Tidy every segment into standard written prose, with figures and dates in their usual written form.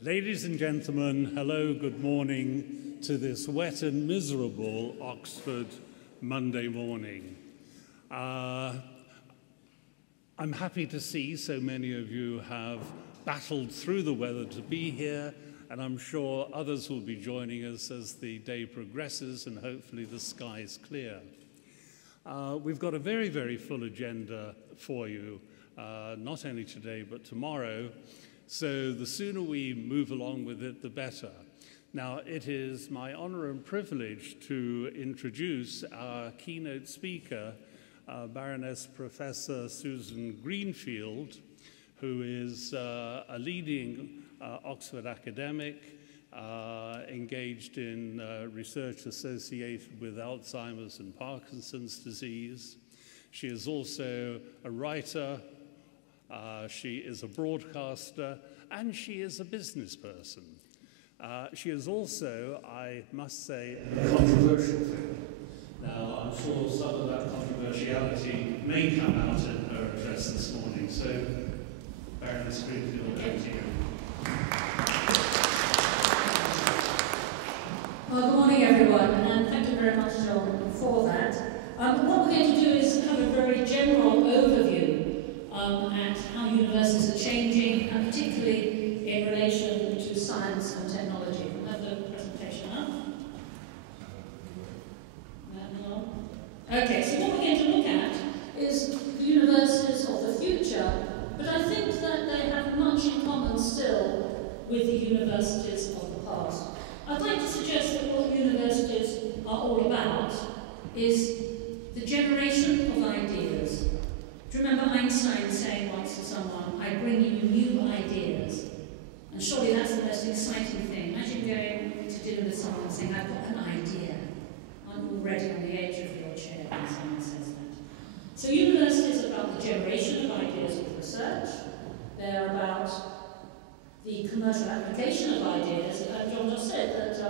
Ladies and gentlemen, hello, good morning to this wet and miserable Oxford Monday morning. I'm happy to see so many of you have battled through the weather to be here, and I'm sure others will be joining us as the day progresses and hopefully the sky's clear. We've got a very, very full agenda for you, not only today but tomorrow. So the sooner we move along with it, the better. Now, it is my honor and privilege to introduce our keynote speaker, Baroness Professor Susan Greenfield, who is a leading Oxford academic, engaged in research associated with Alzheimer's and Parkinson's disease. She is also a writer, she is a broadcaster, and she is a business person. She is also, I must say, a controversial figure. Now, I'm sure some of that controversiality may come out in her address this morning. So, Baroness Greenfield, over to you. Well, good morning, everyone, and thank you very much, John, for that. What we're going to do is have a very general overview at how universities are changing, and particularly in relation to science and technology. We'll have the presentation up. Okay, so what we're going to look at is the universities of the future, but I think that they have much in common still with the universities of the past. I'd like to suggest that what universities are all about is the generation of ideas. Do you remember Einstein saying once to someone, I bring you new ideas? And surely that's the most exciting thing. Imagine going to dinner with someone and saying, I've got an idea. I'm already on the edge of your chair when someone says that. So universities are about the generation of ideas with research. They're about the commercial application of ideas. And John just said that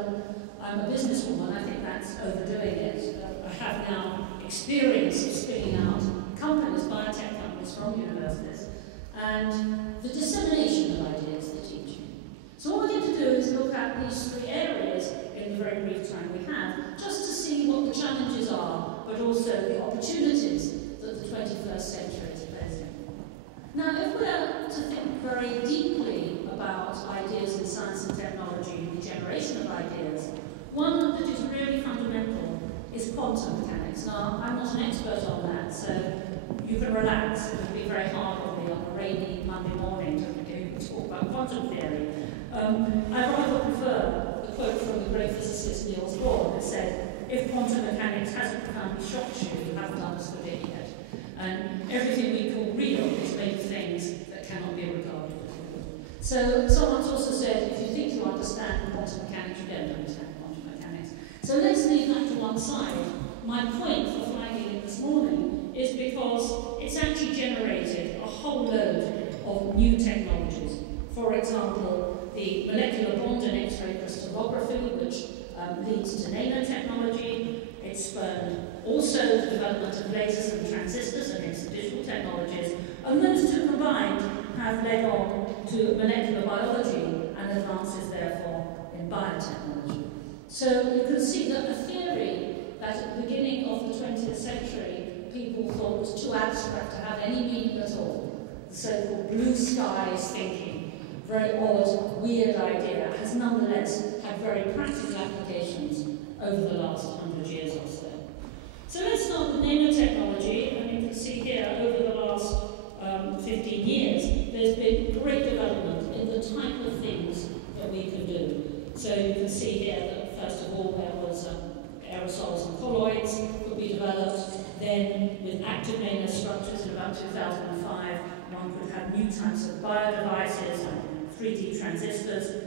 I'm a businesswoman. I think that's overdoing it. I have now experience of spinning out companies, biotech companies from universities, and the dissemination of ideas, the teaching. So what we're going to do is look at these three areas in the very brief time we have, just to see what the challenges are, but also the opportunities that the 21st century is facing. Now, if we're to think very deeply about ideas in science and technology and the generation of ideas, one that is really fundamental is quantum mechanics. Now, I'm not an expert on that, so you can relax. It would be very hard on me on a rainy Monday morning to talk about quantum theory. I rather prefer the quote from the great physicist Niels Bohr that said, if quantum mechanics hasn't profoundly shocked you, you haven't understood it yet. And everything we call real is made of things that cannot be regarded as real. So someone's also said, if you think you understand quantum mechanics, you don't understand quantum mechanics. So let's leave that to one side. My point for flagging it this morning is because it's actually generated a whole load of new technologies. For example, the molecular bond and X-ray crystallography, which leads to nanotechnology. It's spurred also the development of lasers and transistors and hence digital technologies. And those two combined have led on to molecular biology and advances, therefore, in biotechnology. So you can see that the theory that at the beginning of the 20th century people thought was too abstract to have any meaning at all, the so-called blue skies thinking, very odd, weird idea, has nonetheless had very practical applications over the last 100 years or so. So let's start with nanotechnology, and you can see here over the last 15 years there's been great development in the type of things that we can do. So you can see here that first of all there was aerosols and colloids could be developed. Then with active nanostructures in about 2005 one could have new types of biodevices and 3D transistors.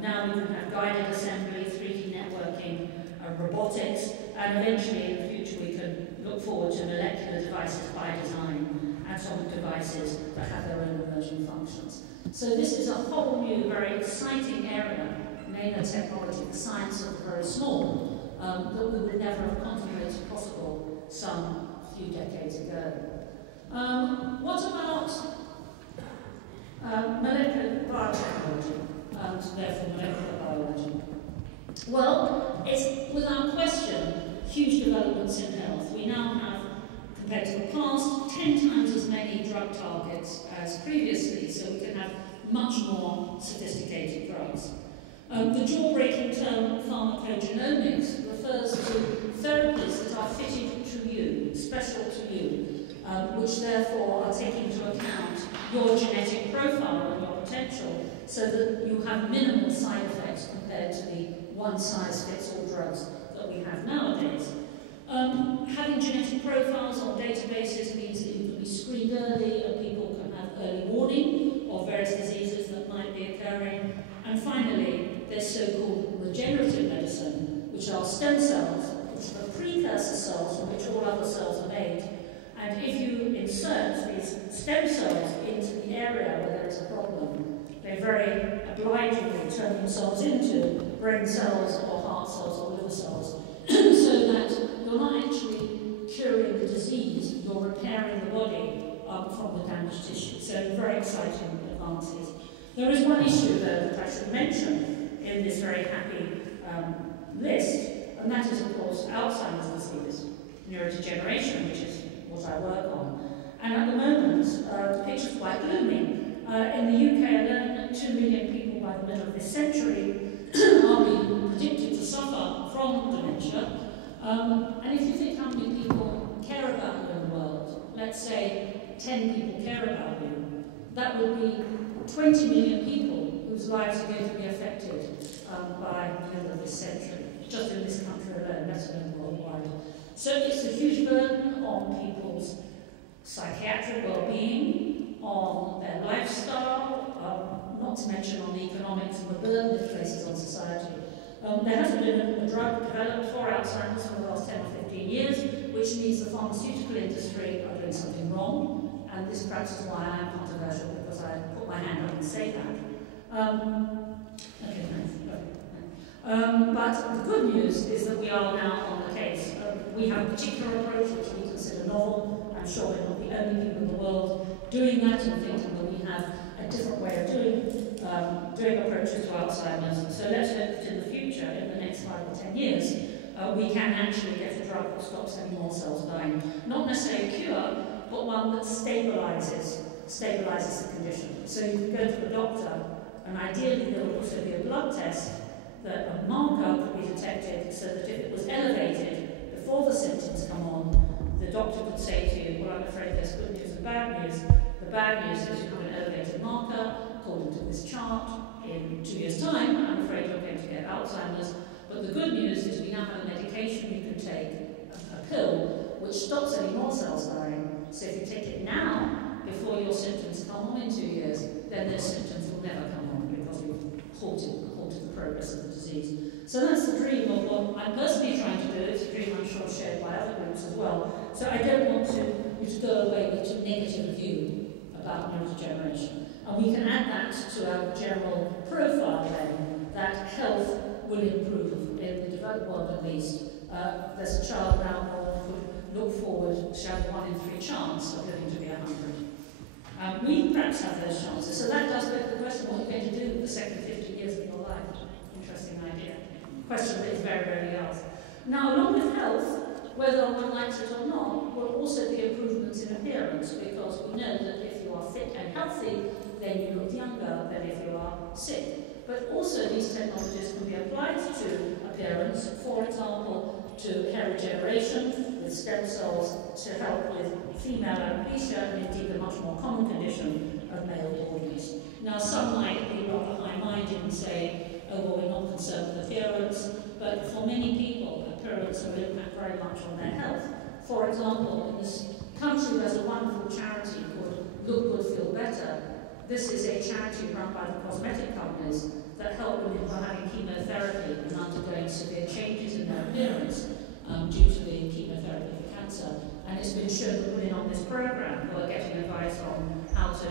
Now we can have guided assembly, 3D networking, robotics, and eventually in the future we can look forward to molecular devices by design, atomic devices that have their own emerging functions. So this is a whole new, very exciting area, nanotechnology, the science of the very small, that we would never have contemplated possible some few decades ago. What about molecular biotechnology? therefore molecular biology? Well, it's without question huge developments in health. We now have, compared to the past, 10 times as many drug targets as previously, so we can have much more sophisticated drugs. The jaw-breaking term pharmacogenomics refers to therapies that are fitted to you, special to you, which therefore are taking into account your genetic profile and your potential, so that you have minimal side effects compared to the one-size-fits-all drugs that we have nowadays. Having genetic profiles on databases means that you can be screened early and people can have early warning of various diseases that might be occurring. And finally, there's so-called regenerative medicine, which are stem cells, which are the precursor cells from which all other cells are made. And if you insert these stem cells into the area where there is a problem, they very obligingly turn themselves into brain cells or heart cells or liver cells, so that you're not actually curing the disease, you're repairing the body from the damaged tissue. So very exciting advances. There is one issue, though, that I should mention in this very happy list, and that is, of course, Alzheimer's disease, neurodegeneration, which is what I work on. And at the moment, the picture's quite gloomy. In the UK alone, 2 million people by the middle of this century are being predicted to suffer from dementia. And if you think how many people care about you in the world, let's say 10 people care about you, that would be 20 million people whose lives are going to be affected by the middle of this century, just in this country alone, let alone worldwide. So it's a huge burden on people's psychiatric well-being, on their lifestyle, not to mention on the economics and the burden it places on society. There hasn't been a drug developed for Alzheimer's for the last 10 or 15 years, which means the pharmaceutical industry are doing something wrong, and this perhaps is why I am controversial, because I put my hand up and say that. Okay, thanks. But the good news is that we are now on the case. We have a particular approach which we consider novel. I'm sure we're not the only people in the world doing that and thinking that we have a different way of doing approaches to Alzheimer's. So let's hope that in the future, in the next 5 or 10 years, we can actually get a drug that stops any more cells dying. Not necessarily a cure, but one that stabilizes the condition. So you can go to the doctor, and ideally there will also be a blood test that a marker could be detected, so that if it was elevated before the symptoms come on, the doctor could say to you, well, I'm afraid there's good news and bad news. The bad news is you have an elevated marker, according to this chart. In 2 years' time, I'm afraid you're going to get Alzheimer's. But the good news is we now have a medication you can take, a pill, which stops any more cells dying. So if you take it now, before your symptoms come on in 2 years, then those symptoms will never come on because we've halted the progress of the disease. So that's the dream of what I'm personally trying to do. It's a dream I'm sure shared by other groups as well. So I don't want you to go away with a negative view about neurodegeneration. And we can add that to our general profile then, that health will improve in the developed world at least. There's a child now born could look forward, she has 1 in 3 chance of living to be 100. We perhaps have those chances. So that does beg the question, what are you going to do with the second 50 years of your life? Interesting idea. Question that is very rarely asked. Now, along with health, whether one likes it or not, will also be improvements in appearance, because we know that if you are fit and healthy, then you look younger than if you are sick. But also these technologies can be applied to appearance, for example, to hair regeneration with stem cells to help with female alopecia, and indeed a much more common condition of male baldness. Now, some might be rather high-minded and say, oh, well, we're not concerned with appearance, but for many people, appearance will impact very much on their health. For example, in this country, there's a wonderful charity called Look Good, Feel Better. This is a charity run by the cosmetic companies that help women who are having chemotherapy and undergoing severe changes in their appearance due to the chemotherapy for cancer. And it's been shown that women on this program who are getting advice on how to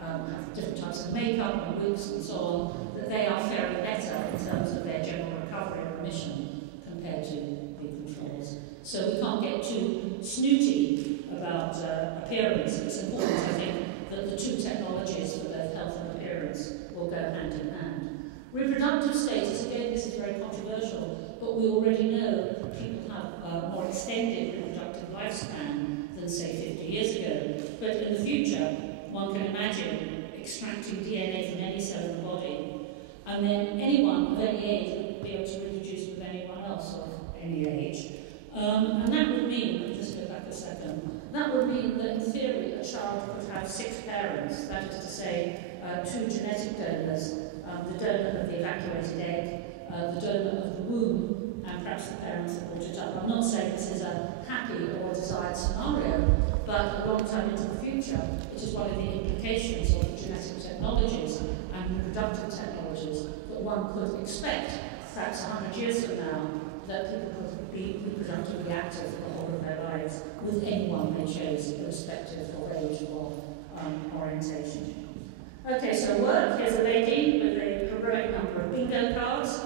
have different types of makeup and wigs and so on, that they are faring better in terms of their general recovery and remission compared to the controls. So we can't get too snooty about appearance. It's important, I think, that the two technologies for both health and appearance will go hand in hand. Reproductive status, again, this is very controversial, but we already know that people have a more extended reproductive lifespan than, say, 50 years ago. But in the future, one can imagine extracting DNA from any cell in the body, and then anyone of any age would be able to reproduce with anyone else of any age. And that would mean, let me just go back a second, that would mean that in theory a child could have 6 parents, that is to say 2 genetic donors, the donor of the evacuated egg, the donor of the womb, and perhaps the parents that brought it up. I'm not saying this is a happy or desired scenario, but a long time into the future, it is one of the implications of the genetic technologies and reproductive technologies that one could expect, perhaps 100 years from now, that people could be reproductively active for the whole of their lives with anyone they chose, irrespective of age or orientation. Okay, so work. Here's a lady with a heroic number of bingo cards.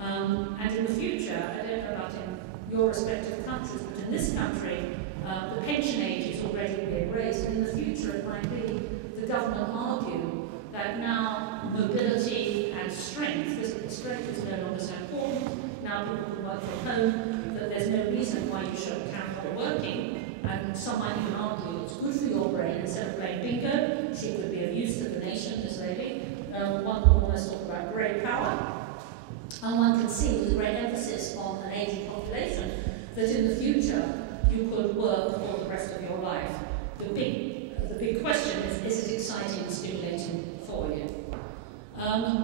And in the future, I don't know about in your respective countries, but in this country, the pension age is already being raised, and in the future it might be the government argue that now mobility and strength, physical strength is no longer so important, now people can work from home, that there's no reason why you shouldn't carry on working, and some might even argue it's good for your brain. Instead of playing bingo, she could be of use to the nation, this lady. One could almost talk about brain power. And one can see, with great emphasis on an aging population, that in the future you could work for the rest of your life. The big question is it exciting and stimulating for you?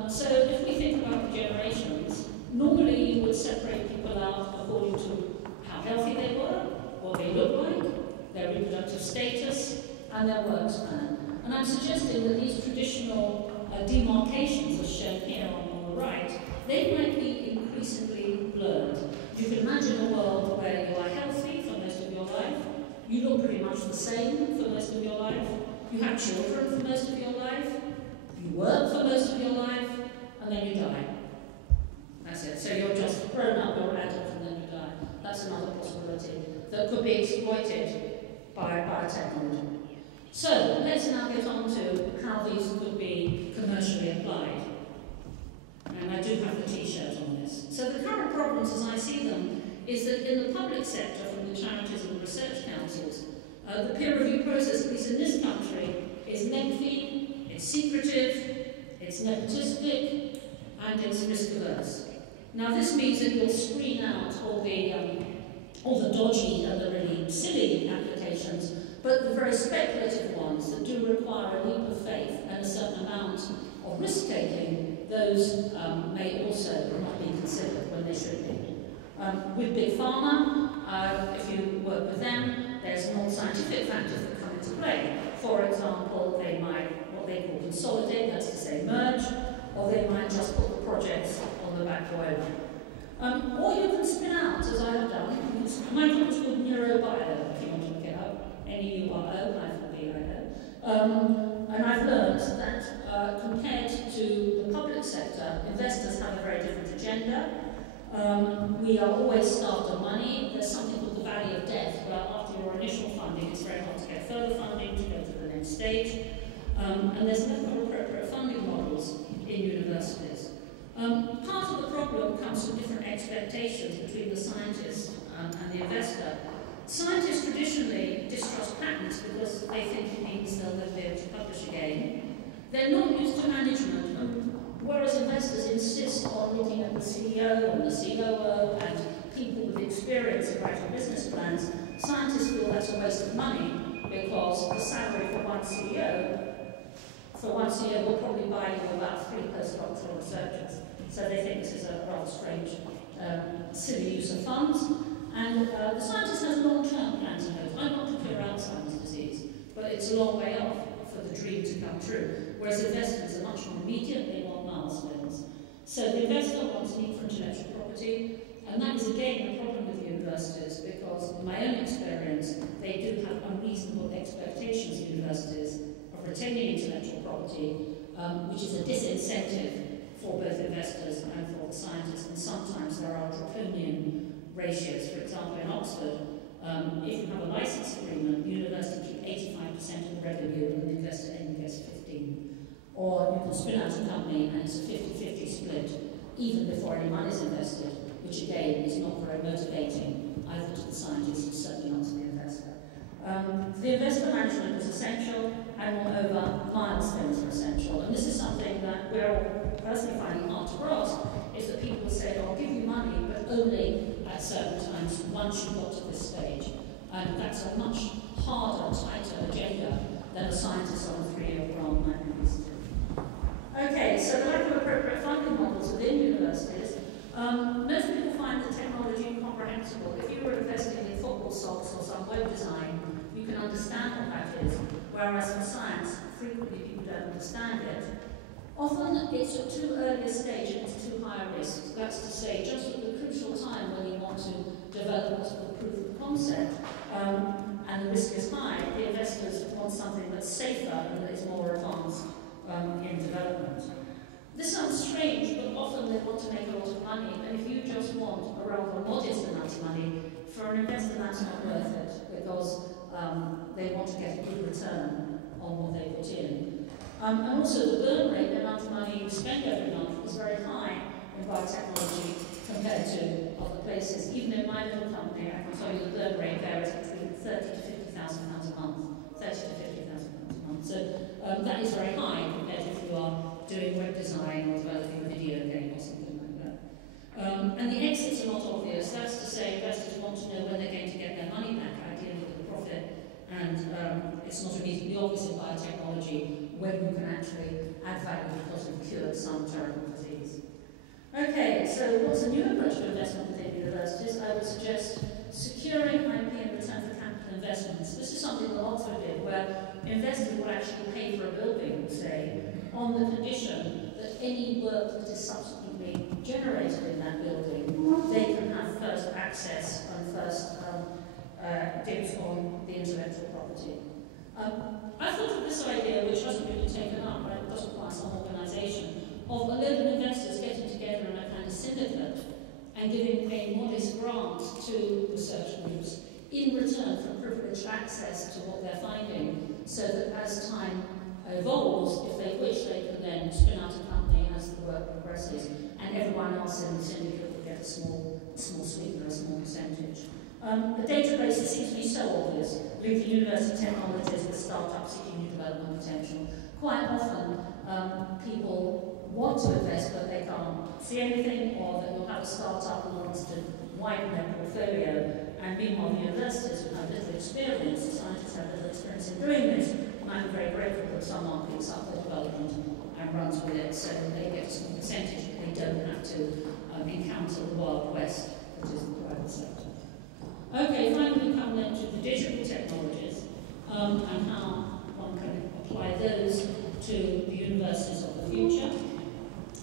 So if we think about the generations, normally you would separate people out according to how healthy they were, what they look like, their reproductive status, and their work span. And I'm suggesting that these traditional demarcations, as shown here on the right, they might be increasingly blurred. You can imagine a world where you are healthy for most of your life, you look pretty much the same for most of your life, you have children for most of your life, you work for most of your life, and then you die. That's it. So you're just grown up, you're an adult, and then you die. That's another possibility that could be exploited by biotechnology. So let's now get on to how these could be commercially applied. And I do have the T-shirt on this. So the current problems, as I see them, is that in the public sector, from the charities and the research councils, the peer review process, at least in this country, is lengthy, it's secretive, it's nepotistic, and it's risk-averse. Now this means that you'll screen out all the dodgy and the really silly applications, but the very speculative ones that do require a leap of faith and a certain amount of risk-taking, those may also not be considered when they should be. With Big Pharma, if you work with them, there's non-scientific factors that come into play. For example, they might, what they call consolidate, that's to say merge, or they might just put the projects on the back burner. Or you can spin out, as I have done. My company's called NeuroBio, if you want to look it up. N-E-U-R-O, and I've learned that compared to the public sector, investors have a very different agenda. We are always starved of money. There's something called the valley of death, where after your initial funding, it's very hard to get further funding to go to the next stage. And there's no appropriate funding models in universities. Part of the problem comes from different expectations between the scientist and the investor. Scientists traditionally distrust patents because they think it means they'll never be able to publish again. They're not used to management, whereas investors insist on looking at the CEO and the COO and people with experience in writing business plans. Scientists feel that's a waste of money because the salary for one CEO will probably buy you about 3 postdoctoral researchers. So they think this is a rather strange, silly use of funds. And the scientist has long-term plans in those. I'm not to cure Alzheimer's disease, but it's a long way off for the dream to come true. Whereas investors are much more immediate, they want milestones. So the investor wants need for intellectual property, and that is again the problem with universities, because in my own experience, they do have unreasonable expectations of universities of retaining intellectual property, which is a disincentive for both investors and for the scientists, and sometimes there are draconian ratios. For example, in Oxford, if you have a license agreement, the university keeps 85% of the revenue and the investor only gets 15%. Or you can spin out a company and it's a 50-50 split that we're personally finding hard to grasp is that people will say, I'll give you money, but only at certain times once you've got to this stage. And that's a much harder, tighter agenda than a scientist on a 3-year grant might be used to. Okay, so the lack of appropriate funding models within universities. Most people find the technology incomprehensible. If you were investing in football socks or some web design, you can understand what that is, whereas for science, frequently people don't understand it. Often it's at too early a stage and it's too high a risk. That's to say, just at the crucial time when you want to develop what's called proof of concept, and the risk is high, the investors want something that's safer and that is more advanced in development. This sounds strange, but often they want to make a lot of money, and if you just want a rather modest amount of money, for an investor that's not worth it, because they want to get a good return on what they put in. And also the burn rate, the amount of money you spend every month, is very high in biotechnology compared to other places. Even in my little company, I can tell you the burn rate varies between £30,000 to £50,000 a month. £30,000 to £50,000 a month. So that is very high compared to if you are doing web design or developing a video game or something like that. And the exits are not obvious. That's to say, investors want to know when they're going to get their money back, ideally with a profit. And it's not immediately obvious in biotechnology when you can actually add value because you've cured some terrible disease. Okay, so what's a new approach to investment within universities? I would suggest securing IP in return for capital investments. This is something that Oxford did, where investors will actually pay for a building, say, on the condition that any work that is subsequently generated in that building, they can have first access and first dibs on the intellectual property. I thought of this idea, which hasn't really taken up, but it does require some organisation, of a load of investors getting together in a kind of syndicate and giving a modest grant to research groups in return for privileged access to what they're finding, so that as time evolves, if they wish, they can then spin out a company as the work progresses, and everyone else in the syndicate will get a small sweetener, a small percentage. The database seems to be so obvious, linking university technologies with startups seeking new development potential. Quite often, people want to invest, but they can't see anything, or that you'll have a startup who wants to widen their portfolio, and meanwhile, the universities who have little experience, the scientists have little experience in doing this, and I'm very grateful that someone picks up the development and runs with it, so they get a small percentage, but they don't have to encounter the Wild West, which is the private sector. Okay, finally we come then to the digital technologies and how one can apply those to the universities of the future.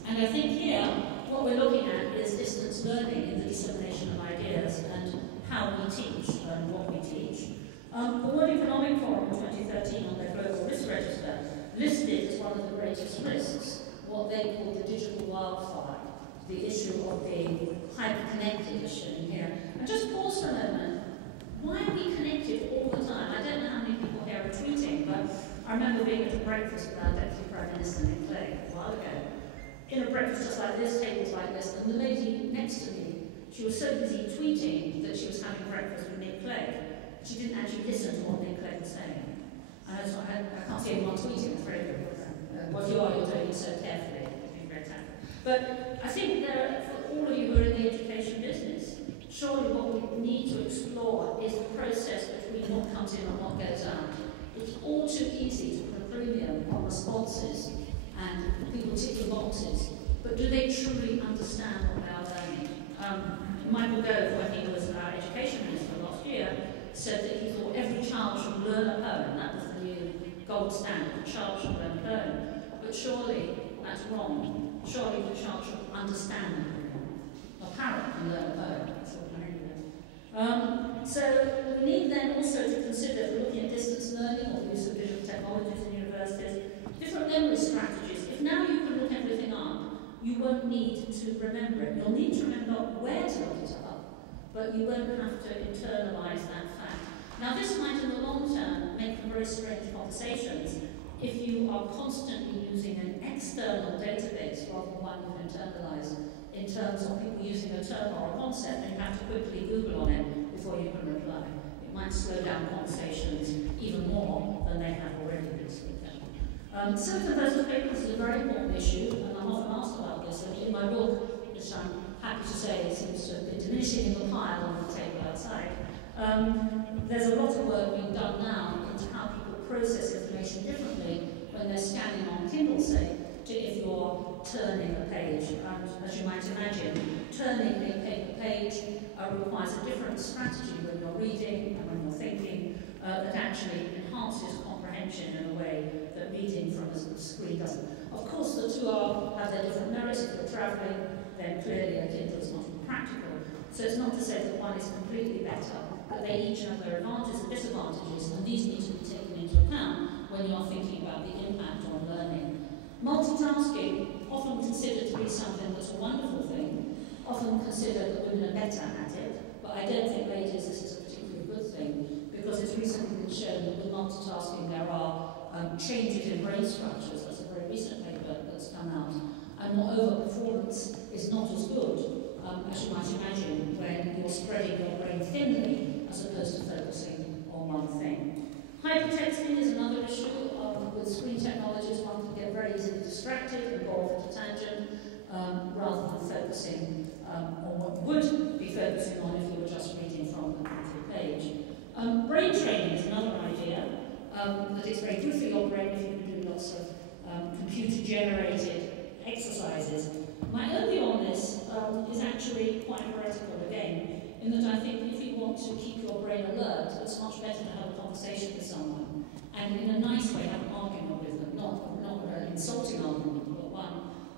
And I think here, what we're looking at is distance learning in the dissemination of ideas and how we teach and what we teach. The World Economic Forum in 2013 on their Global Risk Register listed as one of the greatest risks what they call the digital wildfire, the issue of being hyper-connected, as shown here. And just pause for a moment. Why are we connected all the time? I don't know how many people here are tweeting, but I remember being at a breakfast with our Deputy Prime Minister, Nick Clegg, a while ago. In a breakfast just like this, tables like this, and the lady next to me, she was so busy tweeting that she was having breakfast with Nick Clegg. She didn't actually listen to what Nick Clegg was saying. And I can't see anyone tweeting, it's very good. What you are, you're doing it so carefully. It's been very tactful. But I think for all of you who are in the education business, surely what we need to explore is the process between what comes in and what goes out. It's all too easy to put a premium on responses and people tick the boxes, but do they truly understand what they are learning? Michael Gove, when he was our education minister last year, said that he thought every child should learn a poem. That was the new gold standard. The child should learn a poem. But surely that's wrong. Surely the child should understand the poem. A parrot can learn a poem. That's what I So we need then also to consider, if we're looking at distance learning or the use of digital technologies in universities, different memory strategies. If now you can look everything up, you won't need to remember it. You'll need to remember where to look it up, but you won't have to internalise that fact. Now this might in the long term make for very strange conversations if you are constantly using an external database rather than one you've internalised in terms of people using a term or a concept and you have to quickly Google on it before you can reply. It might slow down conversations even more than they have already been slowed down. Silicon versus papers is a very important issue, and I'm often asked about this. And in my book, which I'm happy to say seems to have been diminishing in the pile on the table outside, there's a lot of work being done now into how people process information differently when they're scanning on Kindle, say, to if you're turning a page. And as you might imagine, turning a paper page requires a different strategy when you're reading and when you're thinking that actually enhances comprehension in a way that reading from a screen doesn't. Of course, the two have their different merits. If you're travelling, then clearly a Kindle is much more practical. So it's not to say that one is completely better, but they each have their advantages and disadvantages, and these need to be taken into account when you're thinking about the impact on learning. Multitasking, often considered to be something that's a wonderful thing, often considered that women are better at it, but I don't think, ladies, this is a particularly good thing, because it's recently been shown that with multitasking there are changes in brain structures. That's a very recent paper that's come out. And moreover, performance is not as good, as you might imagine, when you're spreading your brain thinly as opposed to focusing on one thing. Hypertexting is another issue. With screen technologies, one can get very easily distracted and go off at a tangent rather than focusing on what you would be focusing on if you were just reading from the printed page. Brain training is another idea, that it's very good for your brain if you can do lots of computer-generated exercises. My own view on this is actually quite heretical again, in that I think if you want to keep your brain alert, it's much better to have a conversation with someone, and in a nice way have an argument with them, not an insulting argument, but one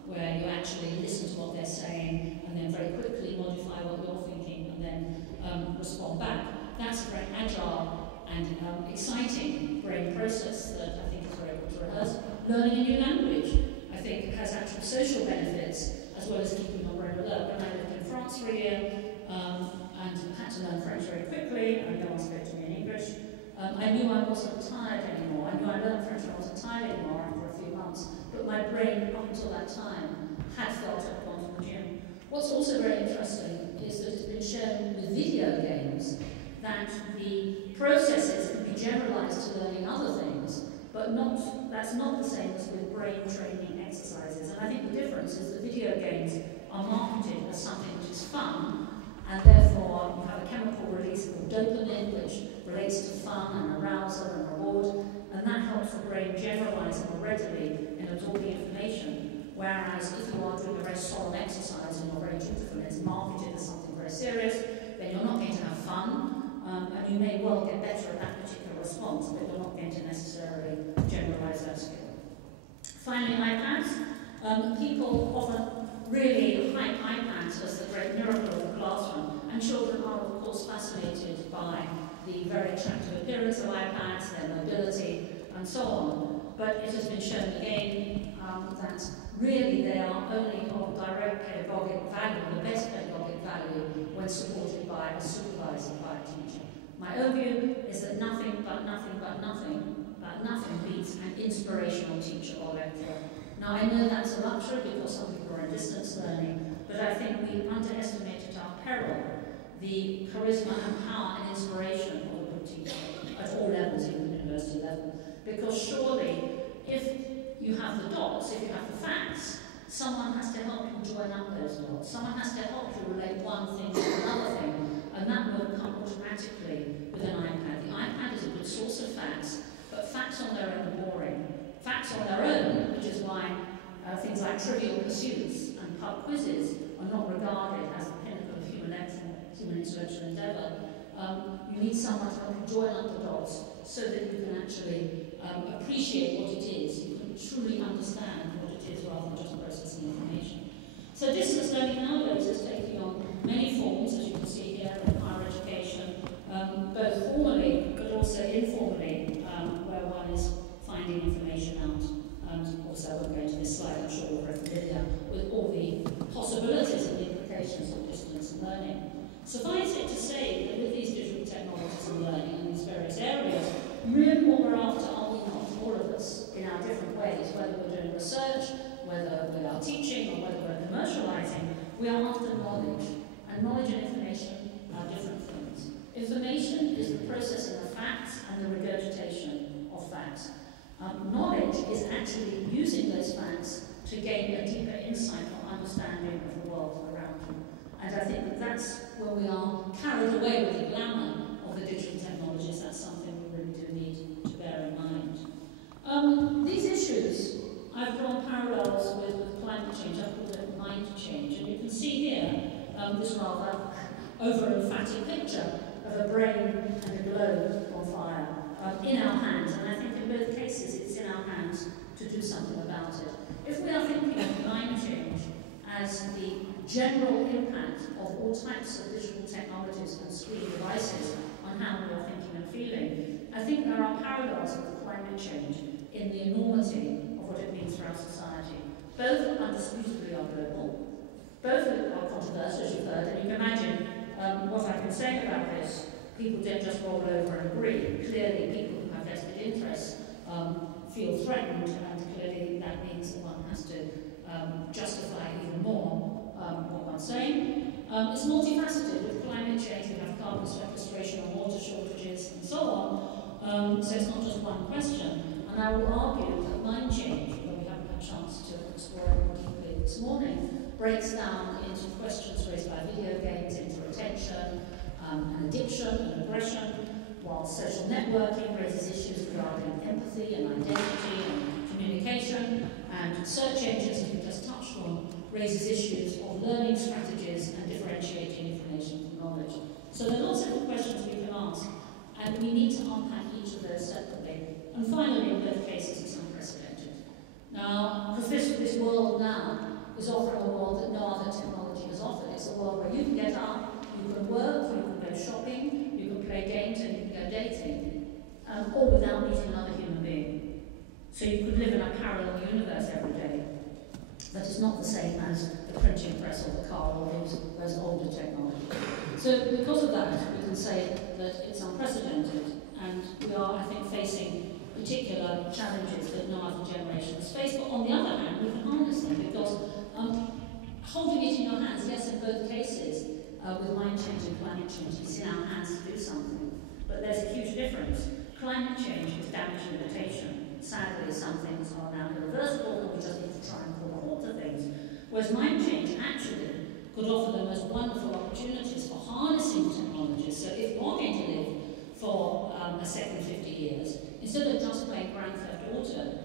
where you actually listen to what they're saying and then very quickly modify what you're thinking and then respond back. That's a very agile and exciting brain process that I think is very good to rehearse. Learning a new language, I think, has actual social benefits as well as keeping your brain alert. When I lived in France for a year and had to learn French very quickly, and no one spoke to me in English, I knew I wasn't tired anymore. I knew I learned French and I wasn't tired anymore after a few months, but my brain, up until that time, had felt it had gone to the gym. What's also very interesting is that it's been shown with video games that the processes can be generalized to learning other things, but that's not the same as with brain training exercises. And I think the difference is that video games are marketed as something which is fun, and therefore you have a chemical release called dopamine, which relates to fun and arousal and reward, and that helps the brain generalize more readily in absorbing information. Whereas if you are doing a very solemn exercise and you're very dutiful and it's marketed as something very serious, then you're not going to have fun, and you may well get better at that particular response, but you're not going to necessarily generalize that skill. Finally, iPads. People often really hype iPads as the great miracle of the classroom, and children are, of course, fascinated by the very attractive appearance of iPads, their mobility, and so on. But it has been shown again that really they are only of direct pedagogic value, the best pedagogic value, when supported by a supervisor, by a teacher. My own view is that nothing beats an inspirational teacher or lecturer. Now, I know that's a luxury because some people are in distance learning, but I think we underestimate at our peril the charisma and power and inspiration of a good teacher at all levels, even university level. Because surely, if you have the dots, if you have the facts, someone has to help you join up those dots. Someone has to help you relate one thing to another thing, and that won't come automatically with an iPad. The iPad is a good source of facts, but facts on their own are boring. Facts on their own, which is why things like Trivial Pursuits and pub quizzes are not regarded as the pinnacle of human intellectual endeavour. You need someone to help you join up the dots so that you can actually appreciate what it is. You can truly understand what it is rather than just processing information. So distance learning nowadays is taking on many forms, as you can see here, in higher education, both formally but also informally, where one is finding information out. Also, I won't go into this slide, I'm sure you're very familiar with all the possibilities and the implications of distance learning. Suffice it to say that with these digital technologies and learning in these various areas, really what we're after, are we not, all of us, in our different ways, whether we're doing research, whether we are teaching, or whether we're commercializing, we are after knowledge. And knowledge and information are different things. Information is the processing of facts and the regurgitation of facts. Knowledge is actually using those facts to gain a deeper insight or understanding of the world around you. And I think that that's when we are carried away with the glamour of the digital technologies. That's something we really do need to bear in mind. These issues, I've drawn parallels with climate change. I've called it mind change. And you can see here this rather over-emphatic picture of a brain and a globe on fire in our hands. And I think in both cases it's in our hands to do something about it. If we are thinking of climate change as the general impact of all types of digital technologies and screen devices on how we are thinking and feeling, I think there are parallels with climate change in the enormity of what it means for our society. Both undisputably are global, both are controversial, as you've heard, and you can imagine what I can say about this. People don't just roll over and agree. Clearly, people who have vested interests feel threatened, and clearly that means that one has to justify even more what one's saying. It's multifaceted. With climate change, we have carbon sequestration and water shortages and so on. So it's not just one question. And I will argue that mind change, though we haven't had a chance to explore it more deeply this morning, breaks down into questions raised by video games, into attention, and addiction and aggression, while social networking raises issues regarding empathy and identity and communication, and search engines, as we just touched on, raises issues of learning strategies and differentiating information from knowledge. So there are lots of questions we can ask, and we need to unpack each of those separately. And finally, in both cases, it's unprecedented. Now, because this world now is offering a world that no other technology has offered. It's a world where you can get up, you can work, you can go shopping, you can play games, and you can go dating, all without meeting another human being. So you could live in a parallel universe every day. That is not the same as the printing press or the car or those older technologies. So because of that, we can say that it's unprecedented, and we are, I think, facing particular challenges that no other generation has faced. But on the other hand, we can harness them because holding it in your hands, yes, in both cases, with mind change and climate change, it's in our hands to do something. But there's a huge difference. Climate change is damage limitation. Sadly, some things are now irreversible, and we just need to try and pull a halt to things. Whereas mind change actually could offer the most wonderful opportunities for harnessing technologies. So if you're going to live for a second 50 years, instead of just playing Grand Theft Auto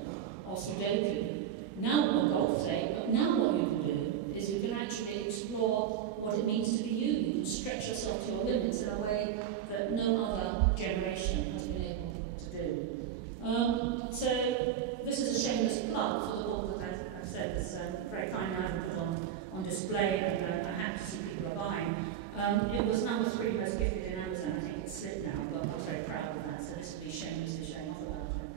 or Sudoku, now, or golf, say, but now what you can do is you can actually explore what it means to be you. You can stretch yourself to your limits in a way that no other generation has been able to do. So this is a shameless plug for the book that I've said is very kindly I've put on display, and I have to see people are buying. It was number 3 most gifted in Amazon. I think it's slipped now, but I'm very proud of that, so this would be shamelessly showing off about it.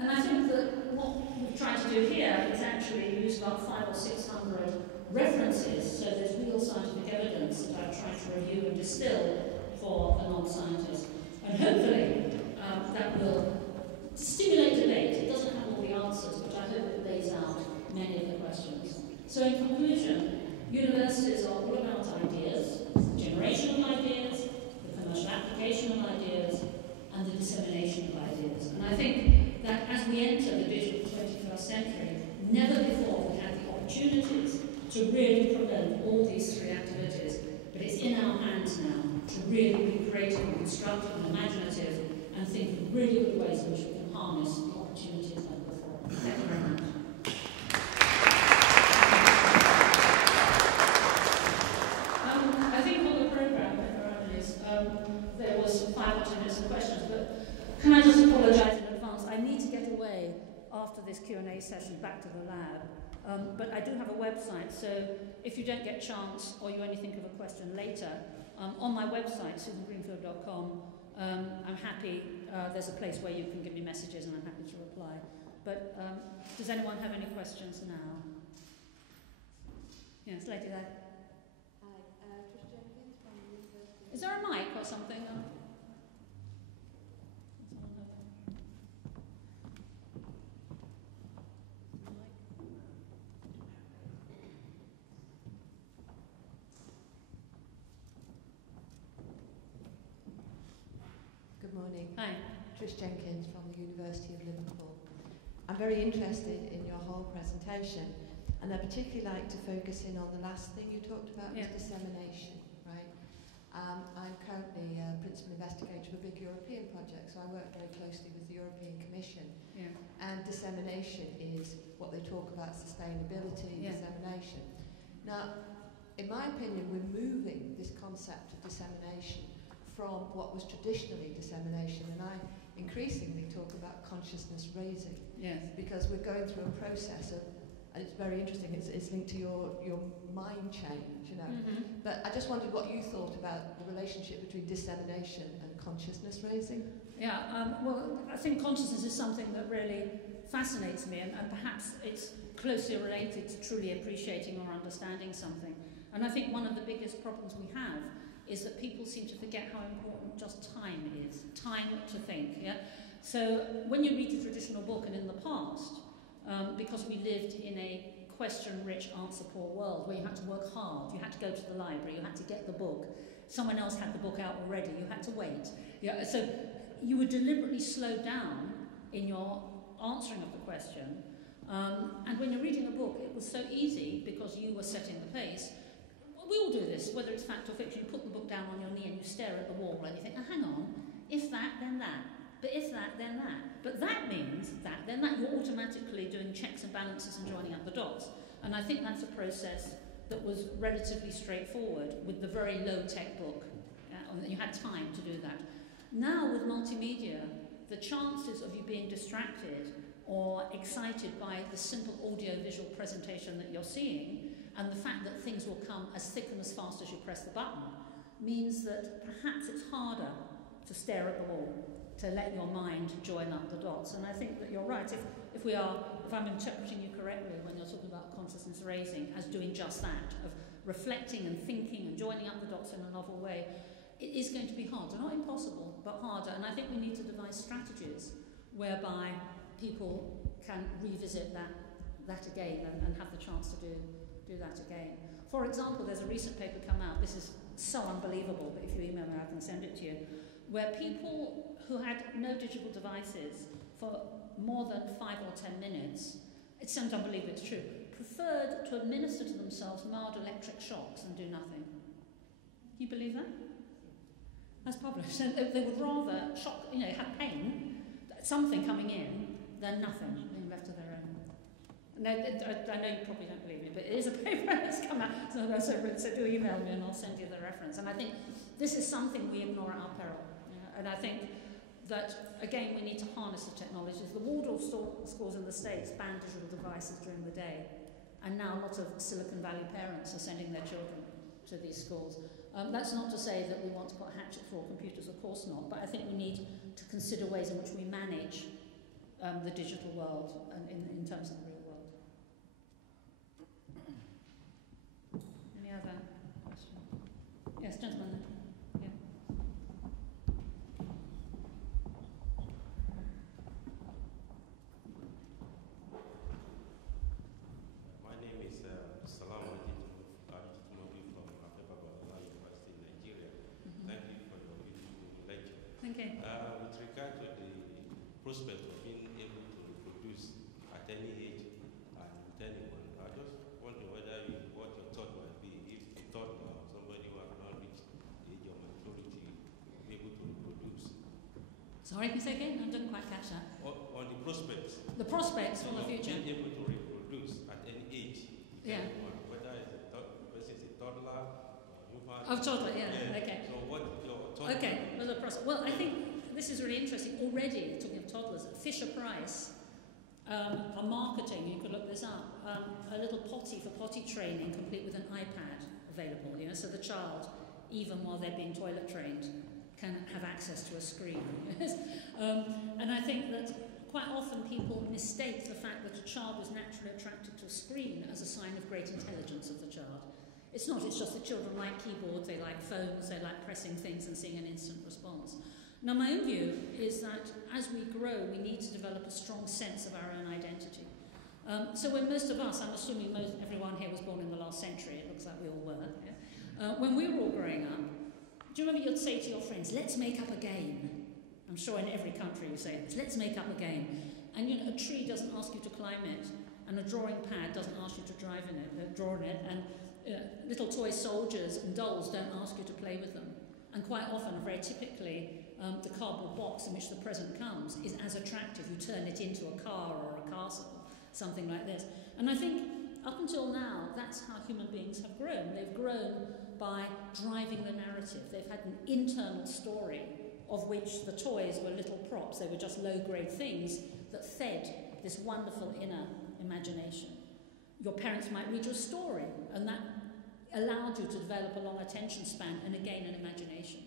And I think that what we've tried to do here is actually use about 500 or 600 references, so there's real scientific evidence that I've tried to review and distill for a non-scientist. And hopefully that will stimulate debate. It doesn't have all the answers, but I hope it lays out many of the questions. So in conclusion, universities are all about ideas, generation of ideas, the commercial application of ideas, and the dissemination of ideas. And I think that as we enter the digital 21st century, never before we had the opportunities to really promote all these 3 activities, but it's in our hands now to really be creative and constructive and imaginative and think of really good ways in which we can harness the opportunities like before. Thank you very much. I think on the programme, there was 5 or 10 minutes of questions, but can I just apologise in advance? I need to get away after this Q&A session back to the lab. But I do have a website, so if you don't get a chance or you only think of a question later, on my website, susangreenfield.com, I'm happy, there's a place where you can give me messages and I'm happy to reply. But does anyone have any questions now? Yes, lady there. Hi, Trish Jenkins from the University. Is there a mic or something? Good morning. Hi. Trish Jenkins from the University of Liverpool. I'm very interested in your whole presentation, and I'd particularly like to focus in on the last thing you talked about, was dissemination, right? I'm currently a principal investigator of a big European project, so I work very closely with the European Commission. Yeah. And dissemination is what they talk about, sustainability, dissemination. Now, in my opinion, we're moving this concept of dissemination from what was traditionally dissemination, and I increasingly talk about consciousness raising. Yes. Because we're going through a process of, and it's very interesting, it's linked to your mind change, you know. Mm-hmm. But I just wondered what you thought about the relationship between dissemination and consciousness raising. Yeah, well, I think consciousness is something that really fascinates me, and perhaps it's closely related to truly appreciating or understanding something. And I think one of the biggest problems we have is that people seem to forget how important just time is. Time to think, yeah? So when you read a traditional book, and in the past, because we lived in a question-rich, answer-poor world where you had to work hard, you had to go to the library, you had to get the book, someone else had the book out already, you had to wait. Yeah, so you would deliberately slow down in your answering of the question, and when you're reading a book, it was so easy because you were setting the pace. We all do this, whether it's fact or fiction. You put the book down on your knee and you stare at the wall and you think, oh, hang on, if that, then that. But if that, then that. But that means that, then that. You're automatically doing checks and balances and joining up the dots. And I think that's a process that was relatively straightforward with the very low-tech book. You had time to do that. Now with multimedia, the chances of you being distracted or excited by the simple audio-visual presentation that you're seeing, and the fact that things will come as thick and as fast as you press the button, means that perhaps it's harder to stare at the wall, to let your mind join up the dots. And I think that you're right. If I'm interpreting you correctly when you're talking about consciousness raising as doing just that, of reflecting and thinking and joining up the dots in a novel way, it is going to be harder. Not impossible, but harder. And I think we need to devise strategies whereby people can revisit that again and have the chance to do that again. For example, there's a recent paper come out, this is so unbelievable, but if you email me I can send it to you, where people who had no digital devices for more than 5 or 10 minutes, it sounds unbelievable, it's true, preferred to administer to themselves mild electric shocks and do nothing. Can you believe that? That's published. And they would rather shock, have pain, something coming in, than nothing, being left to their own. No, I know you probably don't believe me, but it is a paper that's come out, so do email me and I'll send you the reference. And I think this is something we ignore at our peril. And I think that, again, we need to harness the technologies. The Waldorf schools in the States ban digital devices during the day, and now a lot of Silicon Valley parents are sending their children to these schools. That's not to say that we want to put a hatchet through all computers, of course not, but I think we need to consider ways in which we manage the digital world and in terms of the real world. Any other questions? Yes, gentlemen. Yeah. My name is Salam Ajitumobi from Afepa Babala University in Nigeria. Mm-hmm. Thank you for your beautiful lecture. Thank you. With regard to the prospect of being able to reproduce at any age and with anyone, I just wonder what your thought might be if you thought somebody who has not reached the age of maturity will be able to reproduce. Sorry, can you say again? I didn't quite catch that. On the prospects. The prospects for the future. Being able to reproduce at any age. Yeah. Anyone, whether it's a toddler or infant. Oh, toddler, yeah. Okay. So what your thought? Okay, well, I think this is really interesting. Already, talking of toddlers, Fisher-Price are marketing, you could look this up, a little potty for potty training complete with an iPad available, so the child, even while they're being toilet trained, can have access to a screen. And I think that quite often people mistake the fact that a child is naturally attracted to a screen as a sign of great intelligence of the child. It's not, it's just that children like keyboards, they like phones, they like pressing things and seeing an instant response. Now my own view is that as we grow, we need to develop a strong sense of our own identity. So when most of us, I'm assuming everyone here was born in the last century, it looks like we all were, yeah? When we were all growing up, do you remember you'd say to your friends, let's make up a game? I'm sure in every country you say, let's make up a game. And you know, a tree doesn't ask you to climb it, and a drawing pad doesn't ask you to draw in it, and little toy soldiers and dolls don't ask you to play with them. And quite often, very typically, the cardboard box in which the present comes is as attractive. You turn it into a car or a castle, something like this. And I think up until now, that's how human beings have grown. They've grown by driving the narrative. They've had an internal story of which the toys were little props. They were just low-grade things that fed this wonderful inner imagination. Your parents might read you a story, and that allowed you to develop a long attention span and again an imagination.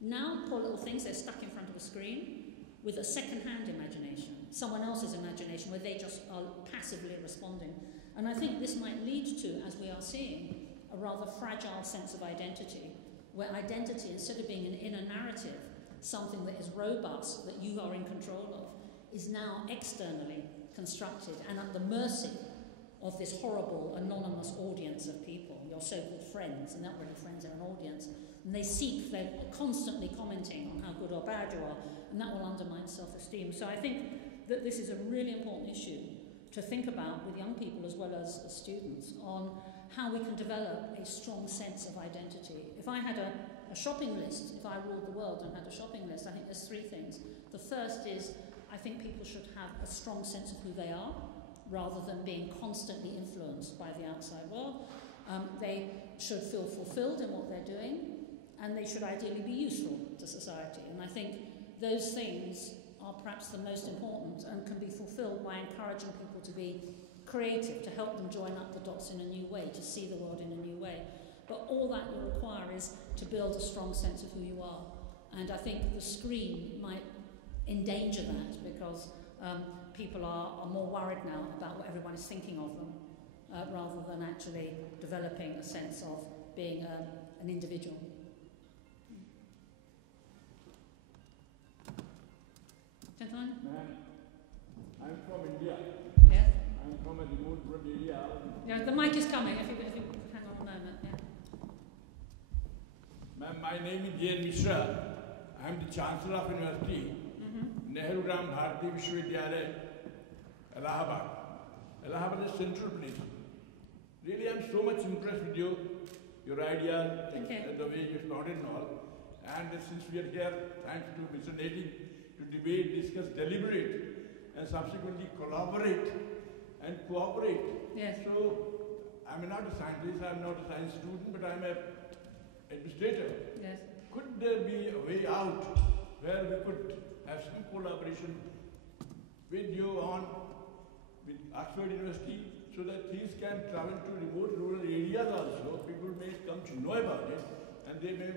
Now, poor little things, they're stuck in front of a screen with a second-hand imagination, someone else's imagination, where they just are passively responding. And I think this might lead to, as we are seeing, a rather fragile sense of identity, where identity, instead of being an inner narrative, something that is robust, that you are in control of, is now externally constructed and at the mercy of this horrible, anonymous audience of people, your so-called friends, and not really friends, they're an audience. And they're constantly commenting on how good or bad you are, and that will undermine self-esteem. So I think that this is a really important issue to think about with young people as well as students on how we can develop a strong sense of identity. If I had a shopping list, if I ruled the world and had a shopping list, I think there's three things. The first is, I think people should have a strong sense of who they are, rather than being constantly influenced by the outside world. They should feel fulfilled in what they're doing, and they should ideally be useful to society. And I think those things are perhaps the most important and can be fulfilled by encouraging people to be creative, to help them join up the dots in a new way, to see the world in a new way. But all that you require is to build a strong sense of who you are. And I think the screen might endanger that, because people are more worried now about what everyone is thinking of them, rather than actually developing a sense of being an individual. Gentlemen? I'm from India. Yeah? I'm from a remote area. Yeah, the mic is coming, if you hang on a moment. Yeah. Ma'am, my name is J. Mishra. I'm the Chancellor of University, Nehru Ram Bharati Vishwavidyalaya, Allahabad. Allahabad is central place. Really, I'm so much impressed with you, your ideas, and the way you expounded and all. And since we are here, thanks to Mr. Neti, to debate, discuss, deliberate, and subsequently collaborate and cooperate. Yes. So, I'm not a scientist, I'm not a science student, but I'm an administrator. Yes. Could there be a way out where we could have some collaboration with you with Oxford University, so that things can travel to remote rural areas also? People may come to know about it, and they may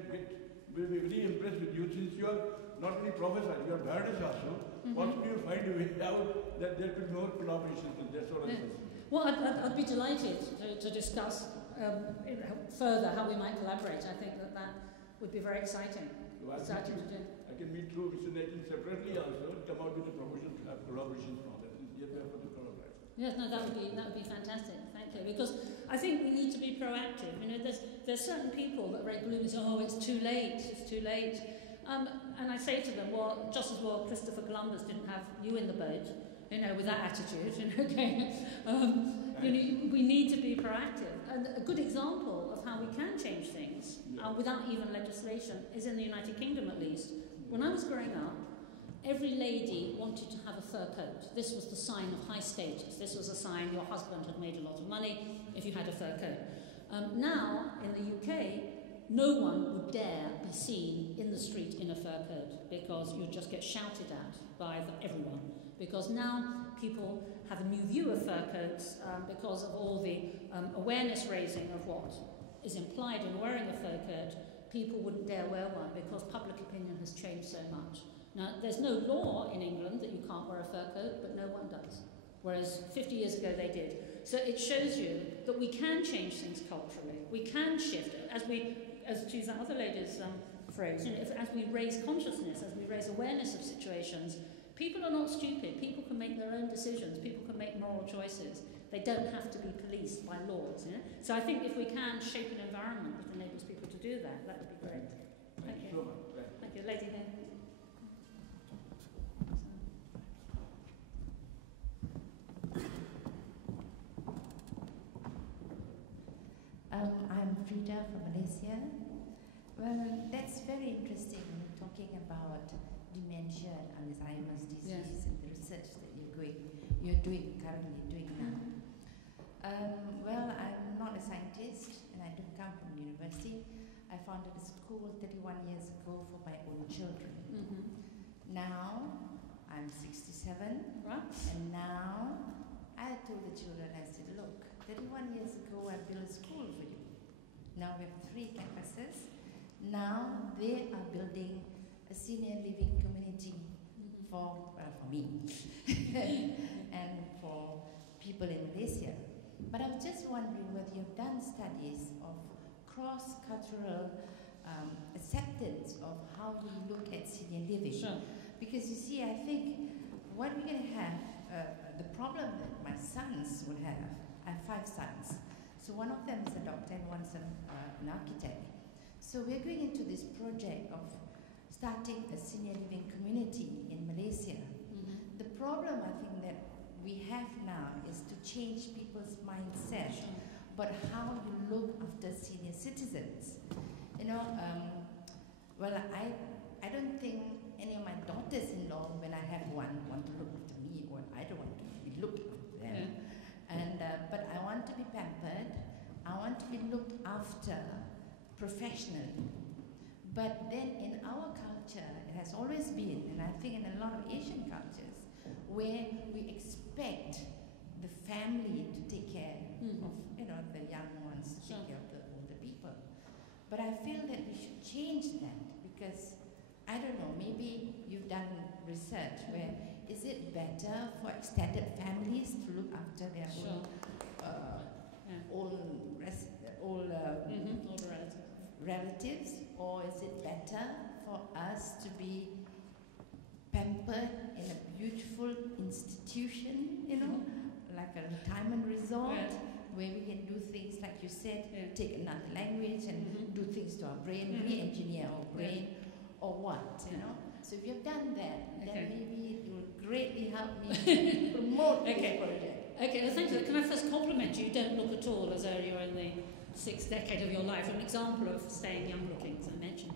be very impressed with you, since you are not only professor, you are biologist also. Possibly you'll find a way out that there could be more collaboration with that sort of thing. Well, I'd be delighted to discuss further how we might collaborate. I think that would be very exciting. So Exciting to do. I can meet through Mr. Nathan separately also and come out with a proposal to have collaboration from that. Yes, no, that would be fantastic. Thank you. Because I think we need to be proactive. You know, there's certain people that are very gloomy. Say, oh, it's too late. It's too late. And I say to them, well, just as well Christopher Columbus didn't have you in the boat, you know, with that attitude. We need to be proactive. And a good example of how we can change things without even legislation is in the United Kingdom, at least. When I was growing up, every lady wanted to have a fur coat. This was the sign of high status. This was a sign your husband had made a lot of money if you had a fur coat. Now, in the UK, no one would dare be seen in the street in a fur coat, because you'd just get shouted at by everyone. Because now people have a new view of fur coats because of all the awareness raising of what is implied in wearing a fur coat. People wouldn't dare wear one because public opinion has changed so much. Now, there's no law in England that you can't wear a fur coat, but no one does. Whereas 50 years ago they did. So it shows you that we can change things culturally. We can shift it. As to use that other lady's phrase, you know, as we raise consciousness, as we raise awareness of situations, people are not stupid. People can make their own decisions. People can make moral choices. They don't have to be policed by laws. You know? So I think if we can shape an environment that enables people to do that, that would be great. Thank you. So much. Thank you. Lady here. I'm Frida from Malaysia. Well, that's very interesting, talking about dementia and Alzheimer's disease and the research that you're currently doing now. Well, I'm not a scientist and I don't come from university. I founded a school 31 years ago for my own children. Now, I'm 67, Right. and now I told the children, I said, look, 31 years ago I built a school for you. Now we have 3 campuses. Now they are building a senior living community for me and for people in Malaysia. But I was just wondering whether you've done studies of cross-cultural acceptance of how we look at senior living. Sure. Because you see, I think what we're going to have, the problem that my sons will have, I have 5 sons. So one of them is a doctor and one's an architect. So we're going into this project of starting a senior living community in Malaysia. The problem I think that we have now is to change people's mindset, but how you look after senior citizens. You know, well, I don't think any of my daughters-in-law, when I have one, want to look after me, or I don't want to be looked after them. And but I want to be pampered. I want to be looked after professionally. But then in our culture, it has always been, and I think in a lot of Asian cultures, where we expect the family to take care of, you know, the young ones, to take care of the older people. But I feel that we should change that, because I don't know, maybe you've done research where is it better for extended families to look after their own relatives, or is it better for us to be pampered in a beautiful institution, you know, like a retirement resort, where we can do things like you said, take another language and do things to our brain, re-engineer our brain, or what, you know? So if you've done that, then maybe it will greatly help me promote this project. Okay, well, thank you. Can I first compliment you? You don't look at all as though you're in the 6th decade of your life. An example of staying young looking, as I mentioned.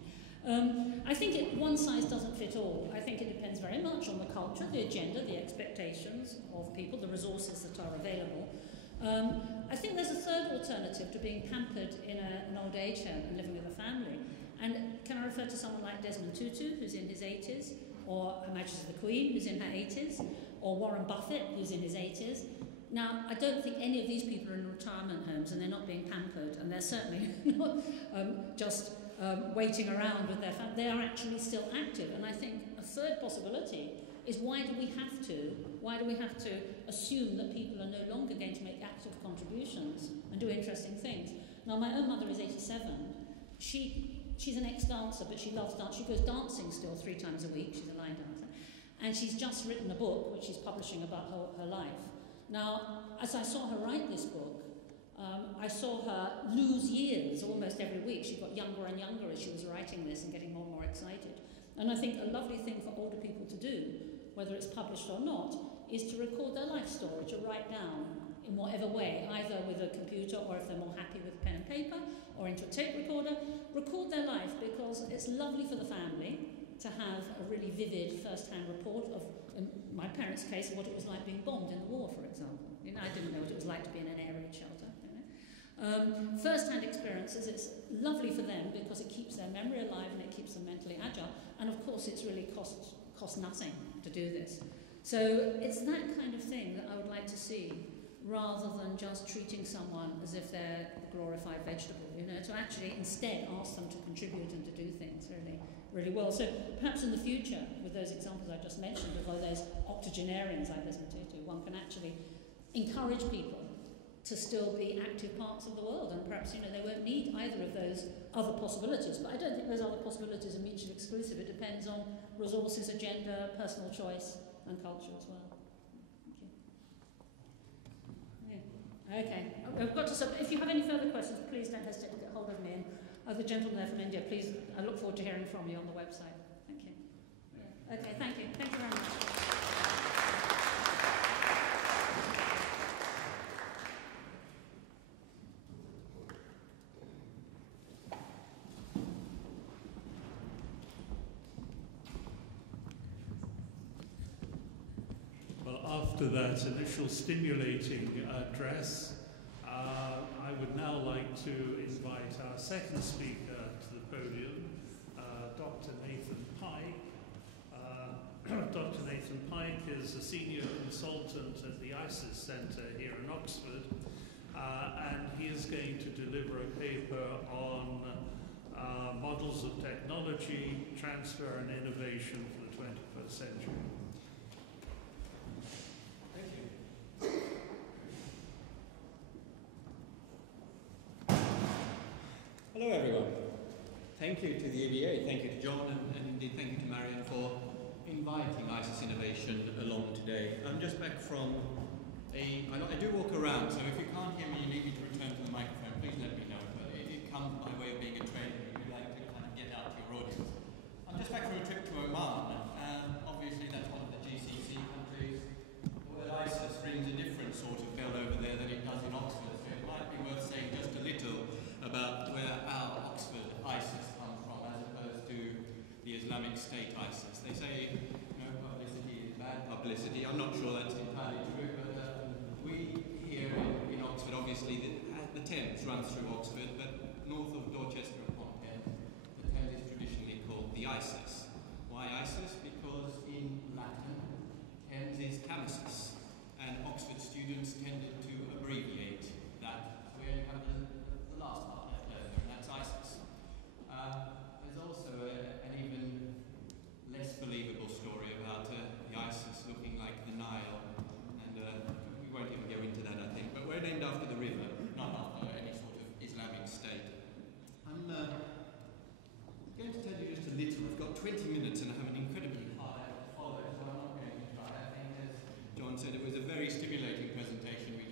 I think one size doesn't fit all. I think it depends very much on the culture, the agenda, the expectations of people, the resources that are available. I think there's a third alternative to being pampered in an old age home and living with a family. And can I refer to someone like Desmond Tutu, who's in his 80s, or Her Majesty the Queen, who's in her 80s, or Warren Buffett, who's in his 80s. Now, I don't think any of these people are in retirement homes and they're not being pampered, and they're certainly not just waiting around with their family. They are actually still active. And I think a third possibility is why do we have to assume that people are no longer going to make active contributions and do interesting things? Now, my own mother is 87. She's an ex-dancer, but she loves dance. She goes dancing still 3 times a week. She's a line dancer. And she's just written a book, which she's publishing about her life. Now, as I saw her write this book, I saw her lose years almost every week. She got younger and younger as she was writing this and getting more and more excited. And I think a lovely thing for older people to do, whether it's published or not, is to record their life story, to write down in whatever way, either with a computer or if they're more happy with pen and paper or into a tape recorder, record their life, because it's lovely for the family to have a really vivid first-hand report of, in my parents' case, what it was like being bombed in the war, for example. You know, I didn't know what it was like to be in an air raid shelter. You know? First-hand experiences, it's lovely for them because it keeps their memory alive and it keeps them mentally agile. And of course, it's really cost nothing to do this. So it's that kind of thing that I would like to see, rather than just treating someone as if they're a glorified vegetable, you know, to actually instead ask them to contribute and to do things really, really well. So perhaps in the future, with those examples I just mentioned, of all those octogenarians I listened to, one can actually encourage people to still be active parts of the world, and perhaps, you know, they won't need either of those other possibilities. But I don't think those other possibilities are mutually exclusive. It depends on resources, agenda, personal choice, and culture as well. Okay, I've got to stop. If you have any further questions, please don't hesitate to get hold of me. And the gentleman there from India, please, I look forward to hearing from you on the website. Thank you. Okay, thank you. Thank you very much. After that initial stimulating address, I would now like to invite our second speaker to the podium, Dr. Nathan Pike. Dr. Nathan Pike is a senior consultant at the ISIS Centre here in Oxford, and he is going to deliver a paper on models of technology, transfer and innovation for the 21st century. Thank you. Hello everyone. Thank you to the EBA, thank you to John, and indeed thank you to Marion for inviting ISIS Innovation along today. I'm just back from I do walk around, so if you can't hear me, you need me to return to the microphone, please let me know. But it comes by way of being a trainer. We like to kind of get out to your audience. I'm just back from a trip to Oman. Obviously that's one of the GCC countries. Well, ISIS rings a different sort of bell over there than it does in Oxford, so it might be worth saying just a little about where our Oxford ISIS comes from as opposed to the Islamic State ISIS. They say publicity is bad publicity. I'm not sure that's entirely true, but we here in Oxford, obviously the Thames runs through Oxford, but north of Dorchester upon Thames, the Thames is traditionally called the Isis. Why Isis? Because in Latin, Thames is Thamesis, and Oxford students tended to abbreviate that. So we only have the last part left over, and that's Isis. There's also an even less believable story about the Isis looking like the Nile, and we won't even go into that, I think, but we're named after the river, not after any sort of Islamic state. I'm going to tell you just a little. I've got 20 minutes and I have an incredibly hard act to follow, so I'm not going to try. I think, as John said, it was a very stimulating presentation we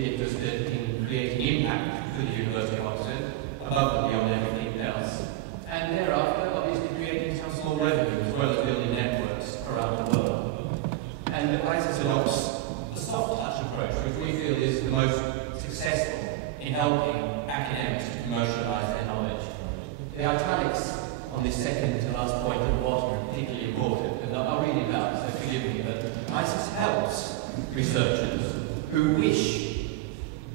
particularly interested in creating impact for the University of Oxford, above and beyond everything else. And thereafter, obviously creating some small revenue as well as building networks around the world. And ISIS adopts the soft touch approach, which we feel is the most successful in helping academics to commercialise their knowledge. The italics on this second to last point at the bottom are particularly important, and I'll read it out, so forgive me, but ISIS helps researchers who wish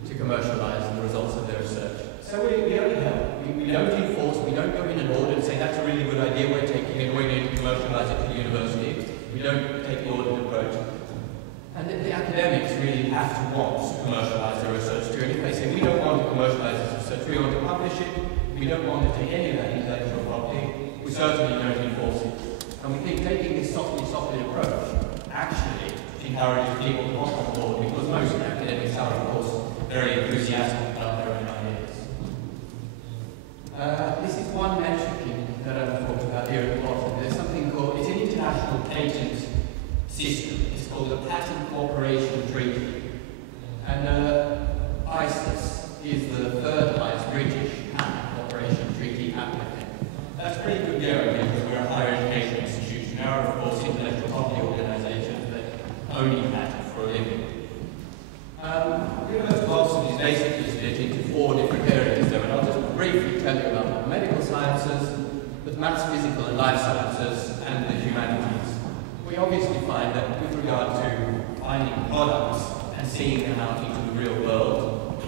to commercialise the results of their research. So we only help. We don't enforce, we don't go in and order and say that's a really good idea, we're taking it, we're going to commercialise it for the university. We don't take the ordered approach. And the academics really have to want to commercialise their research too. And if they say we don't want to commercialise this research, we want to publish it, we don't want to take any of that intellectual property, we certainly don't enforce it. And we think taking this softly approach actually encourages people to want on board, because most academics are, of course, very enthusiastic about their own ideas. This is one metric that I've talked about here at the bottom. There's something called, it's an international patent system. It's called the Patent Cooperation Treaty. And ISIS is the third highest British Patent Cooperation Treaty applicant. That's pretty good going because we're a higher education institution. There are, of course, intellectual property organisations that only patent for a living. The University of Oxford is basically split into 4 different areas, though, and I'll just briefly tell you about the medical sciences, the maths, physical and life sciences, and the humanities. We obviously find that with regard to finding products and seeing them out into the real world,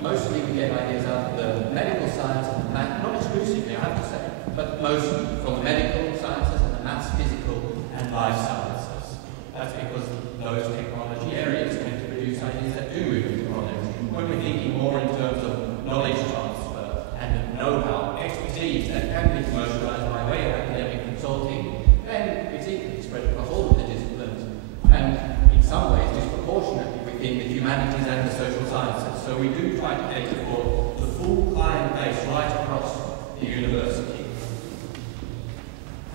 mostly we get ideas out of the medical science and the math, not exclusively, I have to say, but mostly from the medical sciences and the maths, physical and life sciences. That's because those technology areas tend to produce ideas that do move into products. When we're thinking more in terms of knowledge transfer and know-how, expertise that can be commercialized by way of academic consulting, then it's equally spread across all of the disciplines, and in some ways disproportionately within the humanities and the social sciences. So we do try to cater for the full client base right across the university.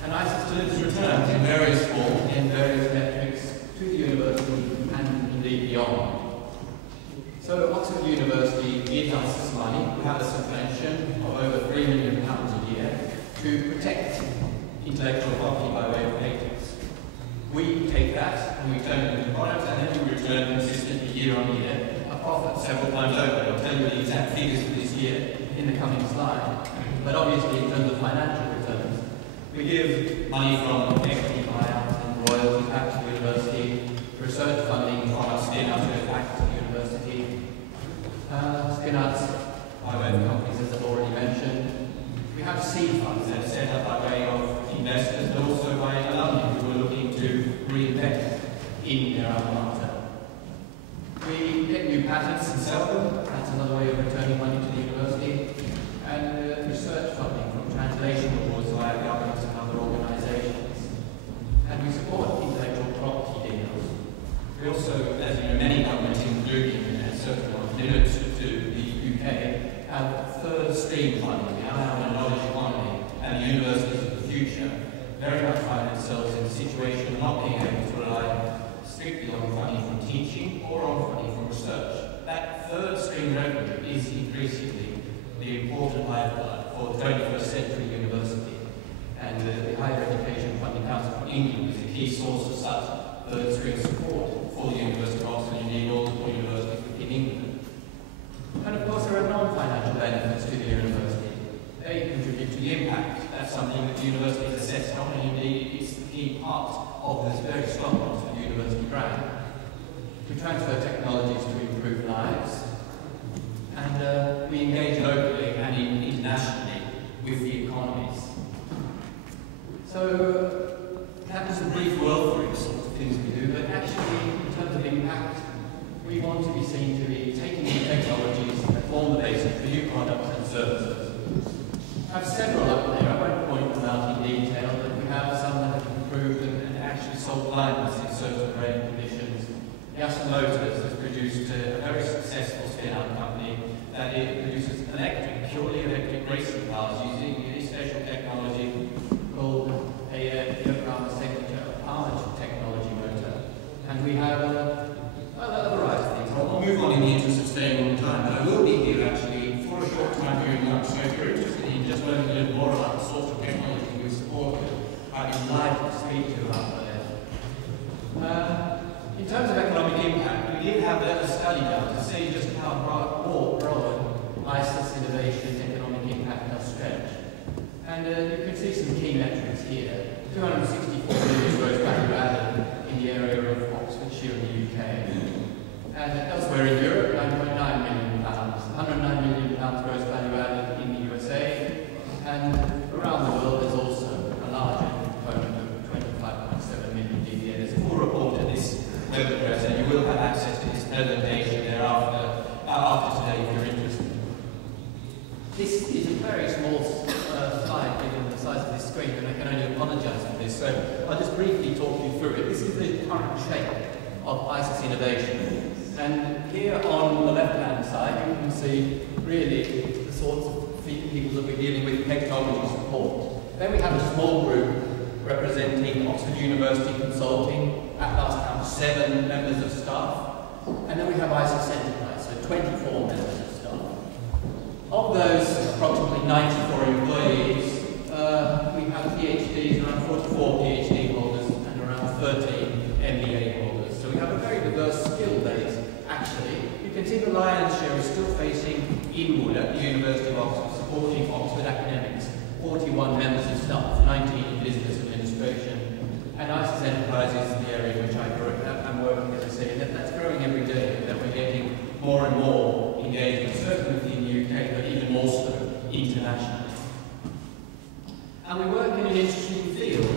And ISIS delivers returns in various forms and various metrics to the university and indeed beyond. So Oxford University gives us money. We have a subvention of over £3 million a year to protect intellectual property by way of patents. We take that and we turn it into products, and then we return consistently year on year a profit several times over. I'll tell you the exact figures for this year in the coming slide. But obviously in terms of financial returns, we give money from equity buyouts and royalties back to the university, research funding from our spin-outs goes back to the university, spin-outs by way of companies, as I've already mentioned. We have seed funds that are set up by way of investors, but also by alumni who are looking to reinvest in their alma mater. We get new patents and sell them. That's another way of returning money to the university. And research funding from translation awards via governments and other organisations. And we support intellectual property deals. We also, as you know, many governments, including and certain ones limited to the UK, have third stream funding. We now have a knowledge economy, and the universities of the future very much find themselves in a situation of not being able to rely strictly on funding from teaching or on funding from research. That third stream revenue is increasingly the important lifeblood for the 21st century university. And the Higher Education Funding Council for England is a key source of such third stream support for the University of Oxford and indeed all universities within England. And of course there are non-financial benefits to the university. They contribute to the impact. That's something that the university has assessed on, and indeed it's the key part of this very strong Oxford University brand. We transfer technologies to improve lives, and we engage locally and internationally with the economies. So that was a brief world for the sorts of things we do, but actually in terms of impact, we want to be seen to be taking new technologies that form the basis for new products and services. I have several up there. I won't point them out in detail, but we have some that have improved and actually solved blindness in certain brain conditions. Yasser Motors has produced a very successful spin-out company that it produces purely electric racing cars using a special technology called a Yokohama signature armature technology motor. And we have a variety of things. I'll move on in the interest of did have a study done to see just how broad ISIS innovation economic impact does stretch. And you can see some key metrics here. 264 million gross value added in the area of Oxfordshire in the UK. And elsewhere in Europe, £9.9 million. £109 million gross value added in the USA. And around the world, there's also a larger component of 25.7 million DVA. There's a full report at this web address, and you will have access to this presentation thereafter, after today if you're interested. This is a very small slide given the size of this screen, and I can only apologise for this. So I'll just briefly talk you through it. This is the current shape of ISIS innovation. And here on the left-hand side, you can see really the sorts of people that we're dealing with, technology support. Then we have a small group representing Oxford University Consulting, at last count 7 members of staff. And then we have ISIS Enterprise, so 24 members of staff. Of those approximately 94 employees, we have PhDs, around 44 PhD holders, and around 13 MBA holders. So we have a very diverse skill base, actually. You can see the lion's share is still facing inward at the University of Oxford, supporting Oxford academics, 41 members of staff, 19 in business administration, and ISIS Enterprise is the area in which I'm working, as I say, and that's growing every day, that we're getting more and more engagement, certainly within the UK, but even more so internationally. And we work in an interesting field.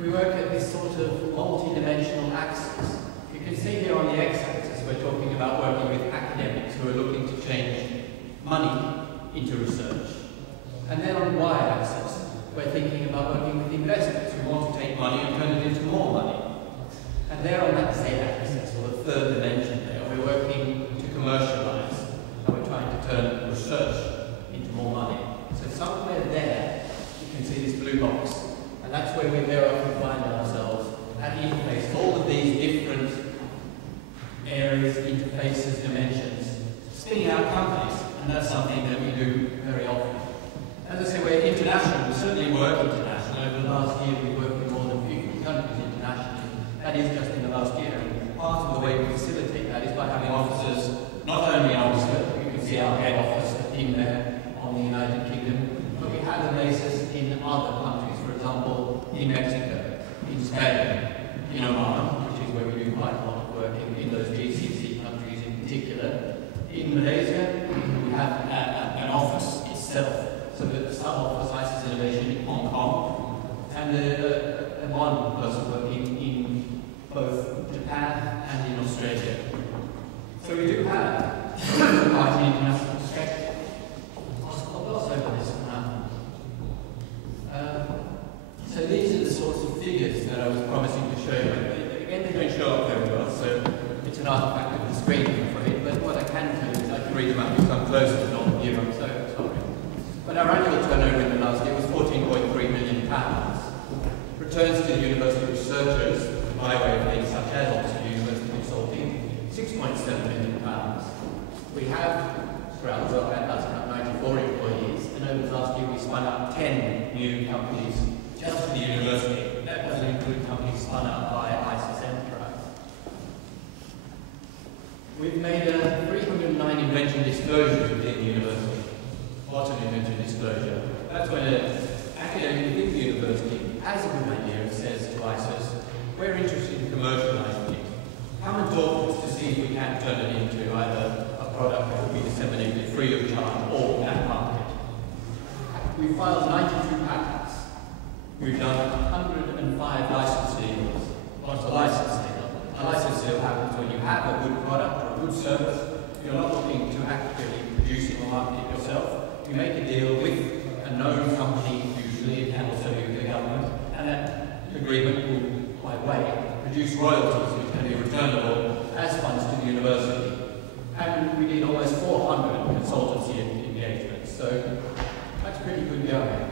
We work at this sort of multi-dimensional axis. You can see here on the x-axis we're talking about working with academics who are looking to change money into research. And then on the y-axis we're thinking about working with investors who want to take money and turn it into more money. And there on that z-axis, or the third dimension there, we're working to commercialise, and we're trying to turn research into more money. So somewhere there, you can see this blue box, and that's where we very often find ourselves at the interface of all of these different areas, interfaces, dimensions, spinning out companies, and that's something that we do very often. As I say, we're international, we certainly work internationally. Over the last year, we've worked with more than 50 countries internationally. That is just in the last year. And part of the way we facilitate that is by having offices not only in Oxford, you can see our head office in there on the United Kingdom, but we have the bases in other countries, for example, in Mexico, in Spain, in Oman, which is where we do quite a lot of work in those GCC countries in particular. In Malaysia, we have an office itself. So the sub-office ISIS Innovation in Hong Kong, and one person working in both Japan and in Australia. So we do have quite an international perspective. I'll gloss over this now. So these are the sorts of figures that I was promising to show you. Again, they don't show up very well, so it's an artifact of the screen, I'm afraid. But what I can tell you is I can read them out because I'm closer to not here, I'm so sorry. But our annual turnover in the last year was £14.3 million. Returns to the university researchers, by way of things such as Oxford University Consulting, £6.7 million. We have, throughout the at last about 94 employees, and over the last year we spun up 10 new companies just for the university. That doesn't include companies spun up by ISIS Enterprise. We've made 309 invention disclosures within the university. What's an invention disclosure? That's when an academic within the university has a good idea and says to ISIS, we're interested in commercialising it. Come and talk to us to see if we can turn it into either a product that will be disseminated free of charge or at market. We filed 92 patents. We've done 105 license deals. What's a license deal? A license deal happens when you have a good product or a good service. You're not looking to actively produce it or market it yourself. You make a deal with a known company, usually, and also with the government, and that agreement will, by way, produce royalties which can be returnable as funds to the university. And we did almost 400 consultancy engagements, so that's pretty good going.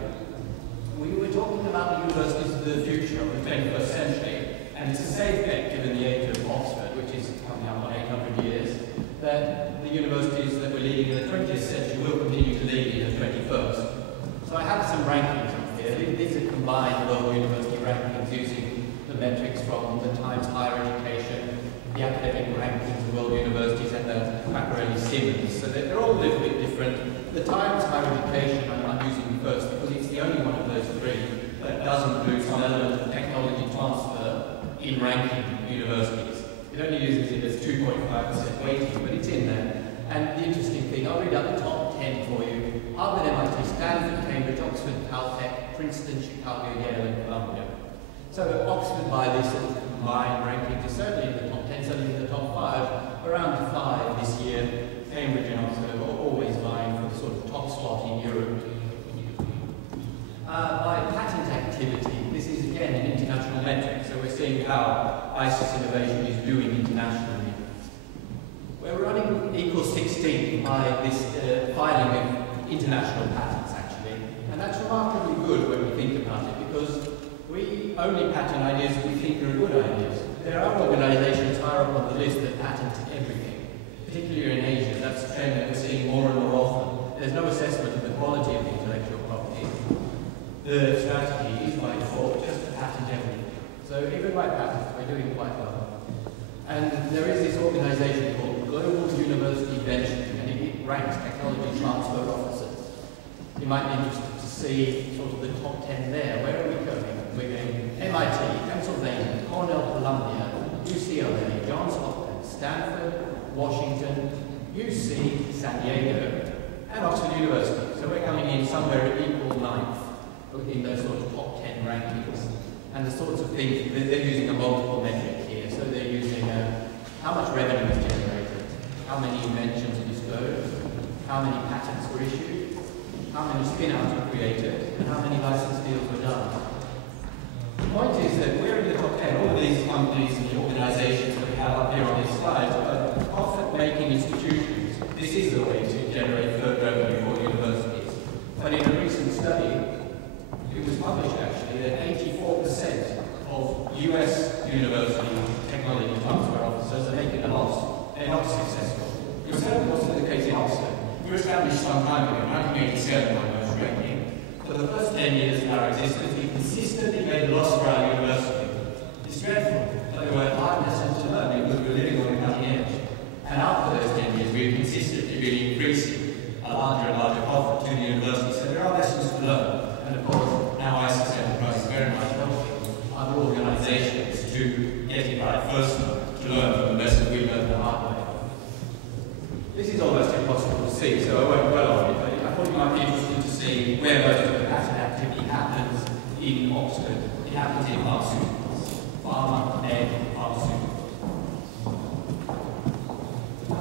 We were talking about the universities of the future of the 21st century, and it's a safe bet given the age of Oxford, which is coming up on 800 years, that the universities that we're leading in the 20th century will continue to lead in the 21st. So I have some rankings up here. These are combined World University rankings using the metrics from the Times Higher Education the academic rankings of world universities and the Maccarelli-Simmons. So they're all a little bit different. The Times Higher Education I'm using first because it's the only one of those three that doesn't include some element of technology transfer in ranking universities. It only uses it as 2.5% weighting, but it's in there. And the interesting thing, I'll read out the top 10 for you. Harvard, MIT, Stanford, Cambridge, Oxford, Caltech, Princeton, Chicago, Yale, and Columbia. So Oxford, by this combined rankings, is certainly in the top 10, certainly in the top 5, around 5 this year. Cambridge and Oxford are always vying for the sort of top spot in Europe. By patent activity, this is again an international metric, so we're seeing how ICIS innovation is doing internationally. We're running equals 16 by this filing of international patents actually, and that's remarkably good when we think about it because we only patent ideas that we think are good ideas. There are organizations higher up on the list that patent everything, particularly in Asia. That's a trend that we're seeing more and more often. There's no assessment of the quality of the intellectual property. The strategy is by default just to patent everything. So even by patent, we're doing quite well. And there is this organization called Global University Benchmark, and it ranks technology transfer officers. You might be interested to see sort of the top 10 there. Where are we going? We're going MIT, Pennsylvania, Cornell, Columbia, UCLA, Johns Hopkins, Stanford, Washington, UC, San Diego, and Oxford University. So we're coming in somewhere at equal 9th in those sort of top 10 rankings. And the sorts of things, they're using a multiple metric here. So they're using how much revenue is generated, how many inventions are disclosed, how many patents were issued, how many spin-outs were created, and how many license deals were done. The point is that we're in the top 10. All of these companies and the organizations that we have up here on this slide are profit-making institutions. This is the way to generate further revenue for universities. But in a recent study, it was published actually that 84% of US university technology transfer officers are making a loss. They're not successful. It was certainly wasn't the case in Oxford. We were established some time ago, 1987 by most ranking. For the first 10 years of our existence, we consistently made a loss for our university. It's dreadful, but there were hard lessons to learn because we were living on the cutting edge. And after those 10 years, we've consistently been increasing a larger and larger profit to the university. So there are lessons to learn. And of course, now ICIS Enterprise is very much helping other organizations to get it right first time, to learn from the lessons we learned the hard way. This is almost impossible to see, so I won't dwell on it, but I thought you might be interested to see where most of the patent activity happens in Oxford. It happens in pharmaceuticals, pharma, ed, pharmaceuticals. I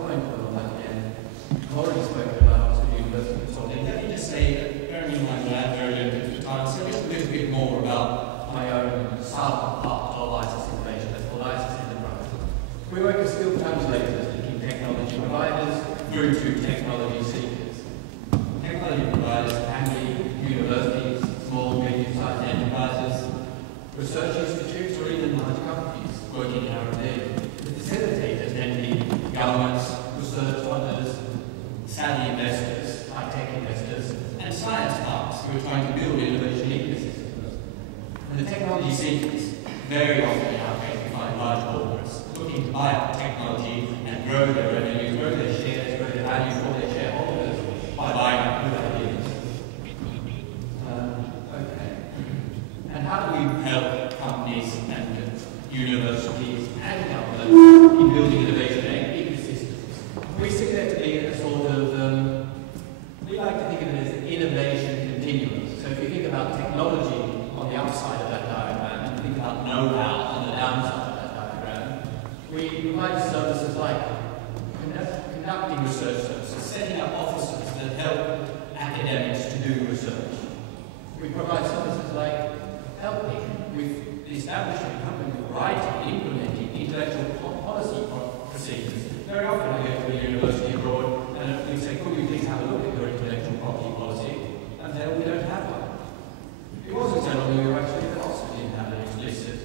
won't dwell on that again. I've already spoken about Oxford University consulting. Let me just say that, bearing in mind that I have very limited time, so just a little bit more about my own sub-part of ICIS innovation. That's called ICIS Enterprise. We work as skilled translators, linking technology providers through to technology seekers. Technology providers can be universities, small, medium-sized enterprises, research institutes, or even large companies working in R&D. The facilitators then be governments, research funders, savvy investors, high-tech investors, and science parks who are trying to build innovation ecosystems. And the technology seekers very often nowadays we find large corporates looking to buy up technology and grow their revenue, grow their shares, grow their value for their shareholders by buying up good ideas. Okay. And how do we help companies and universities and governments in building innovation ecosystems? We see that to be a sort of, we like to think of it as an innovation continuum. So if you think about technology on the upside of that diagram and think about know-how on the downside of that diagram, we provide services like conducting research services, setting up offices that help academics to do research. We provide services like helping with the establishment, helping with writing, implementing intellectual policy procedures. Very often I go to a university abroad and we say, could you please have a look at your intellectual property policy? And they we don't have one. It wasn't so long ago actually that Oxford didn't have an explicit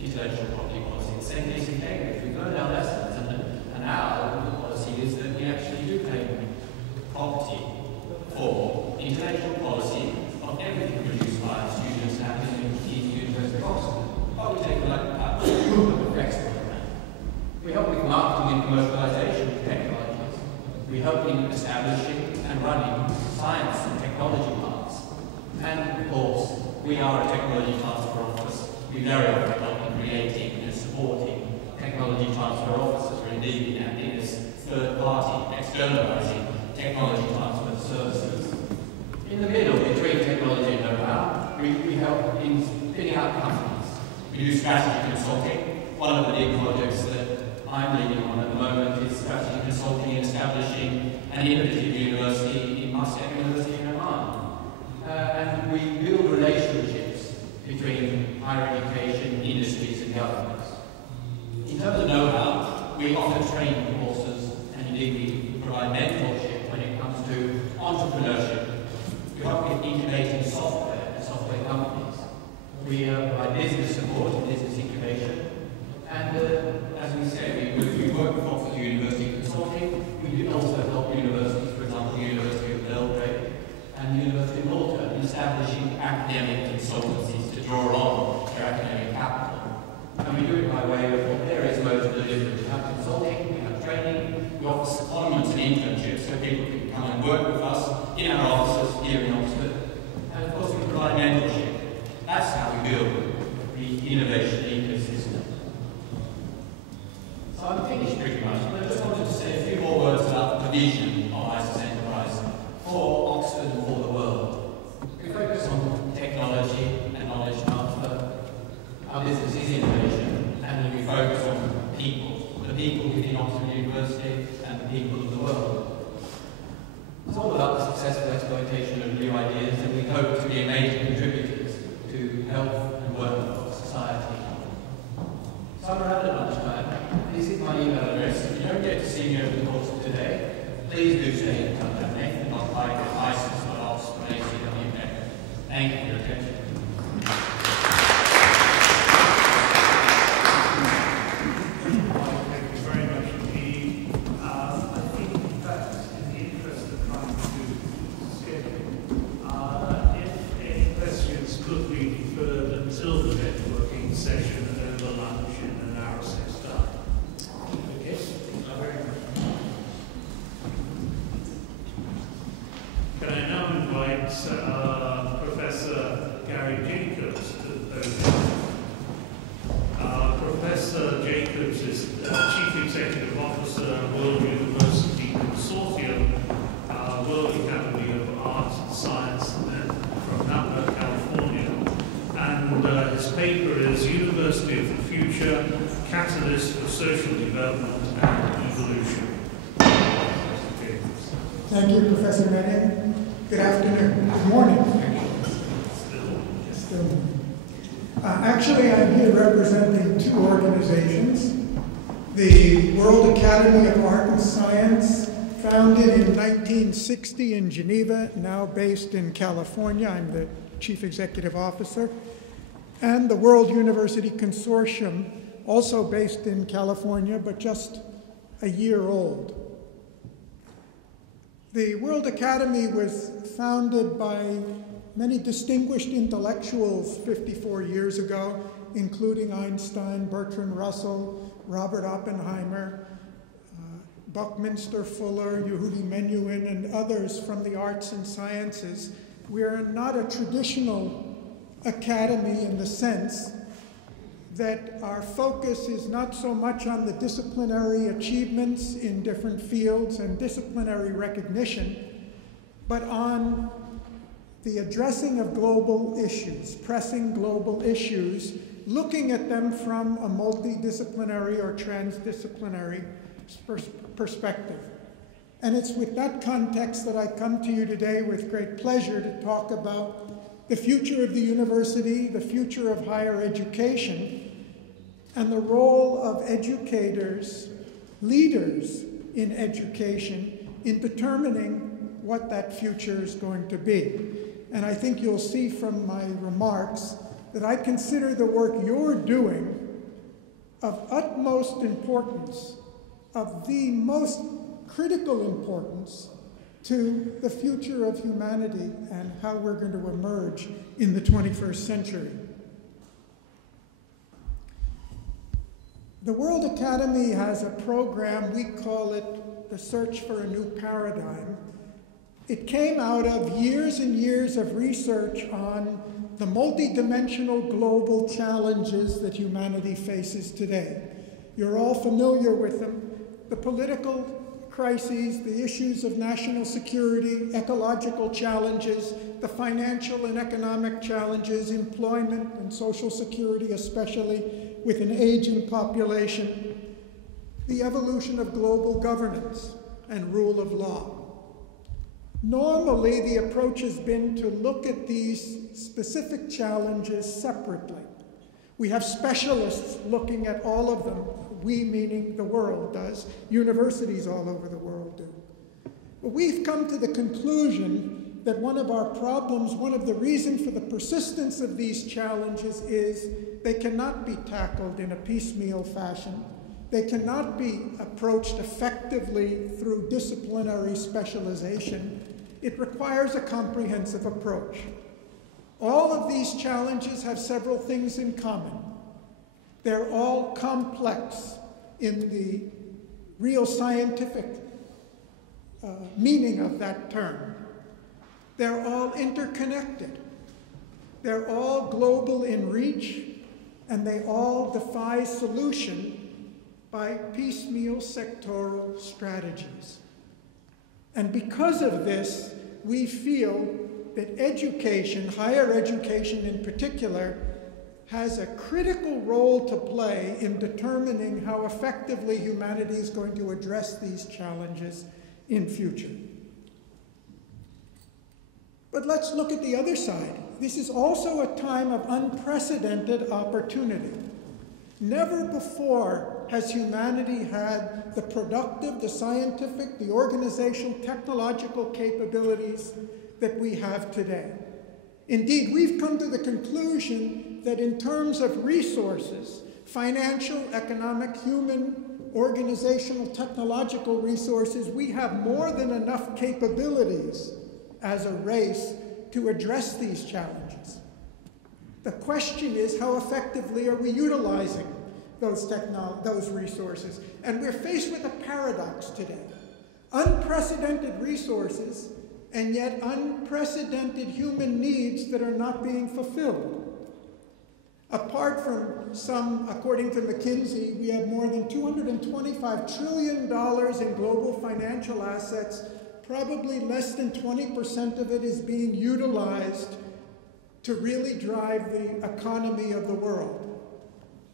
intellectual property policy. The same case in Cambridge. We've learned our lessons and our policy is that we actually do claim property for intellectual policy of everything produced by students happening in the University of Oxford. Oh, we take a look at the flexible around. commercialization of technologies. We help in establishing and running science and technology parks. And of course, we are a technology transfer office. We very often help in creating and supporting technology transfer offices, or indeed in acting as third party, externalizing technology transfer services. In the middle between technology and know-how, we help in spinning up companies. We do strategy consulting. One of the big projects that I'm leading on at the moment is strategy consulting and establishing an innovative university in Muscat University in Oman. And we build relationships between higher education, industries and governments. In terms of know-how, we offer training courses and indeed we provide mentorship when it comes to entrepreneurship. We help with incubating software and software companies. We provide business support and business incubation. And as we said, we work with Oxford University Consorting. We do also help universities, for example, the University of Belgrade and the University of Malta, in establishing academic consultancies to draw on their academic capital. And we do it by way of various modes of delivery. We have consulting, we have training, we offer secondments and internships so people can come and work with us in our offices here in Oxford. And of course we provide mentorship. That's how we build the innovation ecosystem. So I'm finished pretty much, but I just wanted to say a few more words about the vision of ISIS Enterprise for Oxford and for the world. We focus on technology and knowledge transfer. Our business is innovation, and then we focus on people, the people within Oxford University and the people of the world. It's all about the successful exploitation of new ideas, and we hope to be major contributors to health and work of society. So I'm around at lunchtime. This is my email address. If you don't get to see me over the course of today, please do stay in contact. Nathan.Pike@isis.oxford.ac.uk. Thank you for your attention. Thank you very much indeed. I think that in the interest of trying to schedule, if any questions could be deferred until the networking session over lunch in an hour or six time. Okay, very much. Can I now invite Professor Gary Jacobs to the podium? Professor Jacobs is Chief Executive Officer, World University Consortium, World Academy of Arts and Science from Napa, California. And his paper is University of the Future, Catalyst for Social Development and Evolution. Thank you, Professor Manning. Good afternoon. Good morning. Still. Actually, I'm here representing two organizations. The World Academy of Art and Science, founded in 1960 in Geneva, now based in California. I'm the Chief Executive Officer. And the World University Consortium, also based in California, but just a year old. The World Academy was founded by many distinguished intellectuals 54 years ago, including Einstein, Bertrand Russell, Robert Oppenheimer, Buckminster Fuller, Yehudi Menuhin, and others from the arts and sciences. We are not a traditional academy in the sense that our focus is not so much on the disciplinary achievements in different fields and disciplinary recognition, but on the addressing of global issues, pressing global issues, looking at them from a multidisciplinary or transdisciplinary perspective. And it's with that context that I come to you today with great pleasure to talk about the future of the university, the future of higher education, and the role of educators, leaders in education, in determining what that future is going to be. And I think you'll see from my remarks that I consider the work you're doing of utmost importance, of the most critical importance to the future of humanity and how we're going to emerge in the 21st century. The World Academy has a program, we call it the Search for a New Paradigm. It came out of years and years of research on the multidimensional global challenges that humanity faces today. You're all familiar with them. The political crises, the issues of national security, ecological challenges, the financial and economic challenges, employment and social security, especially with an aging population, the evolution of global governance and rule of law. Normally, the approach has been to look at these specific challenges separately. We have specialists looking at all of them. We, meaning the world, does. Universities all over the world do. But we've come to the conclusion that one of our problems, one of the reasons for the persistence of these challenges is they cannot be tackled in a piecemeal fashion. They cannot be approached effectively through disciplinary specialization. It requires a comprehensive approach. All of these challenges have several things in common. They're all complex in the real scientific meaning of that term. They're all interconnected. They're all global in reach, and they all defy solution by piecemeal sectoral strategies. And because of this, we feel that education, higher education in particular, has a critical role to play in determining how effectively humanity is going to address these challenges in future. But let's look at the other side. This is also a time of unprecedented opportunity. Never before has humanity had the productive, the scientific, the organizational, technological capabilities that we have today. Indeed, we've come to the conclusion that in terms of resources, financial, economic, human, organizational, technological resources, we have more than enough capabilities as a race to address these challenges. The question is, how effectively are we utilizing those resources? And we're faced with a paradox today. Unprecedented resources, and yet unprecedented human needs that are not being fulfilled. Apart from some, according to McKinsey, we have more than $225 trillion in global financial assets. Probably less than 20% of it is being utilized to really drive the economy of the world.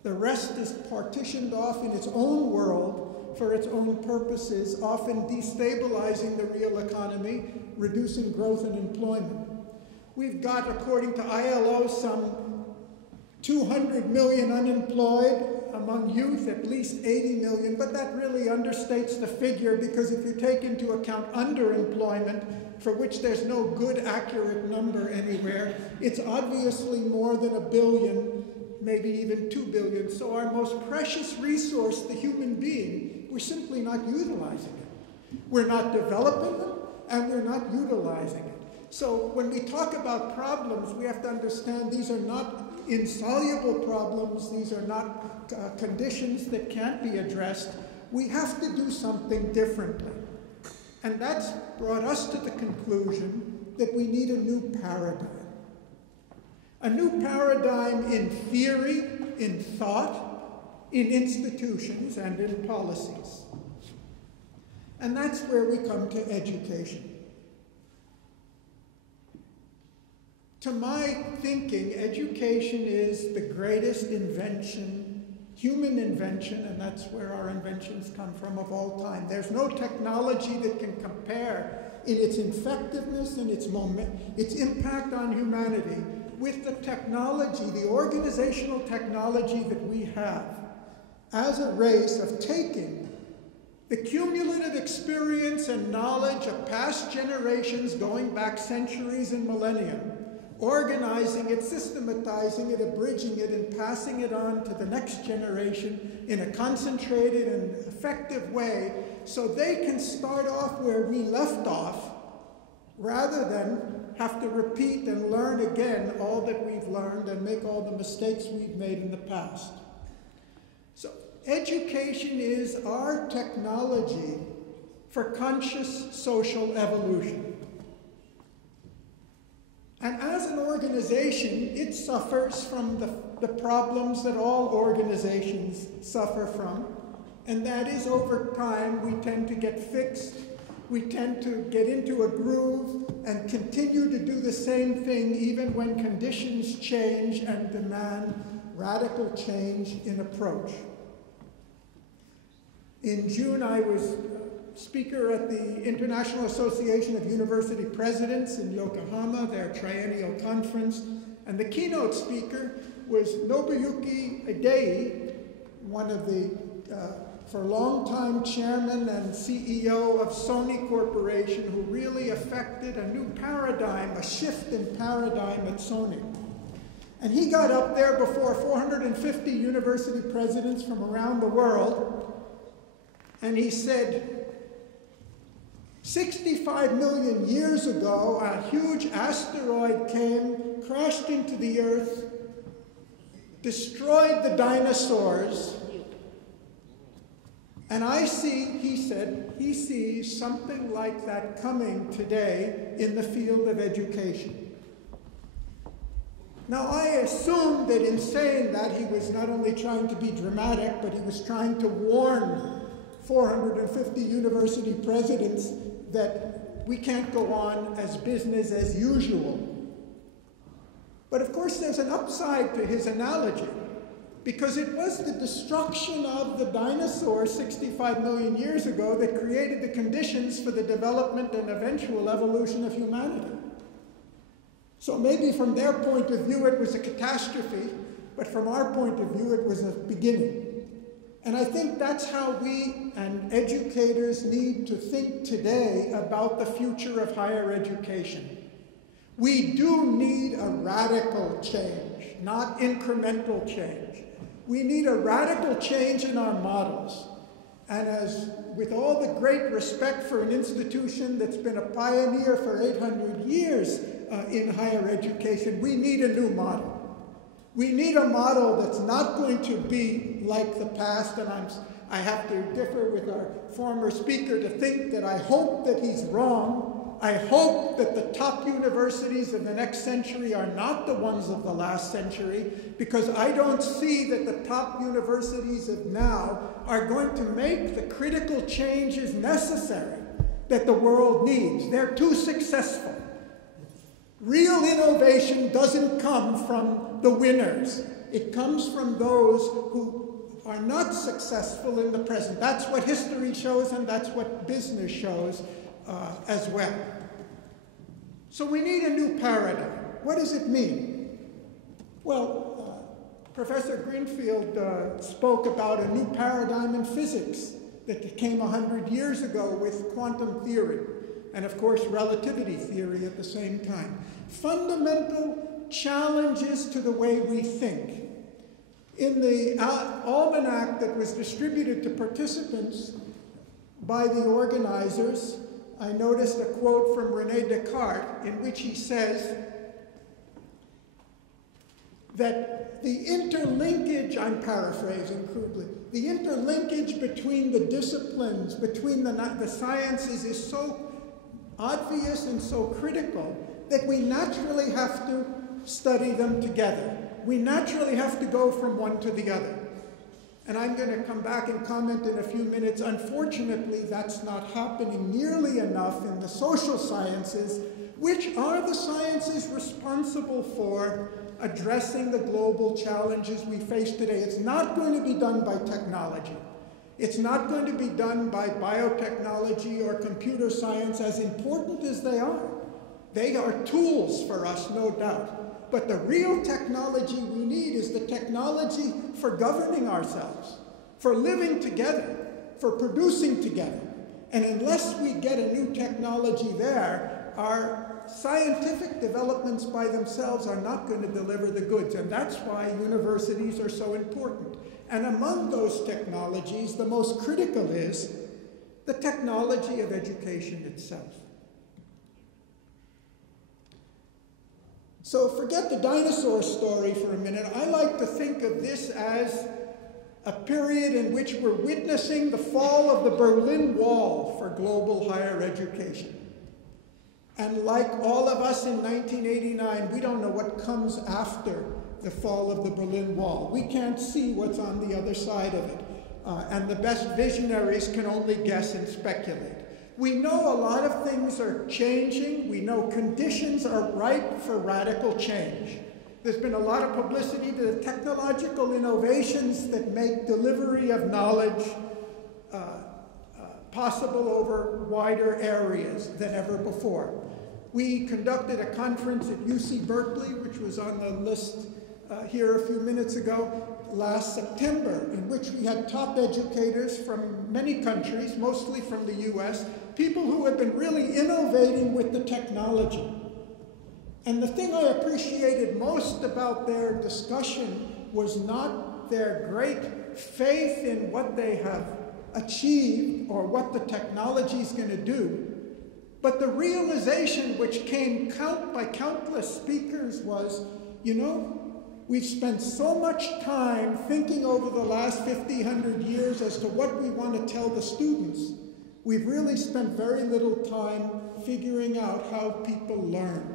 The rest is partitioned off in its own world for its own purposes, often destabilizing the real economy, reducing growth and employment. We've got, according to ILO, some 200 million unemployed, among youth at least 80 million, but that really understates the figure, because if you take into account underemployment, for which there's no good accurate number anywhere, it's obviously more than 1 billion, maybe even 2 billion. So our most precious resource, the human being, we're simply not utilizing it. We're not developing them, and we're not utilizing it. So when we talk about problems, we have to understand these are not insoluble problems. These are not conditions that can't be addressed. We have to do something differently. And that's brought us to the conclusion that we need a new paradigm. A new paradigm in theory, in thought, in institutions, and in policies. And that's where we come to education. To my thinking, education is the greatest invention, human invention, and that's where our inventions come from of all time. There's no technology that can compare in its effectiveness and its impact on humanity with the technology, the organizational technology that we have as a race of taking the cumulative experience and knowledge of past generations going back centuries and millennia, organizing it, systematizing it, abridging it, and passing it on to the next generation in a concentrated and effective way so they can start off where we left off rather than have to repeat and learn again all that we've learned and make all the mistakes we've made in the past. So Education is our technology for conscious social evolution. And as an organization, it suffers from the problems that all organizations suffer from, and that is over time we tend to get fixed, we tend to get into a groove and continue to do the same thing even when conditions change and demand radical change in approach. In June, I was speaker at the International Association of University Presidents in Yokohama, their triennial conference, and the keynote speaker was Nobuyuki Idei, one of the, for a long time, chairman and CEO of Sony Corporation, who really affected a new paradigm, a shift in paradigm at Sony. And he got up there before 450 university presidents from around the world, and he said, 65 million years ago, a huge asteroid came, crashed into the Earth, destroyed the dinosaurs, and I see, he said, he sees something like that coming today in the field of education. Now, I assumed that in saying that, he was not only trying to be dramatic, but he was trying to warn 450 university presidents that we can't go on as business as usual. But of course, there's an upside to his analogy, because it was the destruction of the dinosaurs 65 million years ago that created the conditions for the development and eventual evolution of humanity. So maybe from their point of view it was a catastrophe, but from our point of view it was a beginning. And I think that's how we and educators need to think today about the future of higher education. We do need a radical change, not incremental change. We need a radical change in our models. And as with all the great respect for an institution that's been a pioneer for 800 years in higher education, we need a new model. We need a model that's not going to be like the past, and I have to differ with our former speaker to think that I hope that he's wrong. I hope that the top universities of the next century are not the ones of the last century, because I don't see that the top universities of now are going to make the critical changes necessary that the world needs. They're too successful. Real innovation doesn't come from the winners. It comes from those who are not successful in the present. That's what history shows, and that's what business shows as well. So we need a new paradigm. What does it mean? Well, Professor Greenfield spoke about a new paradigm in physics that came 100 years ago with quantum theory, and of course relativity theory at the same time. Fundamental challenges to the way we think. In the almanac that was distributed to participants by the organizers, I noticed a quote from René Descartes in which he says that the interlinkage, I'm paraphrasing crudely, the interlinkage between the disciplines, between the sciences is so obvious and so critical that we naturally have to study them together. We naturally have to go from one to the other. And I'm going to come back and comment in a few minutes. Unfortunately, that's not happening nearly enough in the social sciences, which are the sciences responsible for addressing the global challenges we face today. It's not going to be done by technology. It's not going to be done by biotechnology or computer science, as important as they are. They are tools for us, no doubt. But the real technology we need is the technology for governing ourselves, for living together, for producing together. And unless we get a new technology there, our scientific developments by themselves are not going to deliver the goods. And that's why universities are so important. And among those technologies, the most critical is the technology of education itself. So forget the dinosaur story for a minute. I like to think of this as a period in which we're witnessing the fall of the Berlin Wall for global higher education. And like all of us in 1989, we don't know what comes after the fall of the Berlin Wall. We can't see what's on the other side of it. And the best visionaries can only guess and speculate. We know a lot of things are changing. We know conditions are ripe for radical change. There's been a lot of publicity to the technological innovations that make delivery of knowledge possible over wider areas than ever before. We conducted a conference at UC Berkeley, which was on the list here a few minutes ago, last September, in which we had top educators from many countries, mostly from the US, people who have been really innovating with the technology. And the thing I appreciated most about their discussion was not their great faith in what they have achieved or what the technology is going to do, but the realization which came by countless speakers was, you know, we've spent so much time thinking over the last 50, 100 years as to what we want to tell the students. We've really spent very little time figuring out how people learn.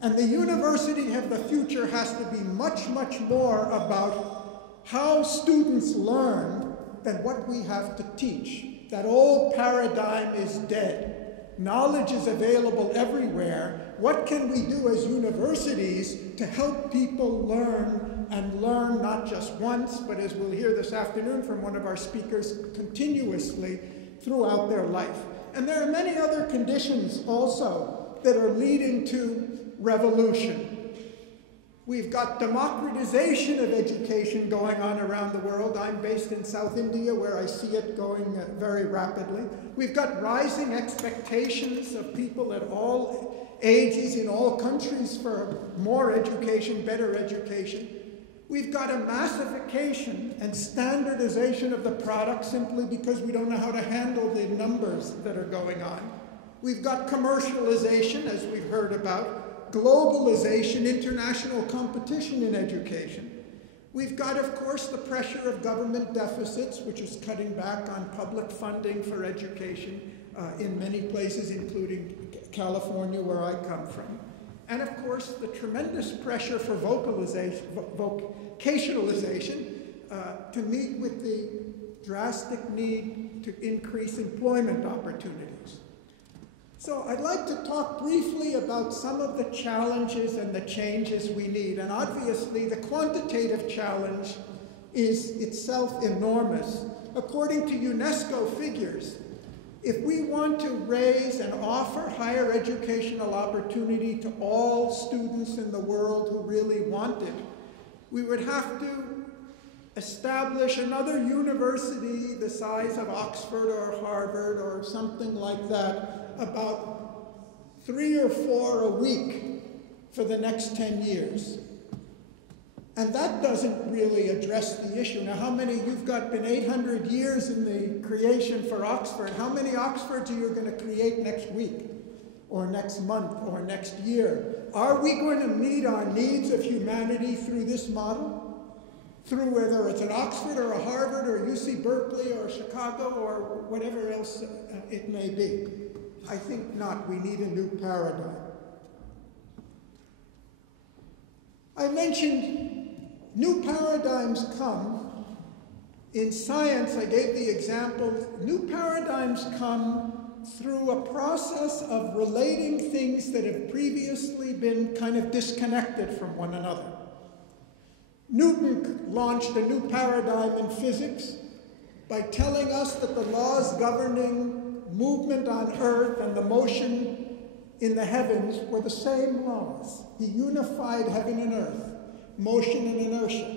And the university of the future has to be much, much more about how students learn than what we have to teach. That old paradigm is dead. Knowledge is available everywhere. What can we do as universities to help people learn, and learn not just once, but as we'll hear this afternoon from one of our speakers, continuously throughout their life? And there are many other conditions also that are leading to revolution. We've got democratization of education going on around the world. I'm based in South India, where I see it going very rapidly. We've got rising expectations of people at all ages in all countries for more education, better education. We've got a massification and standardization of the product simply because we don't know how to handle the numbers that are going on. We've got commercialization, as we've heard about, globalization, international competition in education. We've got, of course, the pressure of government deficits, which is cutting back on public funding for education in many places, including California, where I come from. And, of course, the tremendous pressure for vocationalization to meet with the drastic need to increase employment opportunities. So I'd like to talk briefly about some of the challenges and the changes we need. And obviously, the quantitative challenge is itself enormous. According to UNESCO figures, if we want to raise and offer higher educational opportunity to all students in the world who really want it, we would have to establish another university the size of Oxford or Harvard or something like that, about 3 or 4 a week for the next 10 years. And that doesn't really address the issue. Now, how many, you've been 800 years in the creation for Oxford. How many Oxfords are you going to create next week or next month or next year? Are we going to meet our needs of humanity through this model? Through whether it's an Oxford or a Harvard or UC Berkeley or Chicago or whatever else it may be? I think not. We need a new paradigm. I mentioned new paradigms come. In science, I gave the example, new paradigms come through a process of relating things that have previously been kind of disconnected from one another. Newton launched a new paradigm in physics by telling us that the laws governing movement on Earth and the motion in the heavens were the same laws. He unified heaven and earth, motion and inertia.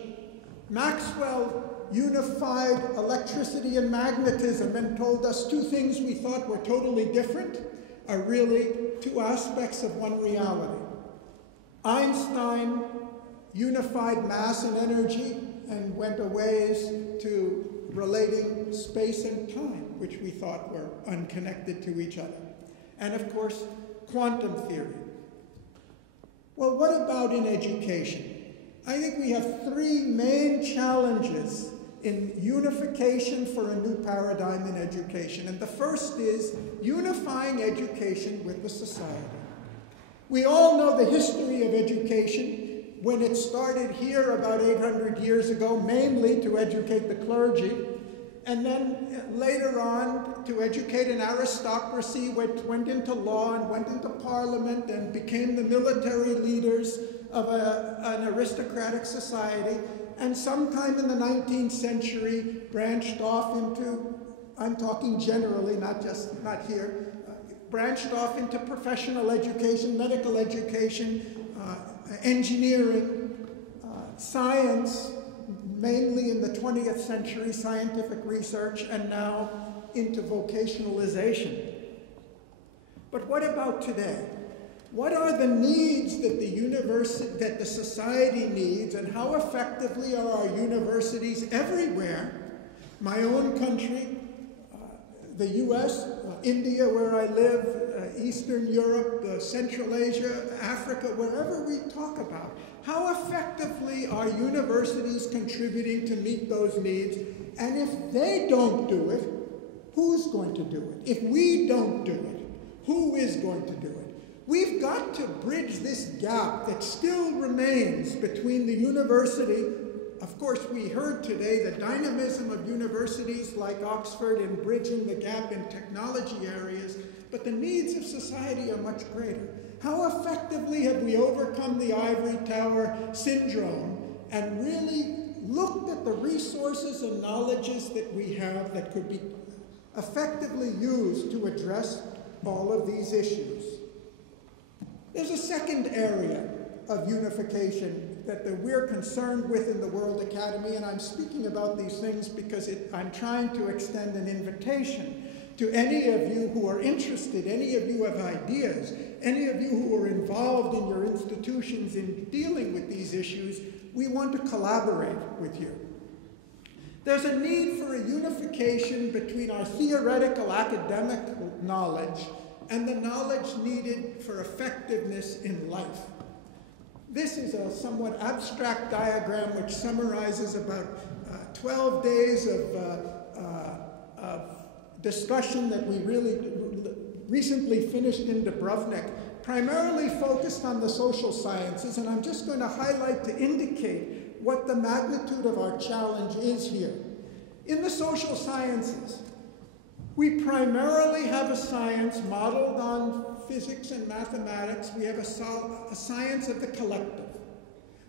Maxwell unified electricity and magnetism and told us two things we thought were totally different are really two aspects of one reality. Einstein unified mass and energy and went a ways to relating space and time, which we thought were unconnected to each other. And of course, quantum theory. Well, what about in education? I think we have three main challenges in unification for a new paradigm in education. And the first is unifying education with the society. We all know the history of education, when it started here about 800 years ago, mainly to educate the clergy, and then later on to educate an aristocracy, which went into law and went into parliament and became the military leaders of an aristocratic society, and sometime in the 19th century branched off into, I'm talking generally, not here, branched off into professional education, medical education, engineering, science, mainly in the 20th century, scientific research, and now into vocationalization. But what about today? What are the needs that the society needs, and how effectively are our universities everywhere? My own country, the US, India where I live, Eastern Europe, Central Asia, Africa, wherever we talk about. How effectively are universities contributing to meet those needs? And if they don't do it, who's going to do it? If we don't do it, who is going to do it? We've got to bridge this gap that still remains between the university. Of course, we heard today the dynamism of universities like Oxford in bridging the gap in technology areas, but the needs of society are much greater. How effectively have we overcome the ivory tower syndrome and really looked at the resources and knowledges that we have that could be effectively used to address all of these issues? There's a second area of unification that we're concerned with in the World Academy, and I'm speaking about these things because I'm trying to extend an invitation to any of you who are interested, any of you who have ideas, any of you who are involved in your institutions in dealing with these issues. We want to collaborate with you. There's a need for a unification between our theoretical academic knowledge and the knowledge needed for effectiveness in life. This is a somewhat abstract diagram which summarizes about 12 days of discussion that we really recently finished in Dubrovnik, primarily focused on the social sciences, and I'm just going to highlight to indicate what the magnitude of our challenge is here. In the social sciences, we primarily have a science modeled on physics and mathematics. We have a science of the collective.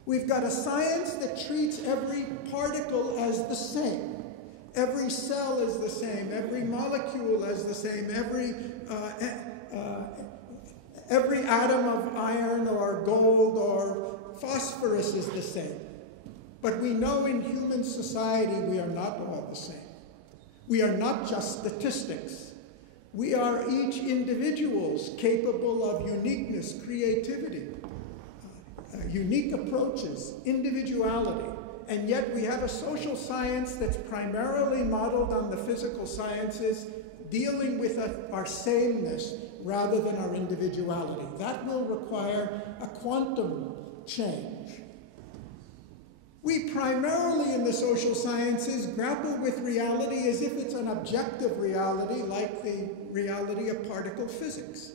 We've got a science that treats every particle as the same. Every cell is the same. Every molecule is the same. Every atom of iron or gold or phosphorus is the same. But we know in human society we are not all the same. We are not just statistics. We are each individuals capable of uniqueness, creativity, unique approaches, individuality. And yet we have a social science that's primarily modeled on the physical sciences, dealing with our sameness rather than our individuality. That will require a quantum change. We primarily in the social sciences grapple with reality as if it's an objective reality, like the reality of particle physics.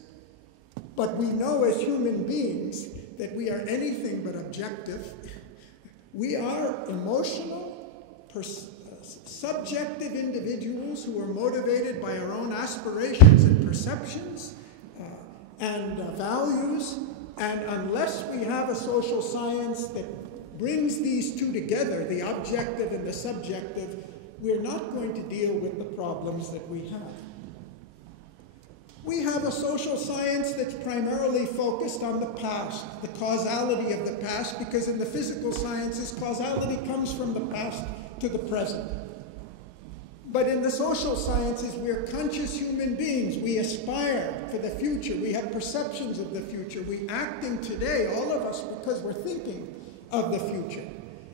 But we know as human beings that we are anything but objective. We are emotional, subjective individuals who are motivated by our own aspirations and perceptions and values. And unless we have a social science that brings these two together, the objective and the subjective, we're not going to deal with the problems that we have. We have a social science that's primarily focused on the past, the causality of the past, because in the physical sciences, causality comes from the past to the present. But in the social sciences, we are conscious human beings. We aspire for the future. We have perceptions of the future. We act in today, all of us, because we're thinking of the future.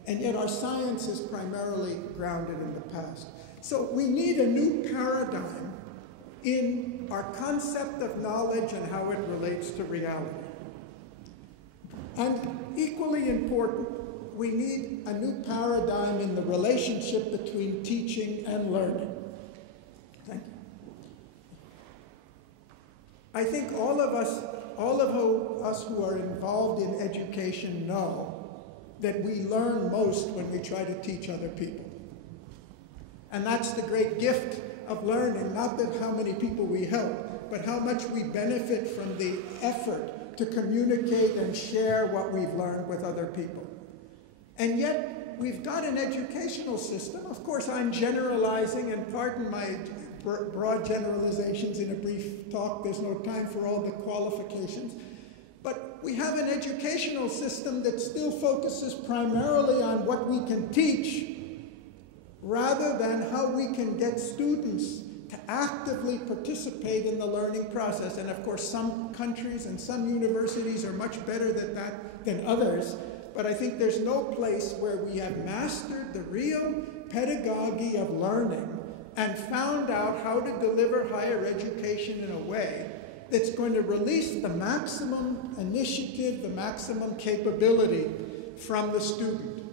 And yet our science is primarily grounded in the past. So we need a new paradigm in our concept of knowledge and how it relates to reality. And equally important, we need a new paradigm in the relationship between teaching and learning. Thank you. I think all of us who are involved in education know that we learn most when we try to teach other people. And that's the great gift of learning, not that how many people we help, but how much we benefit from the effort to communicate and share what we've learned with other people. And yet, we've got an educational system. Of course, I'm generalizing, and pardon my broad generalizations in a brief talk. There's no time for all the qualifications. But we have an educational system that still focuses primarily on what we can teach, rather than how we can get students to actively participate in the learning process. And of course, some countries and some universities are much better at that than others. But I think there's no place where we have mastered the real pedagogy of learning and found out how to deliver higher education in a way that's going to release the maximum initiative, the maximum capability from the student.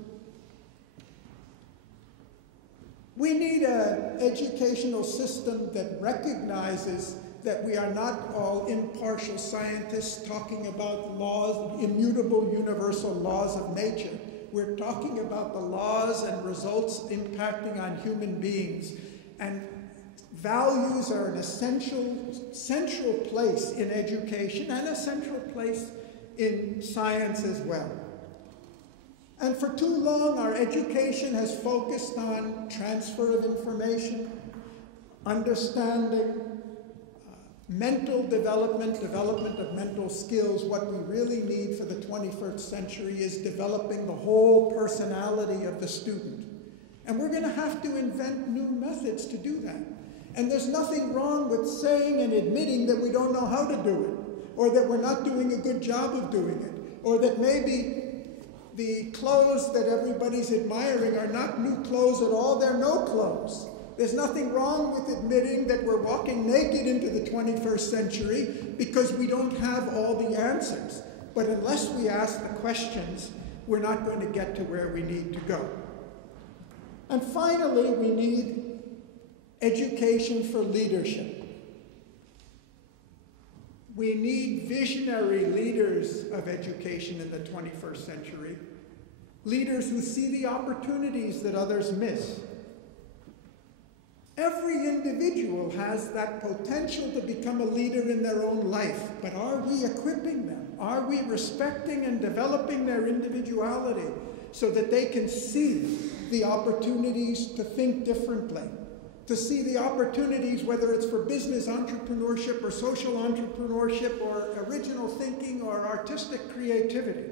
We need an educational system that recognizes that we are not all impartial scientists talking about laws, immutable universal laws of nature. We're talking about the laws and results impacting on human beings. And values are an central place in education and a central place in science as well. And for too long, our education has focused on transfer of information, understanding, mental development of mental skills. What we really need for the 21st century is developing the whole personality of the student. And we're going to have to invent new methods to do that. And there's nothing wrong with saying and admitting that we don't know how to do it, or that we're not doing a good job of doing it, or that maybe the clothes that everybody's admiring are not new clothes at all, they're no clothes. There's nothing wrong with admitting that we're walking naked into the 21st century because we don't have all the answers. But unless we ask the questions, we're not going to get to where we need to go. And finally, we need education for leadership. We need visionary leaders of education in the 21st century, leaders who see the opportunities that others miss. Every individual has that potential to become a leader in their own life, but are we equipping them? Are we respecting and developing their individuality so that they can see the opportunities to think differently? To see the opportunities, whether it's for business entrepreneurship or social entrepreneurship or original thinking or artistic creativity.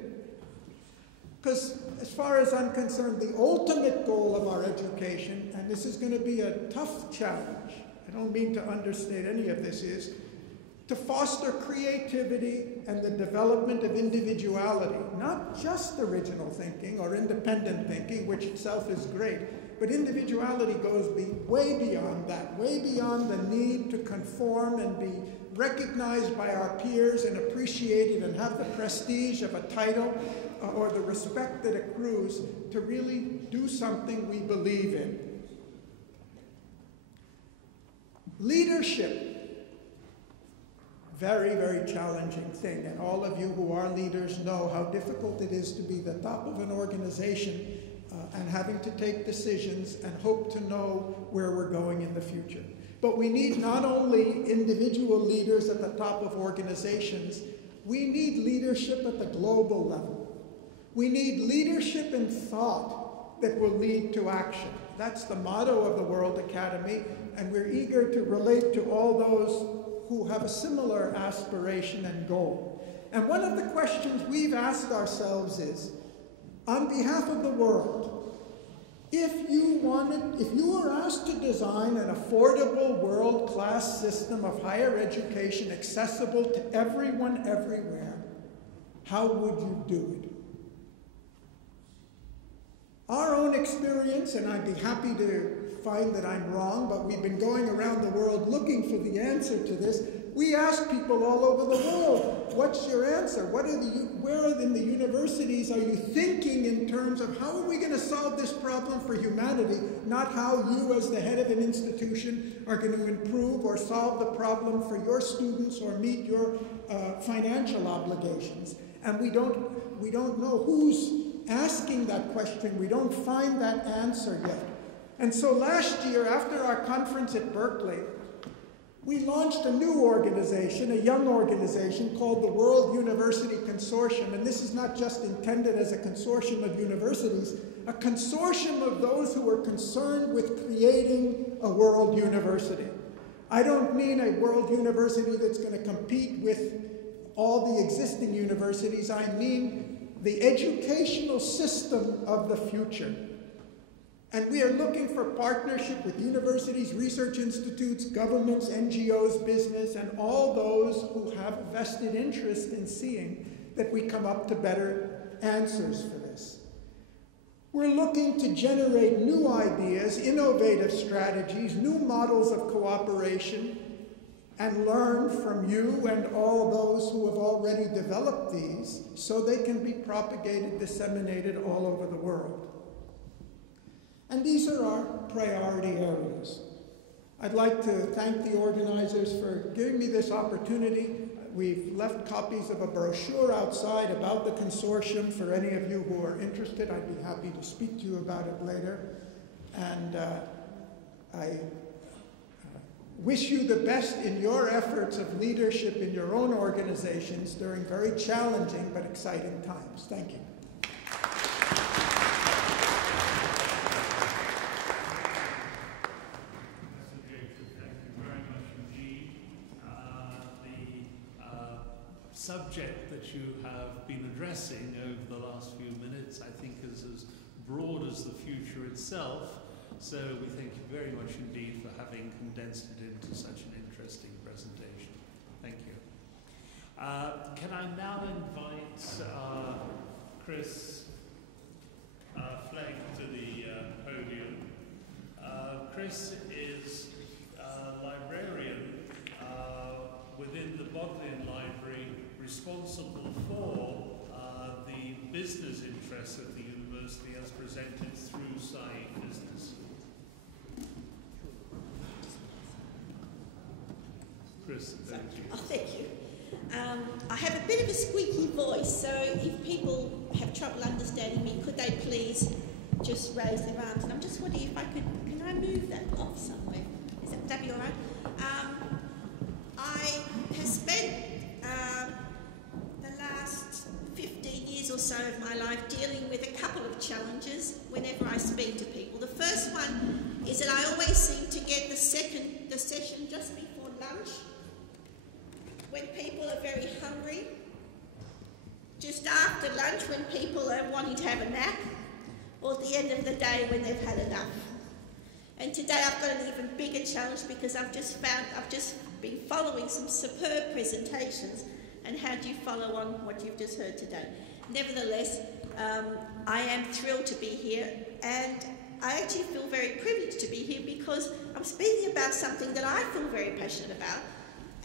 Because as far as I'm concerned, the ultimate goal of our education, and this is going to be a tough challenge, I don't mean to understate any of this, is to foster creativity and the development of individuality, not just original thinking or independent thinking, which itself is great, but individuality goes way beyond that, way beyond the need to conform and be recognized by our peers and appreciated and have the prestige of a title or the respect that accrues to really do something we believe in. Leadership, very, very challenging thing, and all of you who are leaders know how difficult it is to be the top of an organization and having to take decisions and hope to know where we're going in the future. But we need not only individual leaders at the top of organizations, we need leadership at the global level. We need leadership in thought that will lead to action. That's the motto of the World Academy, and we're eager to relate to all those who have a similar aspiration and goal. And one of the questions we've asked ourselves is, on behalf of the world, if you were asked to design an affordable world-class system of higher education accessible to everyone everywhere, how would you do it? Our own experience, and I'd be happy to find that I'm wrong, but we've been going around the world looking for the answer to this. We ask people all over the world, what's your answer? Where in the universities are you thinking in terms of how are we going to solve this problem for humanity, not how you as the head of an institution are going to improve or solve the problem for your students or meet your financial obligations. And we don't know who's asking that question. We don't find that answer yet. And so last year, after our conference at Berkeley, we launched a new organization, a young organization called the World University Consortium. And this is not just intended as a consortium of universities, a consortium of those who are concerned with creating a world university. I don't mean a world university that's going to compete with all the existing universities. I mean the educational system of the future. And we are looking for partnership with universities, research institutes, governments, NGOs, business, and all those who have a vested interest in seeing that we come up to better answers for this. We're looking to generate new ideas, innovative strategies, new models of cooperation, and learn from you and all those who have already developed these so they can be propagated, disseminated all over the world. And these are our priority areas. I'd like to thank the organizers for giving me this opportunity. We've left copies of a brochure outside about the consortium for any of you who are interested. I'd be happy to speak to you about it later. And I wish you the best in your efforts of leadership in your own organizations during very challenging but exciting times. Thank you. Subject that you have been addressing over the last few minutes, I think, is as broad as the future itself. So we thank you very much indeed for having condensed it into such an interesting presentation. Thank you. Can I now invite Chris Flegg to the podium. Chris is a librarian within the Bodleian Library, responsible for the business interests of the university as presented through Saïd Business. Chris, thank you. Oh, thank you. I have a bit of a squeaky voice, so if people have trouble understanding me, could they please just raise their arms? And I'm just wondering if I could, can I move that off somewhere? Would that be all right? I have spent the last 15 years or so of my life dealing with a couple of challenges whenever I speak to people. The first one is that I always seem to get the session just before lunch, when people are very hungry, just after lunch when people are wanting to have a nap, or at the end of the day when they've had enough. And today I've got an even bigger challenge because I've just been following some superb presentations, and how do you follow on what you've just heard today? Nevertheless, I am thrilled to be here, and I actually feel very privileged to be here because I'm speaking about something that I feel very passionate about,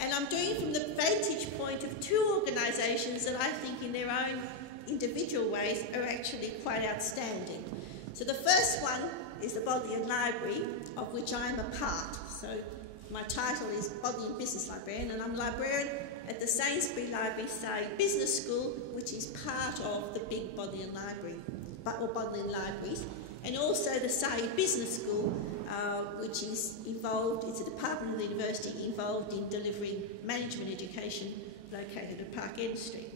and I'm doing it from the vantage point of two organisations that I think in their own individual ways are actually quite outstanding. So the first one is the Bodleian Library, of which I'm a part. So my title is Bodleian Business Librarian, and I'm librarian at the Sainsbury Library Saïd Business School, which is part of the big Bodleian Library, or Bodleian Libraries, and also the Saïd Business School, which is involved, it's a department of the university involved in delivering management education located at Park End Street.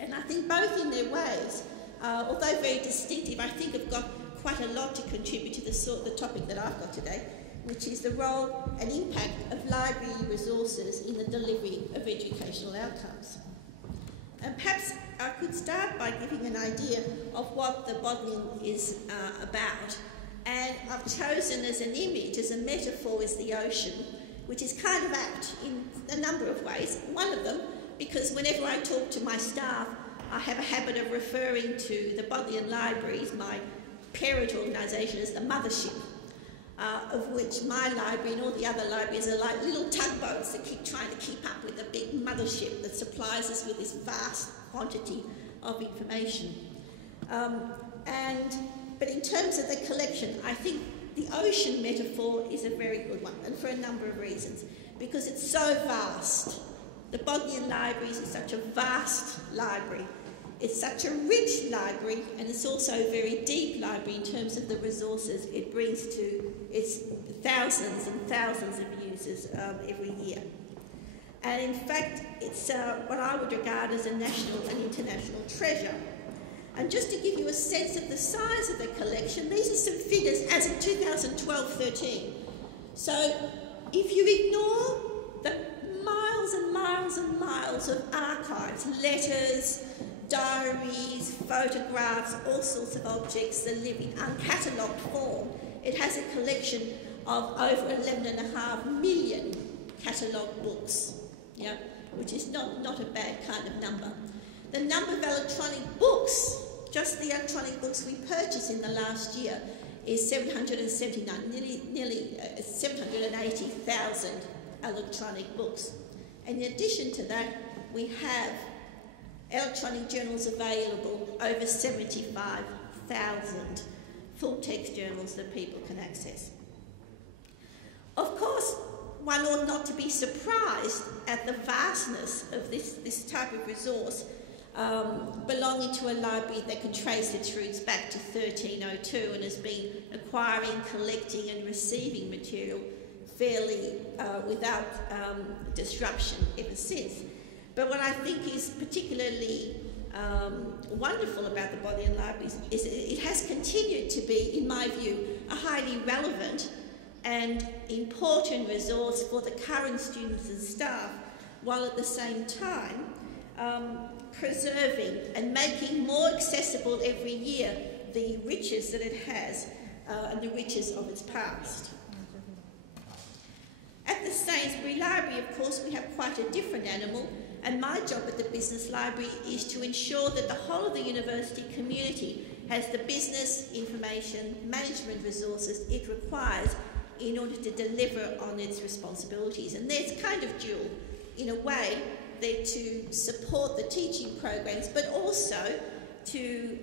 And I think both in their ways, although very distinctive, I think have got quite a lot to contribute to the topic that I've got today, which is the role and impact of library resources in the delivery of educational outcomes. And perhaps I could start by giving an idea of what the Bodleian is about. And I've chosen as an image, as a metaphor, is the ocean, which is kind of apt in a number of ways. One of them, because whenever I talk to my staff, I have a habit of referring to the Bodleian Libraries, my parent organisation, as the mothership. of which my library and all the other libraries are like little tugboats that keep trying to keep up with the big mothership that supplies us with this vast quantity of information. But in terms of the collection, I think the ocean metaphor is a very good one, and for a number of reasons. Because it's so vast. The Bodleian Libraries is such a vast library. It's such a rich library, and it's also a very deep library in terms of the resources it brings to its thousands and thousands of users every year. And in fact, it's what I would regard as a national and international treasure. And just to give you a sense of the size of the collection, these are some figures as of 2012-13. So if you ignore the miles and miles and miles of archives, letters, diaries, photographs, all sorts of objects that live in uncatalogued form, it has a collection of over 11.5 million catalogued books, yeah, which is not a bad kind of number. The number of electronic books, just the electronic books we purchased in the last year, is 779, nearly 780,000 electronic books. And in addition to that, we have electronic journals available, over 75,000 full-text journals that people can access. Of course, one ought not to be surprised at the vastness of this type of resource belonging to a library that can trace its roots back to 1302 and has been acquiring, collecting and receiving material fairly without disruption ever since. But what I think is particularly wonderful about the Bodleian Libraries is it has continued to be, in my view, a highly relevant and important resource for the current students and staff, while at the same time preserving and making more accessible every year the riches that it has and the riches of its past. At the Sainsbury Library, of course, we have quite a different animal, and my job at the Business Library is to ensure that the whole of the university community has the business, information, management resources it requires in order to deliver on its responsibilities. And there's kind of dual, in a way, they're to support the teaching programs, but also to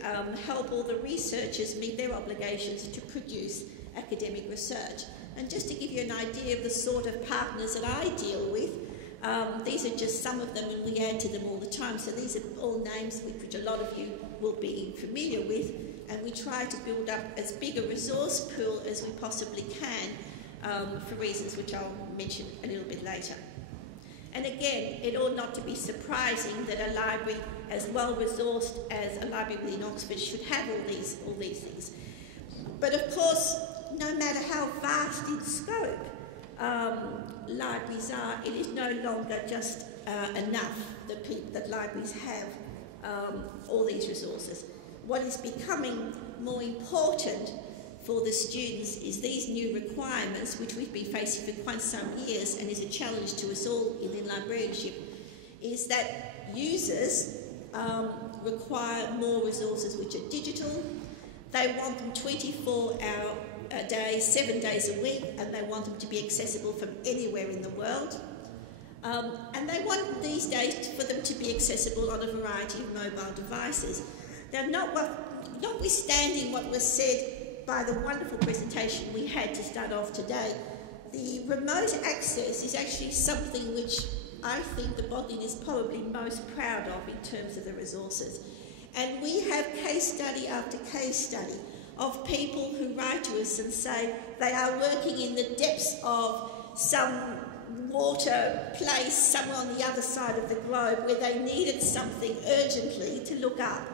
help all the researchers meet their obligations to produce academic research. And just to give you an idea of the sort of partners that I deal with, these are just some of them, and we add to them all the time. So these are all names which a lot of you will be familiar with, and we try to build up as big a resource pool as we possibly can for reasons which I'll mention a little bit later. And again, it ought not to be surprising that a library as well resourced as a library within Oxford should have all these things. But of course, no matter how vast in scope libraries are, it is no longer just enough that libraries have all these resources. What is becoming more important for the students is these new requirements, which we've been facing for quite some years and is a challenge to us all in librarianship, is that users require more resources which are digital. They want them 24-hour a day, 7 days a week, and they want them to be accessible from anywhere in the world. And they want these days for them to be accessible on a variety of mobile devices. Now, notwithstanding what was said by the wonderful presentation we had to start off today, the remote access is actually something which I think the Bodleian is probably most proud of in terms of the resources. And we have case study after case study of people who write to us and say they are working in the depths of some water place somewhere on the other side of the globe where they needed something urgently to look up,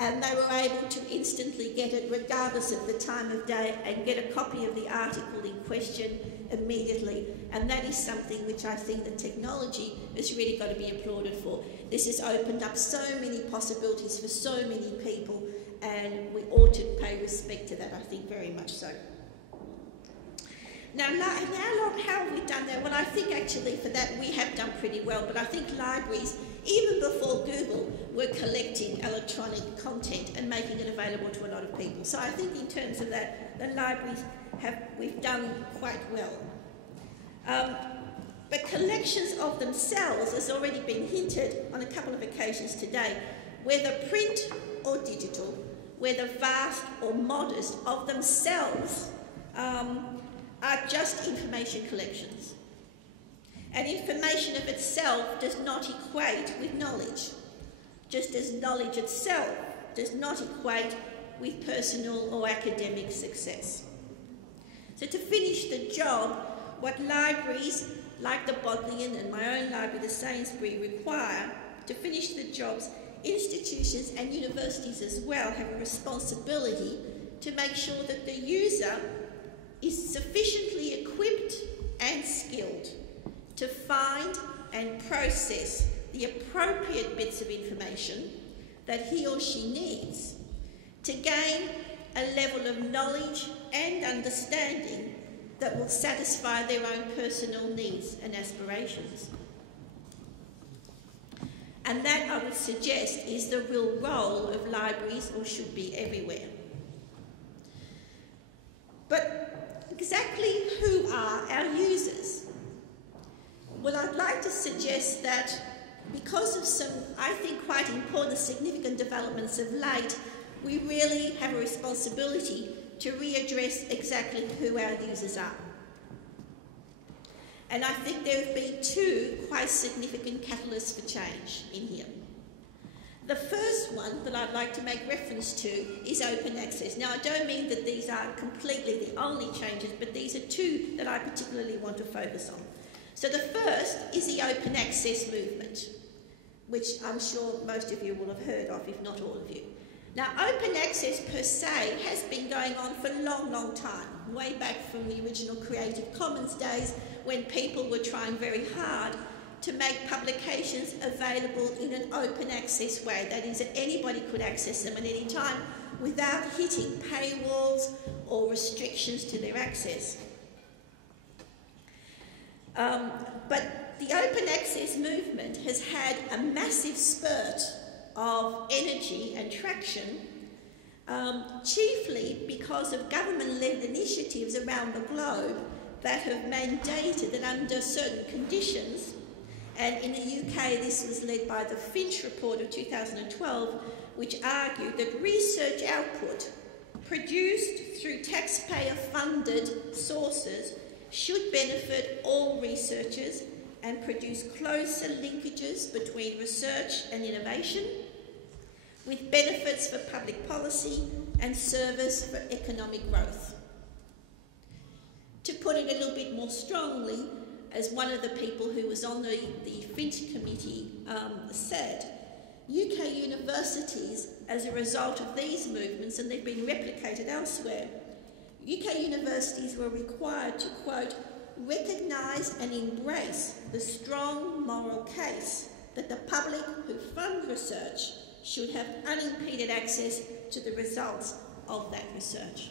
and they were able to instantly get it regardless of the time of day and get a copy of the article in question immediately. And that is something which I think the technology has really got to be applauded for. This has opened up so many possibilities for so many people, and we ought to pay respect to that, I think, very much so. Now, how have we done that? Well, I think actually for that we have done pretty well, but I think libraries even before Google were collecting electronic content and making it available to a lot of people. So I think in terms of that, the libraries we've done quite well. But collections of themselves, has already been hinted on a couple of occasions today, whether print or digital, whether vast or modest, of themselves are just information collections. And information of itself does not equate with knowledge, just as knowledge itself does not equate with personal or academic success. So to finish the job, what libraries like the Bodleian and my own library, the Sainsbury, require to finish the jobs, institutions and universities as well have a responsibility to make sure that the user is sufficiently equipped and skilled to find and process the appropriate bits of information that he or she needs to gain a level of knowledge and understanding that will satisfy their own personal needs and aspirations. And that, I would suggest, is the real role of libraries, or should be everywhere. But exactly who are our users? Well, I'd like to suggest that because of some, I think, quite important, significant developments of late, we really have a responsibility to readdress exactly who our users are. And I think there have been two quite significant catalysts for change in here. The first one that I'd like to make reference to is open access. Now, I don't mean that these are completely the only changes, but these are two that I particularly want to focus on. So the first is the open access movement, which I'm sure most of you will have heard of, if not all of you. Now, open access per se has been going on for a long, long time, way back from the original Creative Commons days when people were trying very hard to make publications available in an open access way. That is, that anybody could access them at any time without hitting paywalls or restrictions to their access. But the open access movement has had a massive spurt of energy and traction, chiefly because of government-led initiatives around the globe that have mandated that under certain conditions, and in the UK this was led by the Finch report of 2012, which argued that research output produced through taxpayer-funded sources should benefit all researchers and produce closer linkages between research and innovation, with benefits for public policy and service for economic growth. To put it a little bit more strongly, as one of the people who was on the Finch committee said, UK universities, as a result of these movements, and they've been replicated elsewhere, UK universities were required to, quote, recognise and embrace the strong moral case that the public who fund research should have unimpeded access to the results of that research.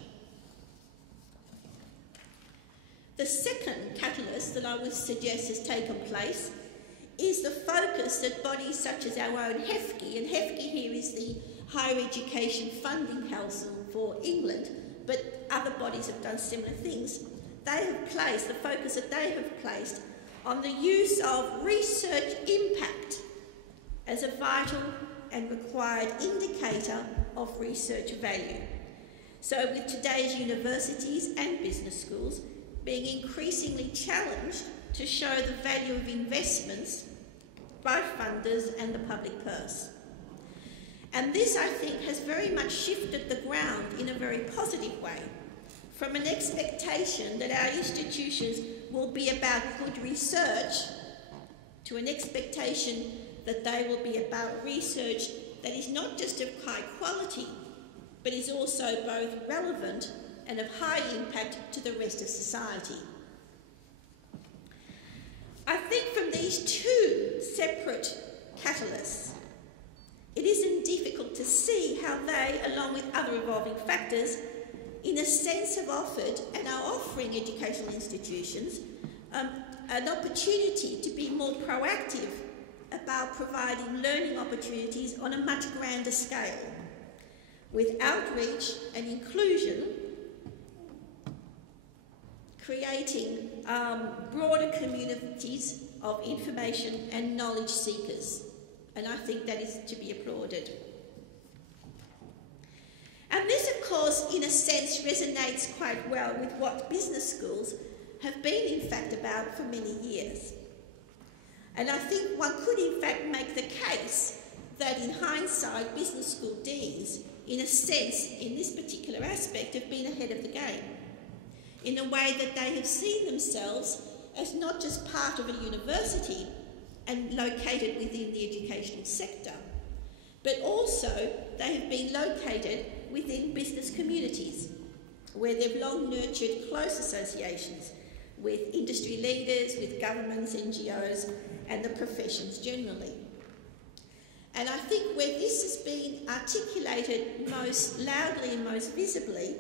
The second catalyst that I would suggest has taken place is the focus that bodies such as our own HEFCE, and HEFCE here is the Higher Education Funding Council for England, but other bodies have done similar things. They have placed, the focus that they have placed on the use of research impact as a vital and required indicator of research value. So with today's universities and business schools being increasingly challenged to show the value of investments by funders and the public purse. And this, I think, has very much shifted the ground in a very positive way, from an expectation that our institutions will be about good research to an expectation that they will be about research that is not just of high quality, but is also both relevant and of high impact to the rest of society. I think from these two separate catalysts, it isn't difficult to see how they, along with other evolving factors, in a sense have offered and are offering educational institutions an opportunity to be more proactive about providing learning opportunities on a much grander scale, with outreach and inclusion, creating broader communities of information and knowledge seekers. And I think that is to be applauded. And this, of course, in a sense, resonates quite well with what business schools have been, in fact, about for many years. And I think one could, in fact, make the case that, in hindsight, business school deans, in a sense, in this particular aspect, have been ahead of the game, in a way that they have seen themselves as not just part of a university and located within the educational sector, but also they have been located within business communities, where they've long nurtured close associations with industry leaders, with governments, NGOs, and the professions generally. And I think where this has been articulated most loudly and most visibly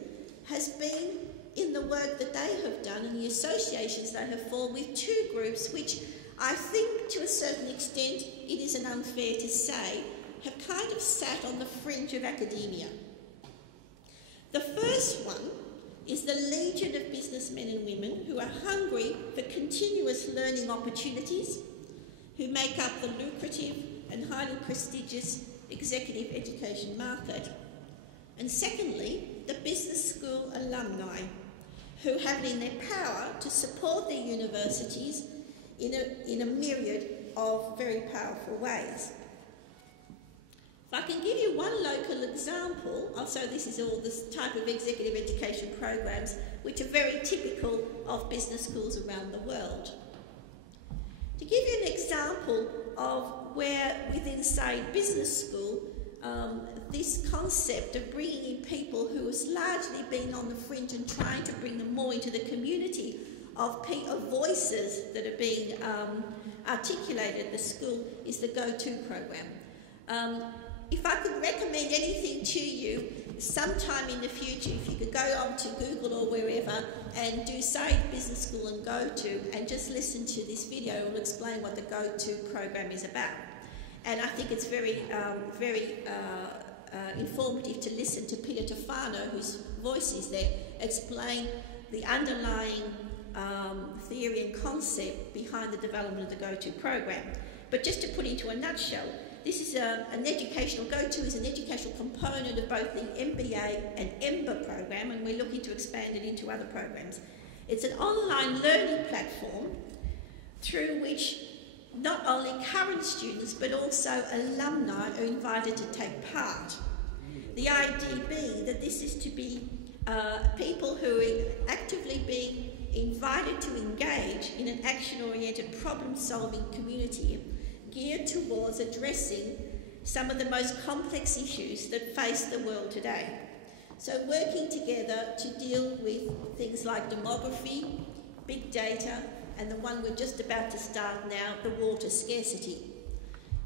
has been in the work that they have done and the associations they have formed with two groups which I think to a certain extent, it isn't unfair to say, have kind of sat on the fringe of academia. The first one is the legion of businessmen and women who are hungry for continuous learning opportunities, who make up the lucrative and highly prestigious executive education market. And secondly, the business school alumni, who have it in their power to support their universities in a myriad of very powerful ways. If I can give you one local example, so this is all this type of executive education programs which are very typical of business schools around the world. To give you an example of where within, say, business school, this concept of bringing in people who has largely been on the fringe and trying to bring them more into the community of voices that are being articulated at the school is the Go-To program. If I could recommend anything to you, sometime in the future, if you could go on to Google or wherever and do, say, business school and Go-To and just listen to this video, it will explain what the Go-To program is about. And I think it's very informative to listen to Peter Tofano, whose voice is there, explain the underlying theory and concept behind the development of the Go-To program. But just to put into a nutshell, this is an educational, Go-To is an educational component of both the MBA and EMBA program, and we're looking to expand it into other programs. It's an online learning platform through which not only current students but also alumni are invited to take part. The idea being that this is to be people who are actively being invited to engage in an action-oriented problem-solving community geared towards addressing some of the most complex issues that face the world today. So working together to deal with things like demography, big data, and the one we're just about to start now, the water scarcity.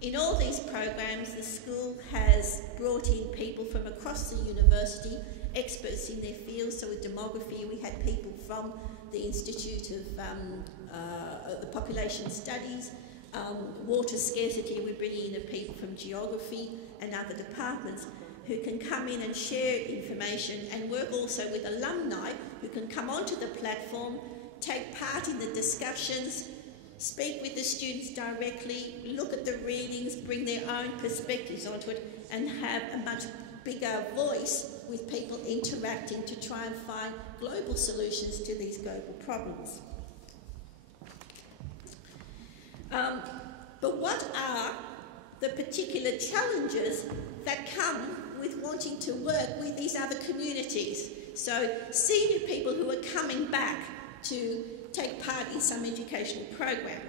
In all these programs, the school has brought in people from across the university, experts in their fields. So with demography, we had people from the Institute of Population Studies. Water scarcity, we're bringing in people from geography and other departments who can come in and share information and work also with alumni who can come onto the platform, take part in the discussions, speak with the students directly, look at the readings, bring their own perspectives onto it, and have a much bigger voice with people interacting to try and find global solutions to these global problems. But what are the particular challenges that come with wanting to work with these other communities? So senior people who are coming back to take part in some educational program.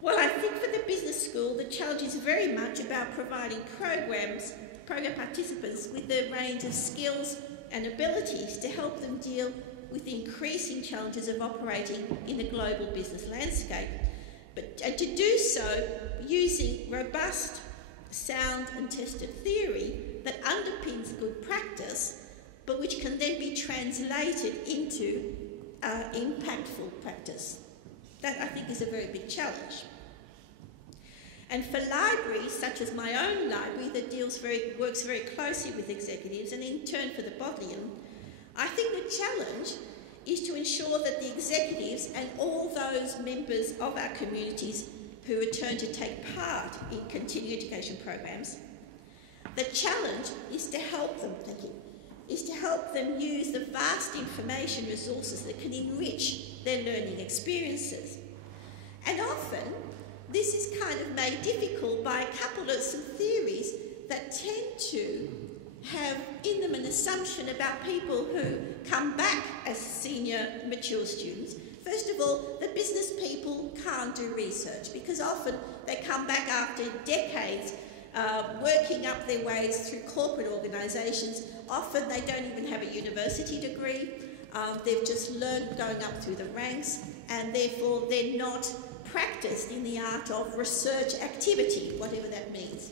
Well, I think for the business school, the challenge is very much about providing program participants with the range of skills and abilities to help them deal with the increasing challenges of operating in the global business landscape, and to do so using robust, sound and tested theory that underpins good practice, but which can then be translated into impactful practice. That, I think, is a very big challenge. And for libraries, such as my own library that works very closely with executives, and in turn for the Bodleian, I think the challenge is to ensure that the executives and all those members of our communities who return to take part in continuing education programs, the challenge is to help them, use the vast information resources that can enrich their learning experiences. And often, this is kind of made difficult by a couple of some theories that tend to have in them an assumption about people who come back as senior mature students. First of all, the business people can't do research because often they come back after decades working up their ways through corporate organisations. Often they don't even have a university degree. They've just learned going up through the ranks, and therefore they're not practiced in the art of research activity, whatever that means.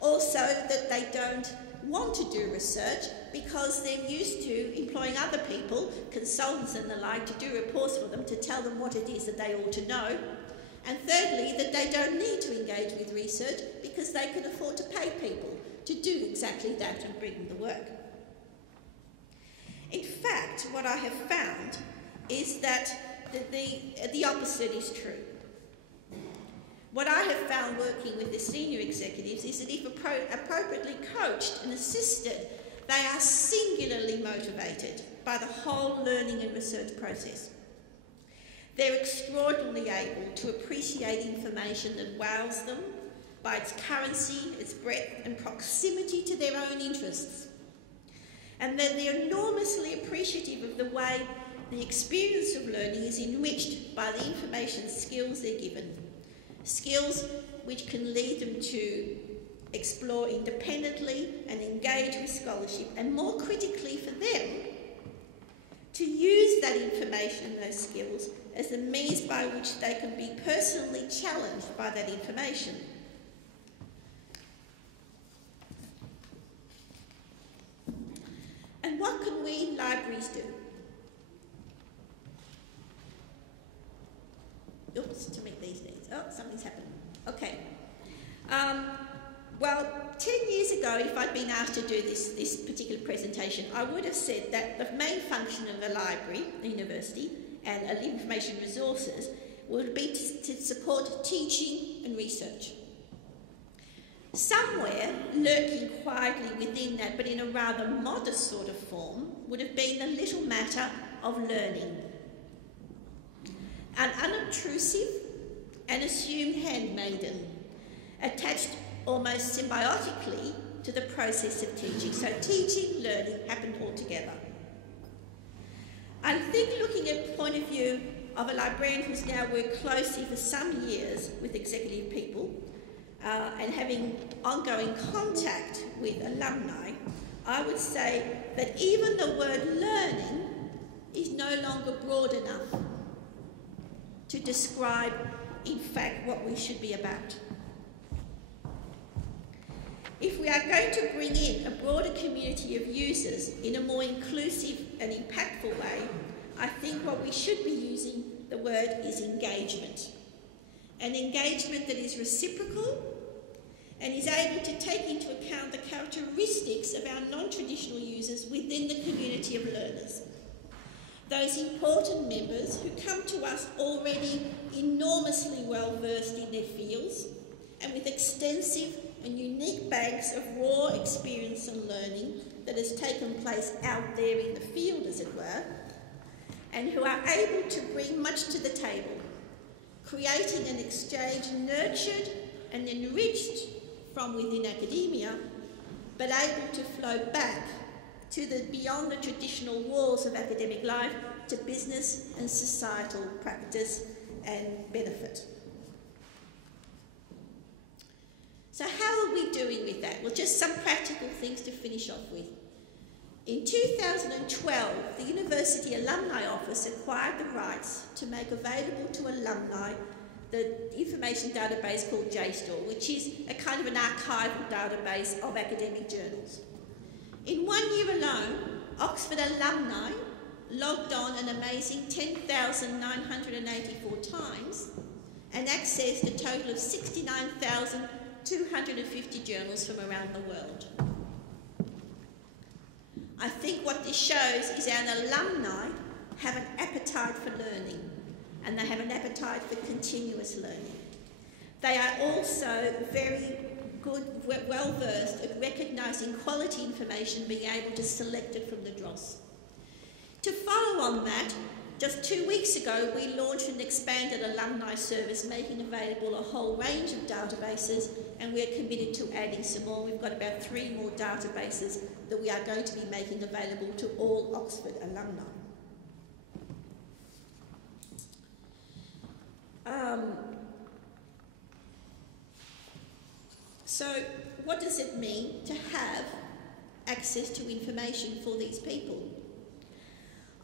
Also, that they don't want to do research because they're used to employing other people, consultants and the like, to do reports for them to tell them what it is that they ought to know. And thirdly, that they don't need to engage with research because they can afford to pay people to do exactly that and bring them the work. In fact, what I have found is that the opposite is true. What I have found working with the senior executives is that if appropriately coached and assisted, they are singularly motivated by the whole learning and research process. They're extraordinarily able to appreciate information that wows them by its currency, its breadth and proximity to their own interests. And then they're enormously appreciative of the way the experience of learning is enriched by the information skills they're given. Skills which can lead them to explore independently and engage with scholarship, and more critically for them, to use that information and those skills as a means by which they can be personally challenged by that information. And what can we libraries do? Oops, to meet these needs. Oh, something's happened. Okay. Well, 10 years ago, if I'd been asked to do this particular presentation, I would have said that the main function of a library, a university, and information resources would be to support teaching and research. Somewhere, lurking quietly within that, but in a rather modest sort of form, would have been the little matter of learning. An unobtrusive and assumed handmaiden, attached almost symbiotically to the process of teaching. So teaching, learning happened all together. I think, looking at the point of view of a librarian who's now worked closely for some years with executive people and having ongoing contact with alumni, I would say that even the word learning is no longer broad enough to describe, in fact, what we should be about. If we are going to bring in a broader community of users in a more inclusive and impactful way, I think what we should be using the word is engagement. An engagement that is reciprocal and is able to take into account the characteristics of our non-traditional users within the community of learners. Those important members who come to us already enormously well versed in their fields and with extensive and unique banks of raw experience and learning that has taken place out there in the field, as it were, and who are able to bring much to the table, creating an exchange nurtured and enriched from within academia, but able to flow back to beyond the traditional walls of academic life to business and societal practice and benefit. So how are we doing with that? Well, just some practical things to finish off with. In 2012, the University Alumni Office acquired the rights to make available to alumni the information database called JSTOR, which is a kind of an archival database of academic journals. In 1 year alone, Oxford alumni logged on an amazing 10,984 times and accessed a total of 69,250 journals from around the world. I think what this shows is our alumni have an appetite for learning, and they have an appetite for continuous learning. They are also very good, well-versed at recognising quality information, being able to select it from the dross. To follow on that, just 2 weeks ago, we launched an expanded alumni service, making available a whole range of databases, and we're committed to adding some more. We've got about 3 more databases that we are going to be making available to all Oxford alumni. So what does it mean to have access to information for these people?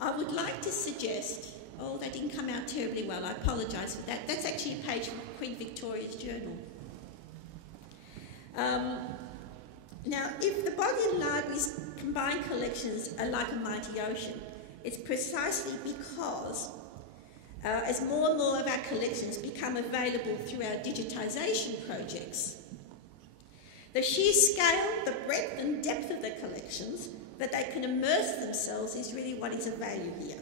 I would like to suggest, oh, that didn't come out terribly well, I apologise for that. That's actually a page from Queen Victoria's Journal. Now, if the Bodleian Library's combined collections are like a mighty ocean, it's precisely because as more and more of our collections become available through our digitisation projects, the sheer scale, the breadth and depth of the collections, that they can immerse themselves is really what is of value here.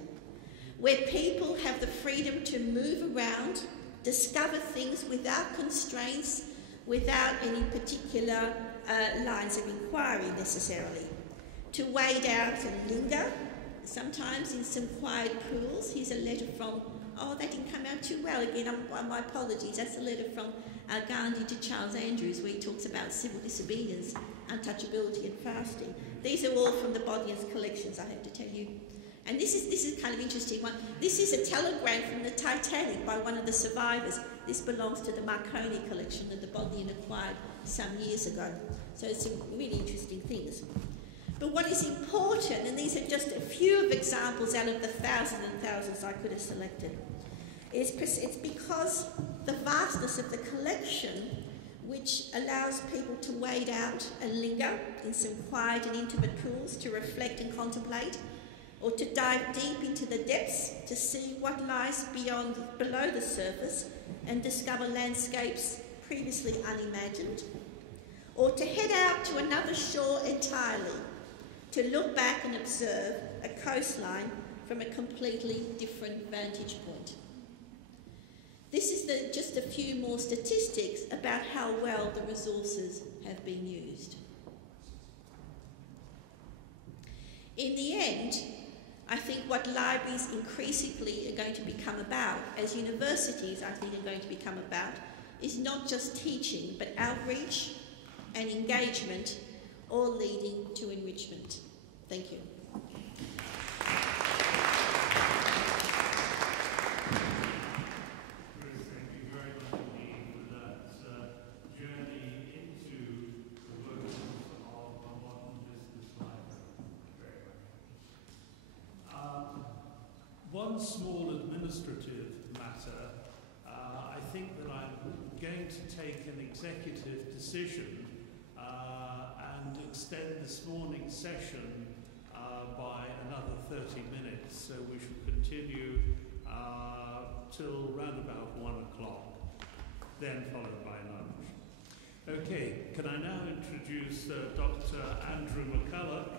Where people have the freedom to move around, discover things without constraints, without any particular lines of inquiry necessarily. To wade out and linger, sometimes in some quiet pools. Here's a letter from, oh, that didn't come out too well again, my apologies. That's a letter from Gandhi to Charles Andrews, where he talks about civil disobedience, untouchability and fasting. These are all from the Bodleian's collections, I have to tell you. And this is kind of interesting one. This is a telegram from the Titanic by one of the survivors. This belongs to the Marconi collection that the Bodleian acquired some years ago. So it's some really interesting things. But what is important, and these are just a few of examples out of the thousands and thousands I could have selected, it's because the vastness of the collection, which allows people to wade out and linger in some quiet and intimate pools to reflect and contemplate, or to dive deep into the depths to see what lies below the surface and discover landscapes previously unimagined, or to head out to another shore entirely, to look back and observe a coastline from a completely different vantage point. This is just a few more statistics about how well the resources have been used. In the end, I think what libraries increasingly are going to become about, as universities I think are going to become about, is not just teaching, but outreach and engagement, all leading to enrichment. Thank you. One small administrative matter, I think that I'm going to take an executive decision and extend this morning's session by another 30 minutes. So we should continue till round about 1 o'clock, then followed by lunch. Okay, can I now introduce Dr. Andrew McCulloch,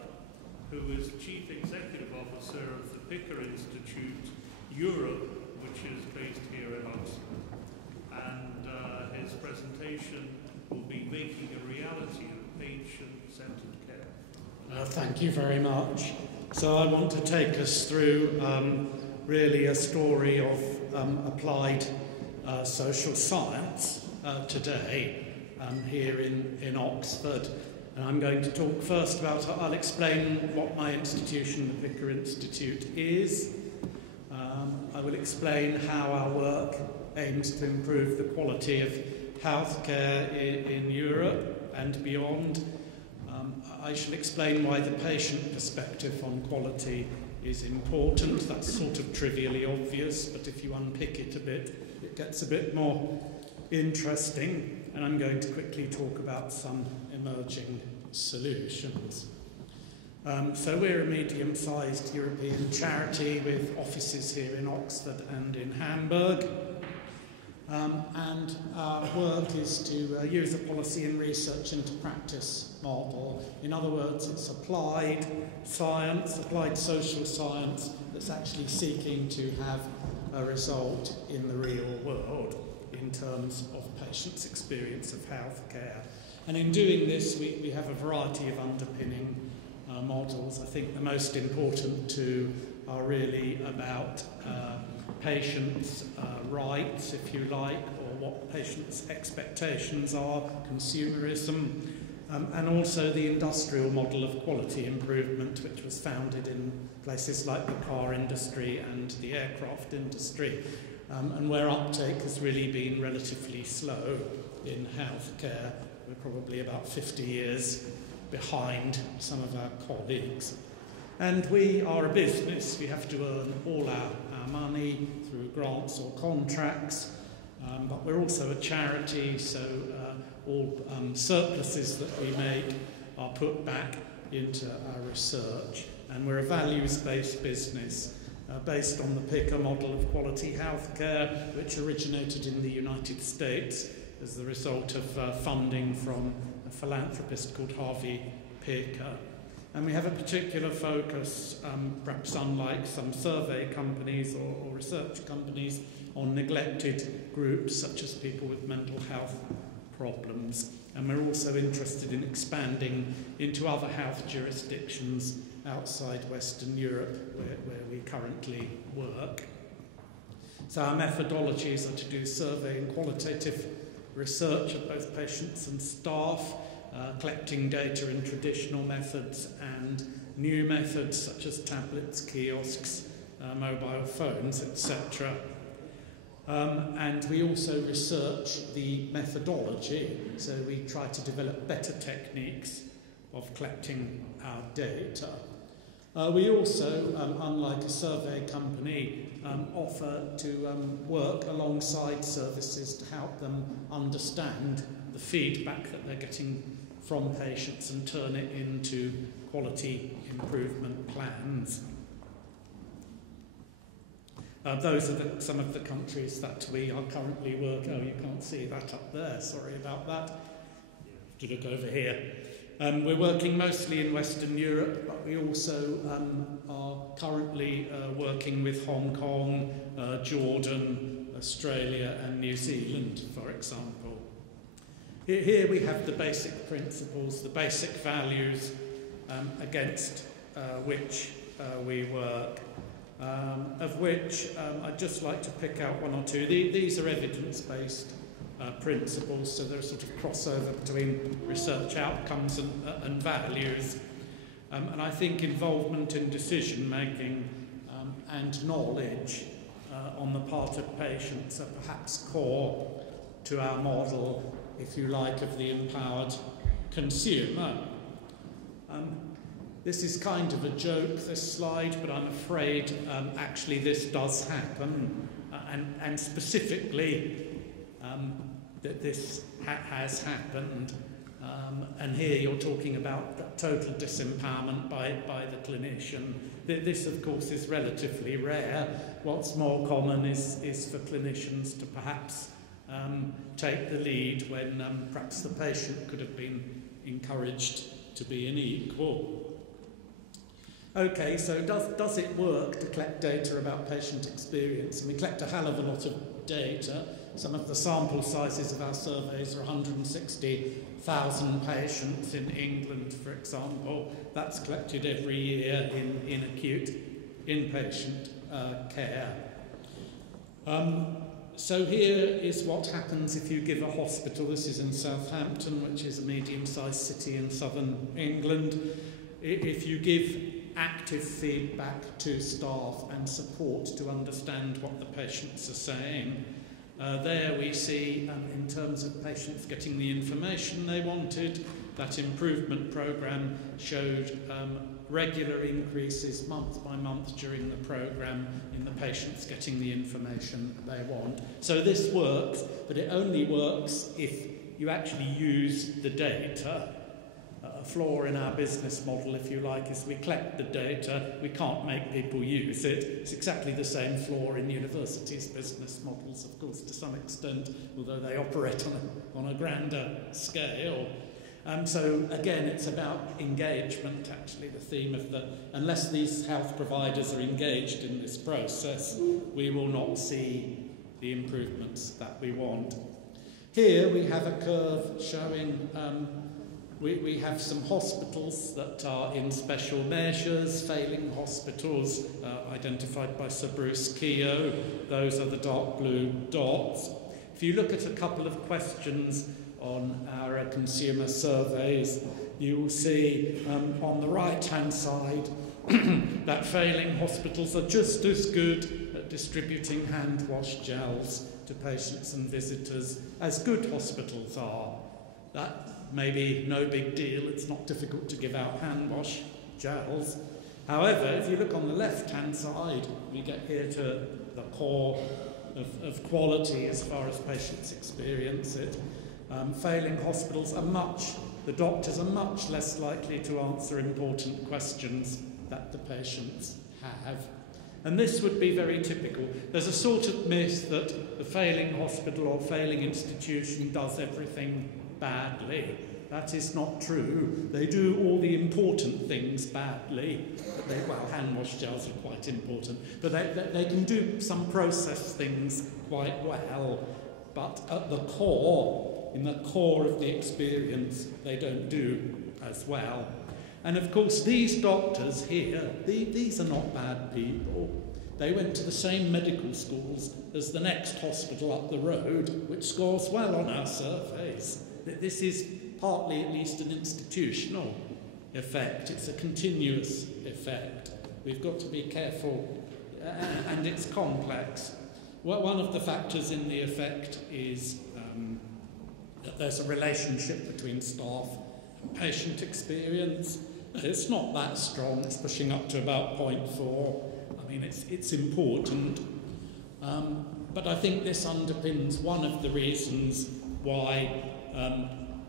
who is Chief Executive Officer of the Picker Institute Europe, which is based here in Oxford. And his presentation will be making a reality of patient-centered care. Thank you very much. So I want to take us through really a story of applied social science today here in Oxford. And I'm going to talk first about, I'll explain what my institution, the Picker Institute, is. I will explain how our work aims to improve the quality of healthcare in Europe and beyond. I shall explain why the patient perspective on quality is important. That's sort of trivially obvious, but if you unpick it a bit, it gets a bit more interesting. And I'm going to quickly talk about some emerging solutions. So we're a medium-sized European charity with offices here in Oxford and in Hamburg. And our work is to use a policy and research into practice model. In other words, it's applied science, applied social science that's actually seeking to have a result in the real world in terms of patients' experience of healthcare. And in doing this, we have a variety of underpinning models. I think the most important two are really about patients' rights, if you like, or what patients' expectations are, consumerism, and also the industrial model of quality improvement, which was founded in places like the car industry and the aircraft industry, and where uptake has really been relatively slow in healthcare. We're probably about 50 years behind some of our colleagues. And we are a business. We have to earn all our money through grants or contracts, but we're also a charity, so all surpluses that we make are put back into our research. And we're a values-based business based on the PICA model of quality healthcare, which originated in the United States as the result of funding from a philanthropist called Harvey Picker. And we have a particular focus, perhaps unlike some survey companies or research companies, on neglected groups such as people with mental health problems. And we're also interested in expanding into other health jurisdictions outside Western Europe where we currently work. So our methodologies are to do survey and qualitative research of both patients and staff, collecting data in traditional methods and new methods such as tablets, kiosks, mobile phones, etc. And we also research the methodology, so we try to develop better techniques of collecting our data. We also, unlike a survey company, offer to work alongside services to help them understand the feedback that they're getting from patients and turn it into quality improvement plans. Those are some of the countries that we are currently working. Oh, you can't see that up there, sorry about that. You have to look over here. We're working mostly in Western Europe, but we also are currently working with Hong Kong, Jordan, Australia and New Zealand, for example. Here we have the basic principles, the basic values against which we work, of which I'd just like to pick out one or two. These are evidence-based principles, so there's sort of crossover between research outcomes and values. And I think involvement in decision-making and knowledge on the part of patients are perhaps core to our model, if you like, of the empowered consumer. This is kind of a joke, this slide, but I'm afraid actually this does happen, and specifically that this has happened. And here you're talking about total disempowerment by the clinician. This, of course, is relatively rare. What's more common is for clinicians to perhaps take the lead when perhaps the patient could have been encouraged to be an equal. Okay, so does it work to collect data about patient experience? And we collect a hell of a lot of data. Some of the sample sizes of our surveys are 160,000 patients in England, for example. That's collected every year in acute inpatient care. So here is what happens if you give a hospital. This is in Southampton, which is a medium-sized city in southern England. If you give active feedback to staff and support to understand what the patients are saying, there we see, in terms of patients getting the information they wanted, that improvement programme showed regular increases month by month during the programme in the patients getting the information they want. So this works, but it only works if you actually use the data. a flaw in our business model, if you like, is we collect the data, we can't make people use it. It's exactly the same flaw in universities' business models, of course, to some extent, although they operate on a grander scale. So again, it's about engagement, actually, the theme of unless these health providers are engaged in this process, we will not see the improvements that we want. Here we have a curve showing we have some hospitals that are in special measures, failing hospitals identified by Sir Bruce Keogh. Those are the dark blue dots. If you look at a couple of questions on our consumer surveys, you will see on the right-hand side that failing hospitals are just as good at distributing hand wash gels to patients and visitors as good hospitals are. That may be no big deal, it's not difficult to give out hand wash gels. However, if you look on the left-hand side, we get here to the core of quality as far as patients experience it. Failing hospitals the doctors are much less likely to answer important questions that the patients have. And this would be very typical. There's a sort of myth that the failing hospital or failing institution does everything badly. That is not true. They do all the important things badly. Hand wash gels are quite important. But they can do some process things quite well. But at the core, in the core of the experience, they don't do as well. And of course, these doctors here, these are not bad people. They went to the same medical schools as the next hospital up the road, which scores well on our surveys. This is partly at least an institutional effect. It's a continuous effect. We've got to be careful, and it's complex. Well, one of the factors in the effect is that there's a relationship between staff and patient experience. It's not that strong. It's pushing up to about 0.4. I mean, it's important. But I think this underpins one of the reasons why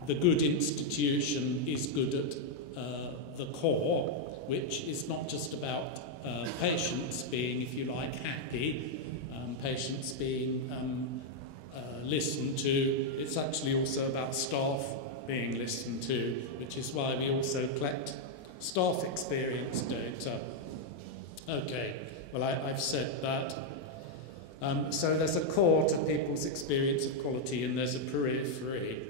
the good institution is good at the core, which is not just about patients being, if you like, happy, patients being listened to. It's actually also about staff being listened to, which is why we also collect staff experience data. Okay, well, I've said that. So there's a core to people's experience of quality and there's a periphery.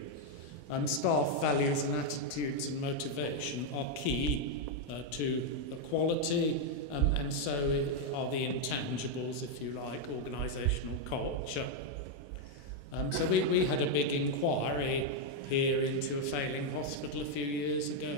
Staff values and attitudes and motivation are key to the quality, and so are the intangibles, if you like, organisational culture. So we had a big inquiry here into a failing hospital a few years ago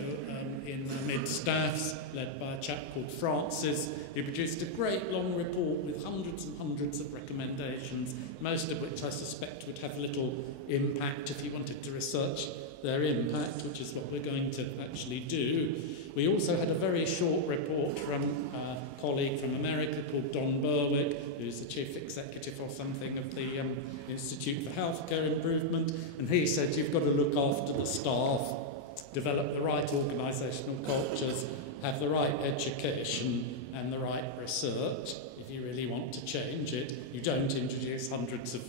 in mid-staffs, led by a chap called Francis, who produced a great long report with hundreds and hundreds of recommendations, most of which I suspect would have little impact if you wanted to research their impact, which is what we're going to actually do. We also had a very short report from a colleague from America called Don Berwick, who's the chief executive or something of the Institute for Healthcare Improvement, and he said you've got to look after the staff, develop the right organisational cultures, have the right education and the right research. If you really want to change it, you don't introduce hundreds of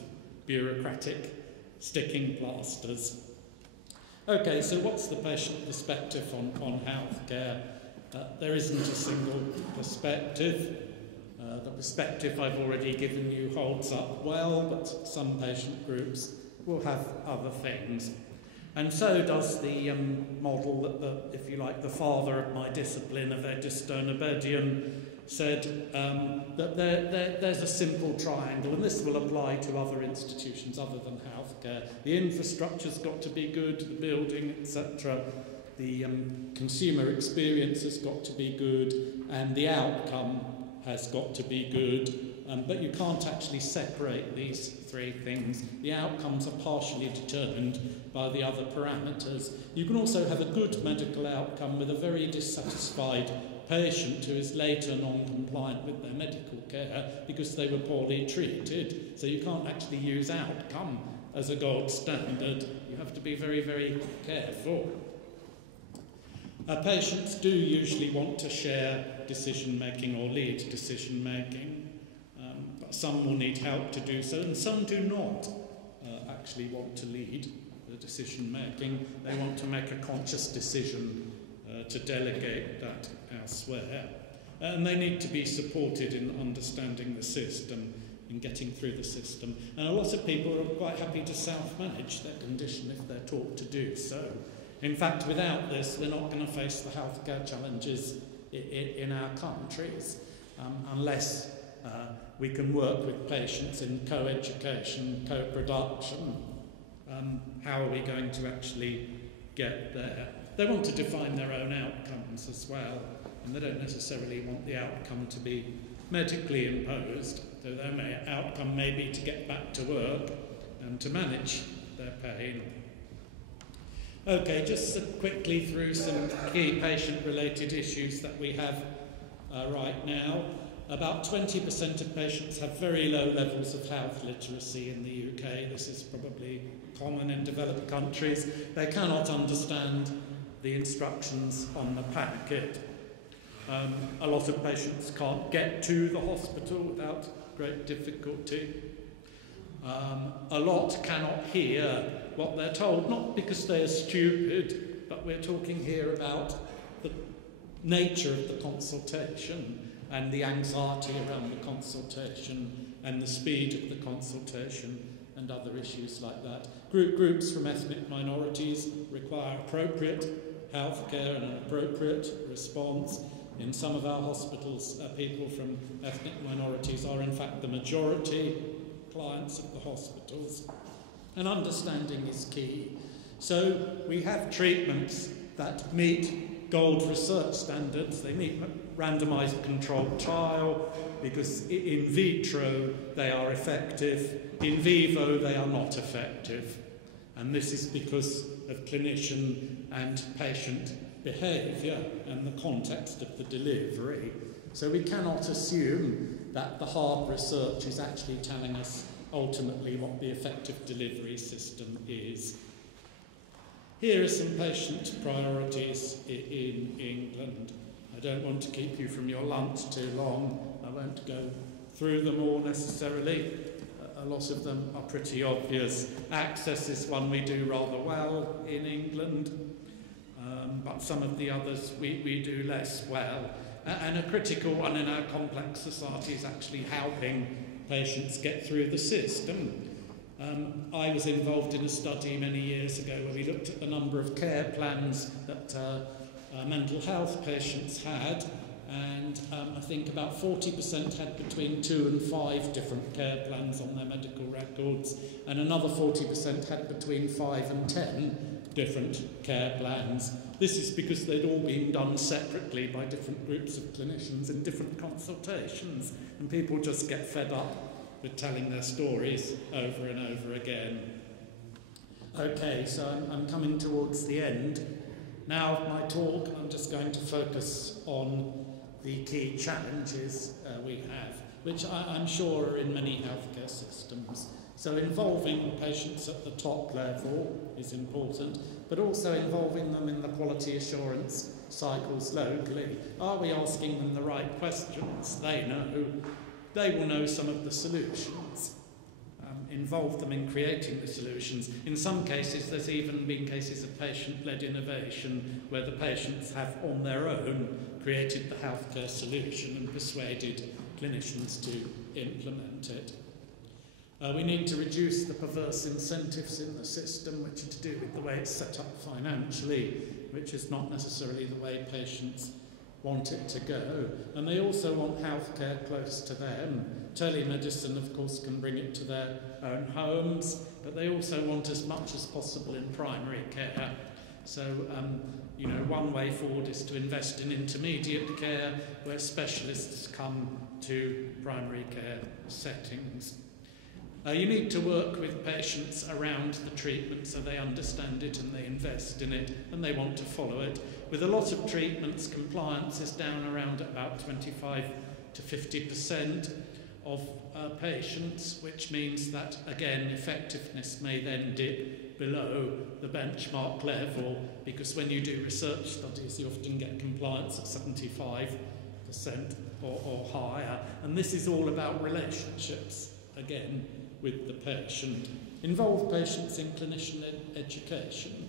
bureaucratic sticking plasters. Okay, so what's the patient perspective on healthcare? There isn't a single perspective. The perspective I've already given you holds up well, but some patient groups will have other things. And so does the model that if you like, the father of my discipline of Eddystone Abedian said that there's a simple triangle, and this will apply to other institutions other than healthcare. The infrastructure's got to be good, the building, etc. The consumer experience has got to be good, and the outcome has got to be good. But you can't actually separate these three things. The outcomes are partially determined by the other parameters. You can also have a good medical outcome with a very dissatisfied patient who is later non-compliant with their medical care because they were poorly treated. So you can't actually use outcome as a gold standard. You have to be very, very careful. Patients do usually want to share decision-making or lead decision-making, but some will need help to do so, and some do not actually want to lead the decision-making. They want to make a conscious decision to delegate that elsewhere. And they need to be supported in understanding the system, in getting through the system. And a lot of people are quite happy to self-manage their condition if they're taught to do so. In fact, without this, we're not going to face the healthcare challenges in our countries unless we can work with patients in co-education, co-production. How are we going to actually get there? They want to define their own outcomes as well, and they don't necessarily want the outcome to be medically imposed, though their outcome may be to get back to work and to manage their pain. Okay, just quickly through some key patient-related issues that we have right now. About 20% of patients have very low levels of health literacy in the UK. This is probably common in developed countries. They cannot understand the instructions on the packet. A lot of patients can't get to the hospital without great difficulty. A lot cannot hear what they're told, not because they're stupid, but we're talking here about the nature of the consultation and the anxiety around the consultation and the speed of the consultation and other issues like that. Groups from ethnic minorities require appropriate healthcare and an appropriate response. In some of our hospitals, people from ethnic minorities are in fact the majority clients of the hospitals. And understanding is key. So we have treatments that meet gold research standards. They meet randomized controlled trial because in vitro they are effective, in vivo they are not effective. And this is because of clinician and patient behaviour and the context of the delivery. So we cannot assume that the hard research is actually telling us ultimately what the effective delivery system is. Here are some patient priorities in England. I don't want to keep you from your lunch too long. I won't go through them all necessarily. A lot of them are pretty obvious. Access is one we do rather well in England, but some of the others we do less well. And a critical one in our complex society is actually helping patients get through the system. I was involved in a study many years ago where we looked at the number of care plans that mental health patients had, and I think about 40% had between 2 and 5 different care plans on their medical records, and another 40% had between 5 and 10 different care plans. This is because they'd all been done separately by different groups of clinicians in different consultations, and people just get fed up with telling their stories over and over again. Okay, so I'm coming towards the end. Now of my talk, I'm just going to focus on the key challenges we have, which I'm sure are in many healthcare systems. So involving patients at the top level is important, but also involving them in the quality assurance cycles locally. Are we asking them the right questions? They know. They will know some of the solutions. Involve them in creating the solutions. In some cases, there's even been cases of patient-led innovation where the patients have, on their own, created the healthcare solution and persuaded clinicians to implement it. We need to reduce the perverse incentives in the system, which are to do with the way it's set up financially, which is not necessarily the way patients want it to go. And they also want healthcare close to them. Telemedicine, of course, can bring it to their own homes, but they also want as much as possible in primary care. So, one way forward is to invest in intermediate care, where specialists come to primary care settings. You need to work with patients around the treatment so they understand it and they invest in it and they want to follow it. With a lot of treatments, compliance is down around about 25 to 50%. of patients, which means that, again, effectiveness may then dip below the benchmark level, because when you do research studies, you often get compliance at 75% or higher. And this is all about relationships, again, with the patient. Involve patients in clinician education.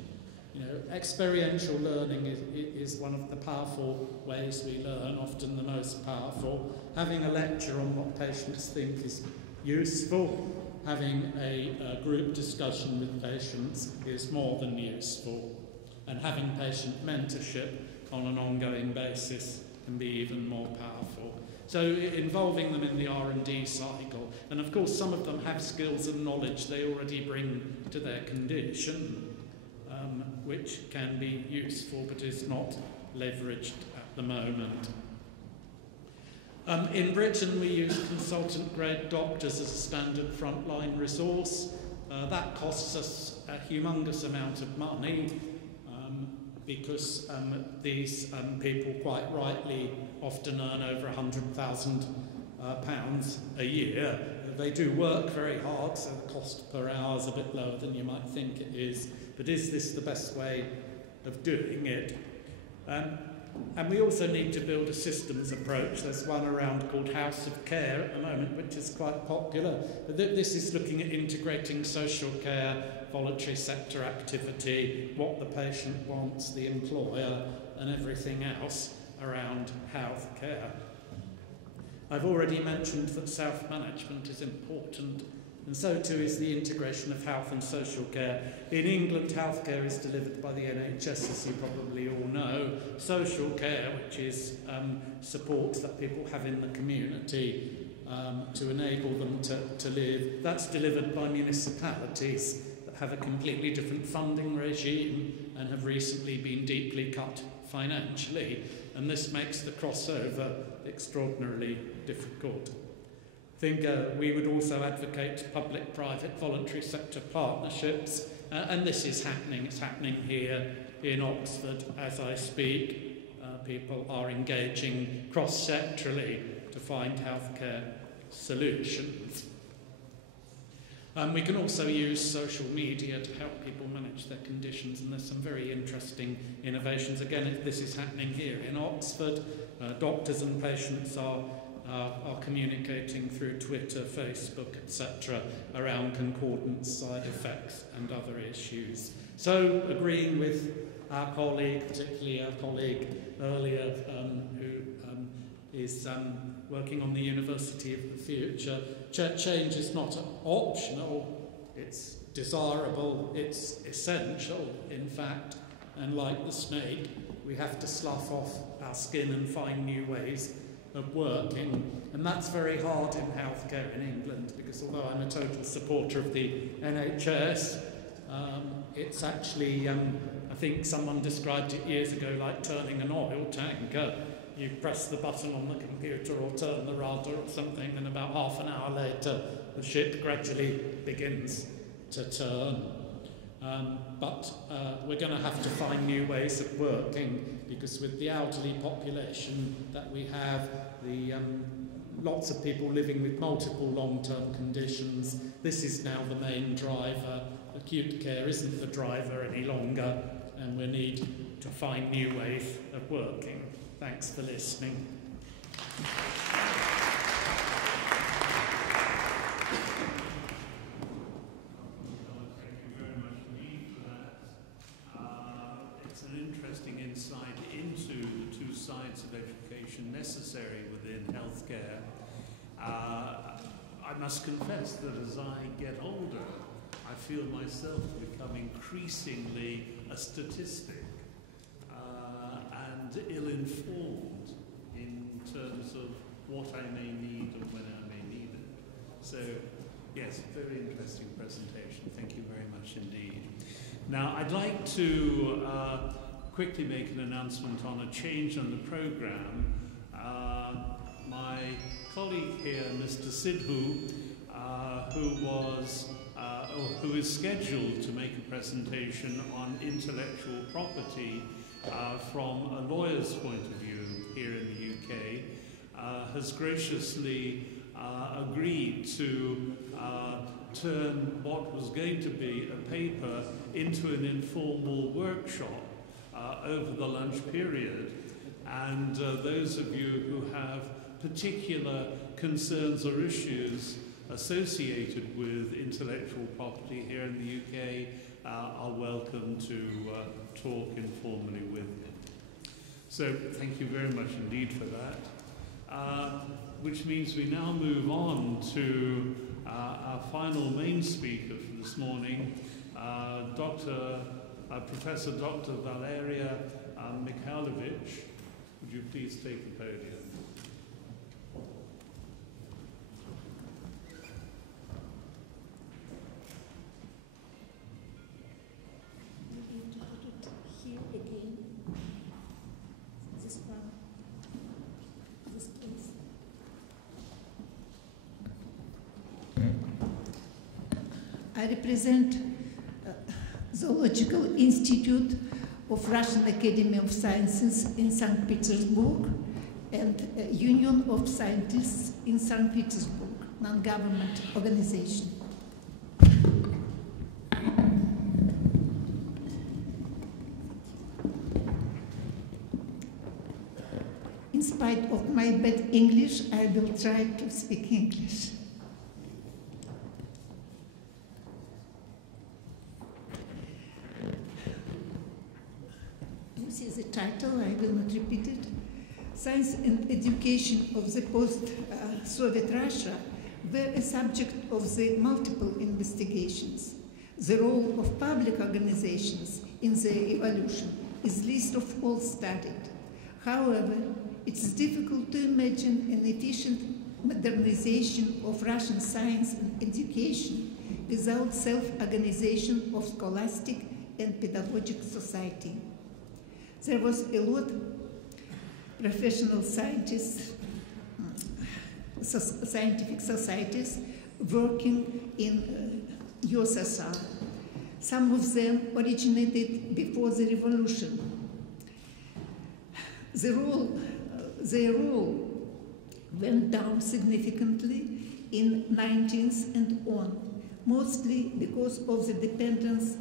You know, experiential learning is one of the powerful ways we learn, often the most powerful. Having a lecture on what patients think is useful, having a group discussion with patients is more than useful. And having patient mentorship on an ongoing basis can be even more powerful. So involving them in the R&D cycle. And of course some of them have skills and knowledge they already bring to their condition, which can be useful but is not leveraged at the moment. In Britain we use consultant grade doctors as a standard frontline resource. That costs us a humongous amount of money because these people quite rightly often earn over £100,000 a year. They do work very hard, so the cost per hour is a bit lower than you might think it is. But is this the best way of doing it? And we also need to build a systems approach. There's one around called House of Care at the moment, which is quite popular. But this is looking at integrating social care, voluntary sector activity, what the patient wants, the employer, and everything else around health care. I've already mentioned that self-management is important, and so too is the integration of health and social care. In England, healthcare is delivered by the NHS, as you probably all know. Social care, which is support that people have in the community to enable them to live, that's delivered by municipalities that have a completely different funding regime and have recently been deeply cut financially, and this makes the crossover extraordinarily difficult. I think we would also advocate public-private voluntary sector partnerships, and this is happening. It's happening here in Oxford as I speak. People are engaging cross-sectorally to find healthcare solutions. We can also use social media to help people manage their conditions, and there's some very interesting innovations. Again, this is happening here in Oxford. Doctors and patients are communicating through Twitter, Facebook, etc. around concordance, side effects and other issues. So, agreeing with our colleague, particularly our colleague earlier who is working on the University of the Future, change is not optional, it's desirable, it's essential, in fact, and like the snake, we have to slough off our skin and find new ways of working, and that's very hard in healthcare in England, because although I'm a total supporter of the NHS, it's actually, I think someone described it years ago like turning an oil tanker. You press the button on the computer or turn the rudder or something, and about half an hour later the ship gradually begins to turn. But we're going to have to find new ways of working, because with the elderly population that we have, the lots of people living with multiple long-term conditions, this is now the main driver. Acute care isn't the driver any longer, and we need to find new ways of working. Thanks for listening. Interesting insight into the two sides of education necessary within healthcare. I must confess that as I get older, I feel myself become increasingly a statistic and ill-informed in terms of what I may need and when I may need it. So, yes, very interesting presentation. Thank you very much indeed. Now, I'd like to quickly make an announcement on a change on the programme. My colleague here, Mr. Sidhu, who is scheduled to make a presentation on intellectual property from a lawyer's point of view here in the UK, has graciously agreed to turn what was going to be a paper into an informal workshop over the lunch period. And those of you who have particular concerns or issues associated with intellectual property here in the UK are welcome to talk informally with him. So thank you very much indeed for that. Which means we now move on to our final main speaker for this morning, Professor Dr. Valeria Mikhailovich. Would you please take the podium? I represent Zoological Institute of Russian Academy of Sciences in St. Petersburg and Union of Scientists in St. Petersburg, non-government organization. In spite of my bad English, I will try to speak English. The title, I will not repeat it. Science and education of the post-Soviet Russia were a subject of the multiple investigations. The role of public organizations in the evolution is least of all studied. However, it is difficult to imagine an efficient modernization of Russian science and education without self-organization of scholastic and pedagogic society. There was a lot of professional scientists, scientific societies working in USSR. Some of them originated before the revolution. Their role went down significantly in 19th and on, mostly because of the dependence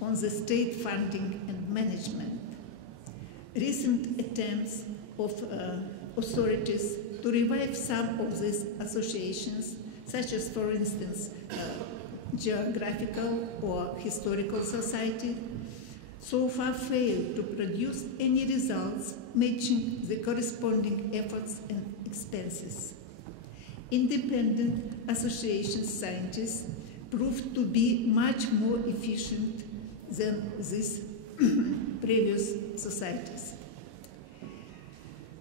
on the state funding and management. Recent attempts of authorities to revive some of these associations, such as, for instance, Geographical or Historical Society, so far failed to produce any results matching the corresponding efforts and expenses. Independent association scientists proved to be much more efficient than these previous societies.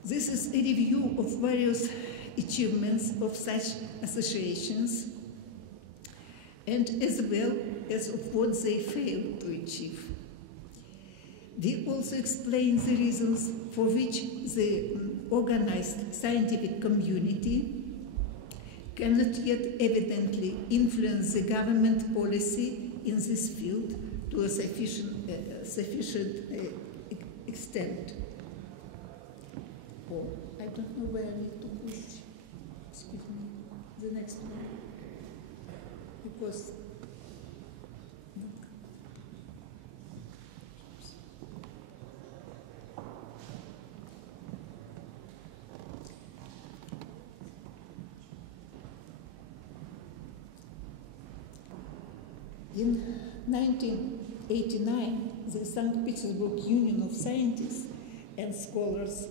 This is a review of various achievements of such associations and as well as of what they failed to achieve. We also explain the reasons for which the organized scientific community cannot yet evidently influence the government policy in this field to a sufficient extent. Oh, I don't know where I need to push, excuse me, the next one, because in 1989, the St. Petersburg Union of Scientists and Scholars,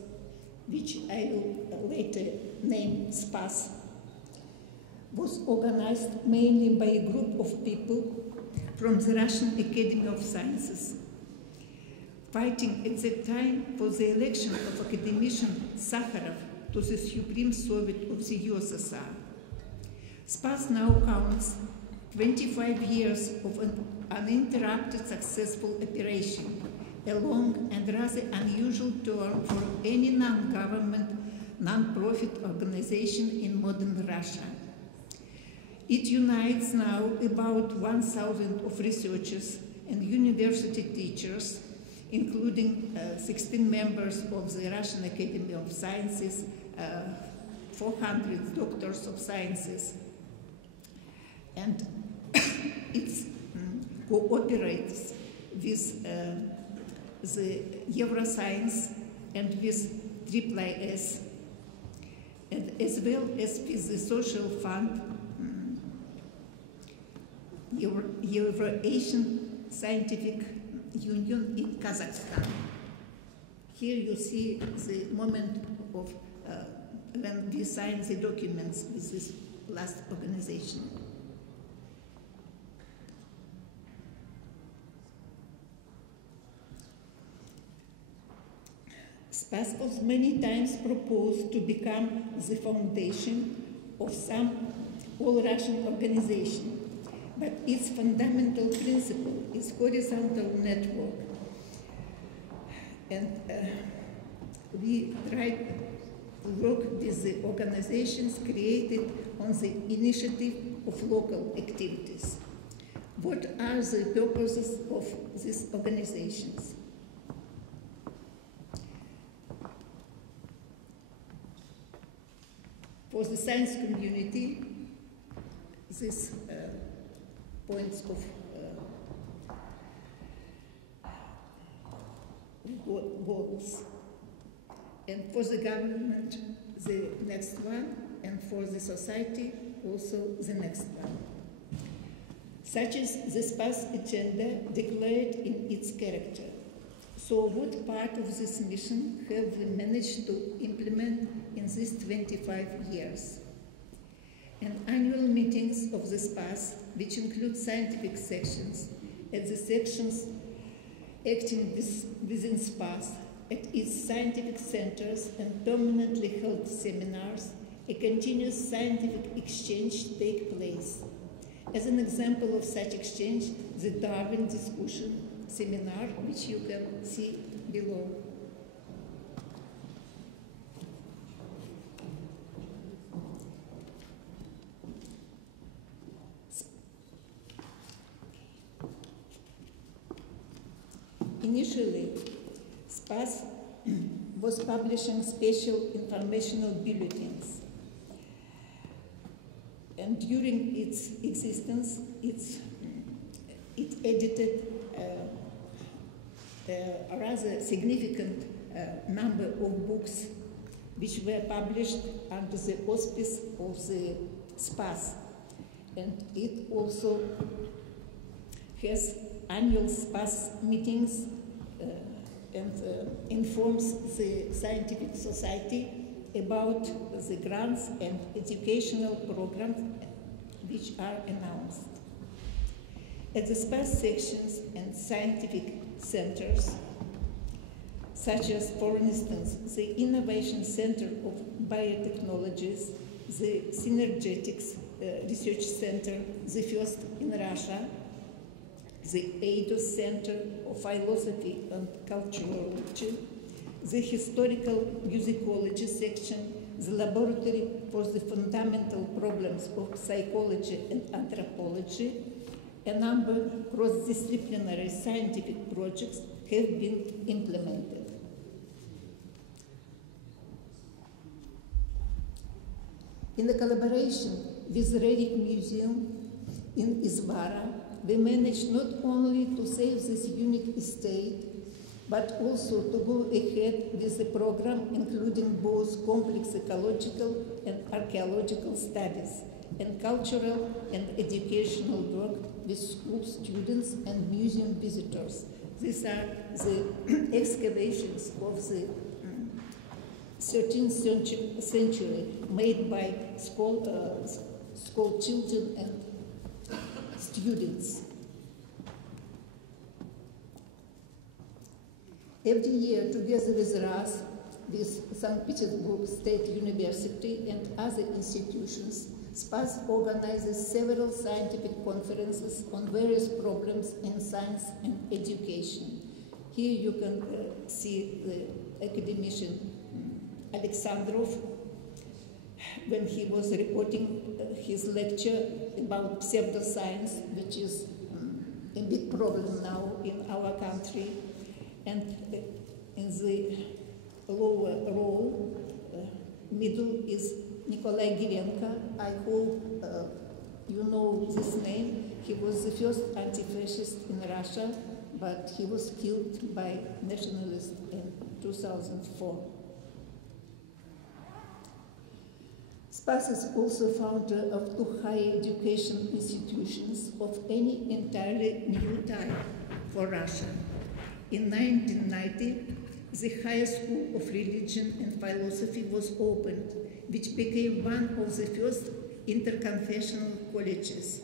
which I will later name SPAS, was organized mainly by a group of people from the Russian Academy of Sciences, fighting at that time for the election of academician Sakharov to the Supreme Soviet of the USSR. SPAS now counts 25 years of an uninterrupted successful operation, a long and rather unusual term for any non-government, non-profit organization in modern Russia. It unites now about 1,000 of researchers and university teachers, including 16 members of the Russian Academy of Sciences, 400 doctors of sciences, and it cooperates with the Euroscience and with IIIS, and as well as with the Social Fund, Euro-Asian Scientific Union in Kazakhstan. Here you see the moment of when we signed the documents with this last organization. SPAS was many times proposed to become the foundation of some all-Russian organization, but its fundamental principle is horizontal network. And we tried to work with the organizations created on the initiative of local activities. What are the purposes of these organizations? For the science community, these points of goals. And for the government, the next one, and for the society, also the next one. Such is the SPAS agenda declared in its character. So what part of this mission have we managed to implement in these 25 years? And annual meetings of the SPAS, which include scientific sections, at the sections acting within SPAS, at its scientific centers and permanently held seminars, a continuous scientific exchange take place. As an example of such exchange, the Darwin discussion seminar, which you can see below. Initially, SPAS was publishing special informational bulletins. And during its existence, it edited a rather significant number of books which were published under the auspice of the SPAS. And it also has annual SPAS meetings and informs the scientific society about the grants and educational programs which are announced. At the SPAS sections and scientific centers, such as, for instance, the Innovation Center of Biotechnologies, the Synergetics Research Center, the first in Russia, the Eidos Center of Philosophy and Culturology, the Historical Musicology section, the Laboratory for the Fundamental Problems of Psychology and Anthropology, a number of cross-disciplinary scientific projects have been implemented. In the collaboration with the Relic Museum in Izvara, we managed not only to save this unique estate, but also to go ahead with the program, including both complex ecological and archaeological studies, and cultural and educational work with school students and museum visitors. These are the excavations of the 13th century made by school children and students. Every year, together with us, with St. Petersburg State University and other institutions, SPAS organizes several scientific conferences on various problems in science and education. Here you can see the academician Alexandrov when he was reporting his lecture about pseudoscience, which is a big problem now in our country. And in the lower row, middle is Nikolai Girenko. I hope you know this name. He was the first anti-fascist in Russia, but he was killed by nationalists in 2004. Spas is also founder of two higher education institutions of any entirely new type for Russia. In 1990, the High School of Religion and Philosophy was opened, which became one of the first interconfessional colleges.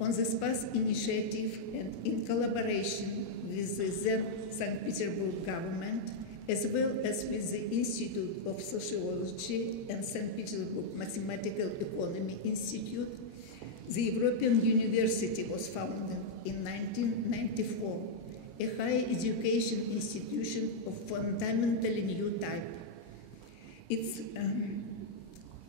On the Spas initiative and in collaboration with the then St. Petersburg government, as well as with the Institute of Sociology and St. Petersburg Mathematical Economy Institute, the European University was founded in 1994, a higher education institution of fundamentally new type. It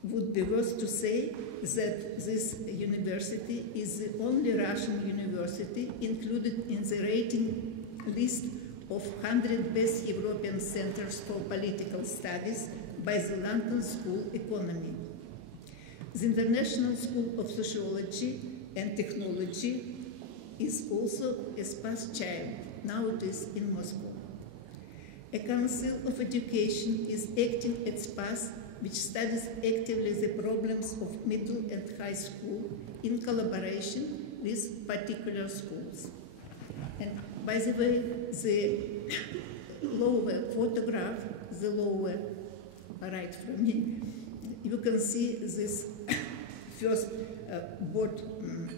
would be worth to say that this university is the only Russian university included in the rating list of 100 best European centers for political studies by the London School Economy. The International School of Sociology and Technology is also a Spas child, nowadays in Moscow. A Council of Education is acting at Spas, which studies actively the problems of middle and high school in collaboration with particular schools. And by the way, the lower photograph, the lower right from me, you can see this first board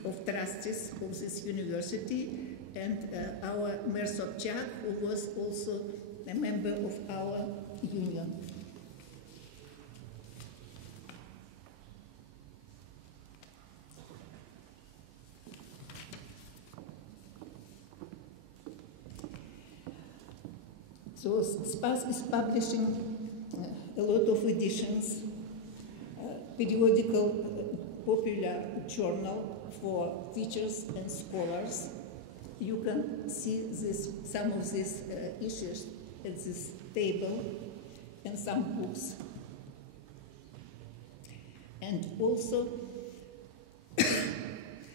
of trustees of this university, and our Mayor Sobchak, who was also a member of our union. So Spas is publishing a lot of editions, periodical popular journal for teachers and scholars. You can see some of these issues at this table, and some books. And also,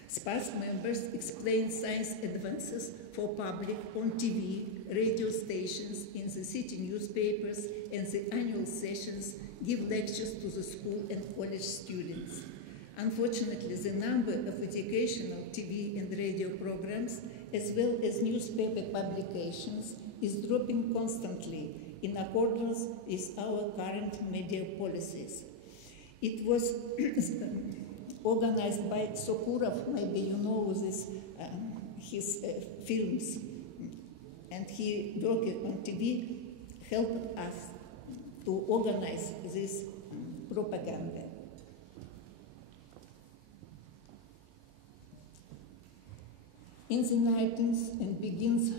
Spas members explain science advances for public on TV, radio stations, in the city newspapers, and the annual sessions give lectures to the school and college students. Unfortunately, the number of educational TV and radio programs, as well as newspaper publications, is dropping constantly in accordance with our current media policies. It was organized by Sokurov, maybe you know this, his films, and he worked on TV, helped us to organize this propaganda. In the 90s and beginning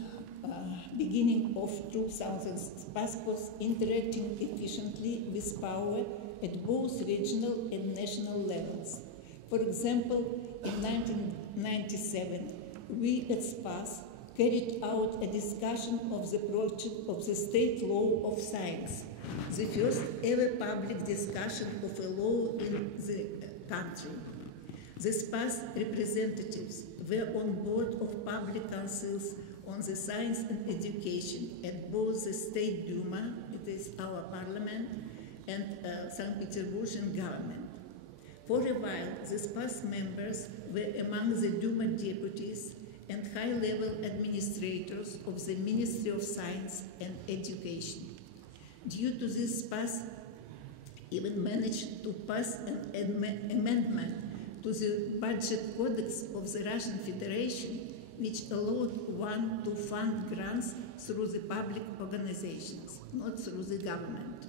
of 2000s, Spas was interacting efficiently with power at both regional and national levels. For example, in 1997, we at Spas carried out a discussion of the project of the state law of science, the first ever public discussion of a law in the country. The Spas representatives were on board of public councils on the science and education at both the State Duma, it is our parliament, and St. Petersburg government. For a while, the Spas members were among the Duma deputies and high-level administrators of the Ministry of Science and Education. Due to this, Spas even managed to pass an amendment to the budget codex of the Russian Federation, which allowed one to fund grants through the public organizations, not through the government.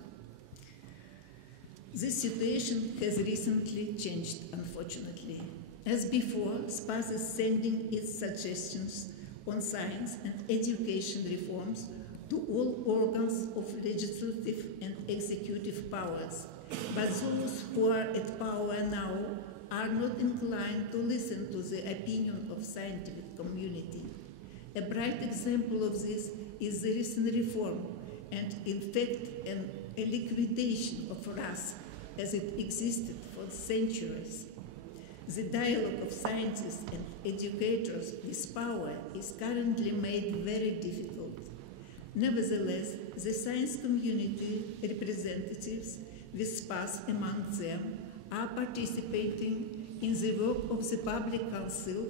This situation has recently changed, unfortunately. As before, Spas is sending its suggestions on science and education reforms to all organs of legislative and executive powers. But those who are at power now are not inclined to listen to the opinion of scientific community. A bright example of this is the recent reform and, in fact, a liquidation of RAS, as it existed for centuries. The dialogue of scientists and educators with power is currently made very difficult. Nevertheless, the science community representatives, with space among them, are participating in the work of the Public Council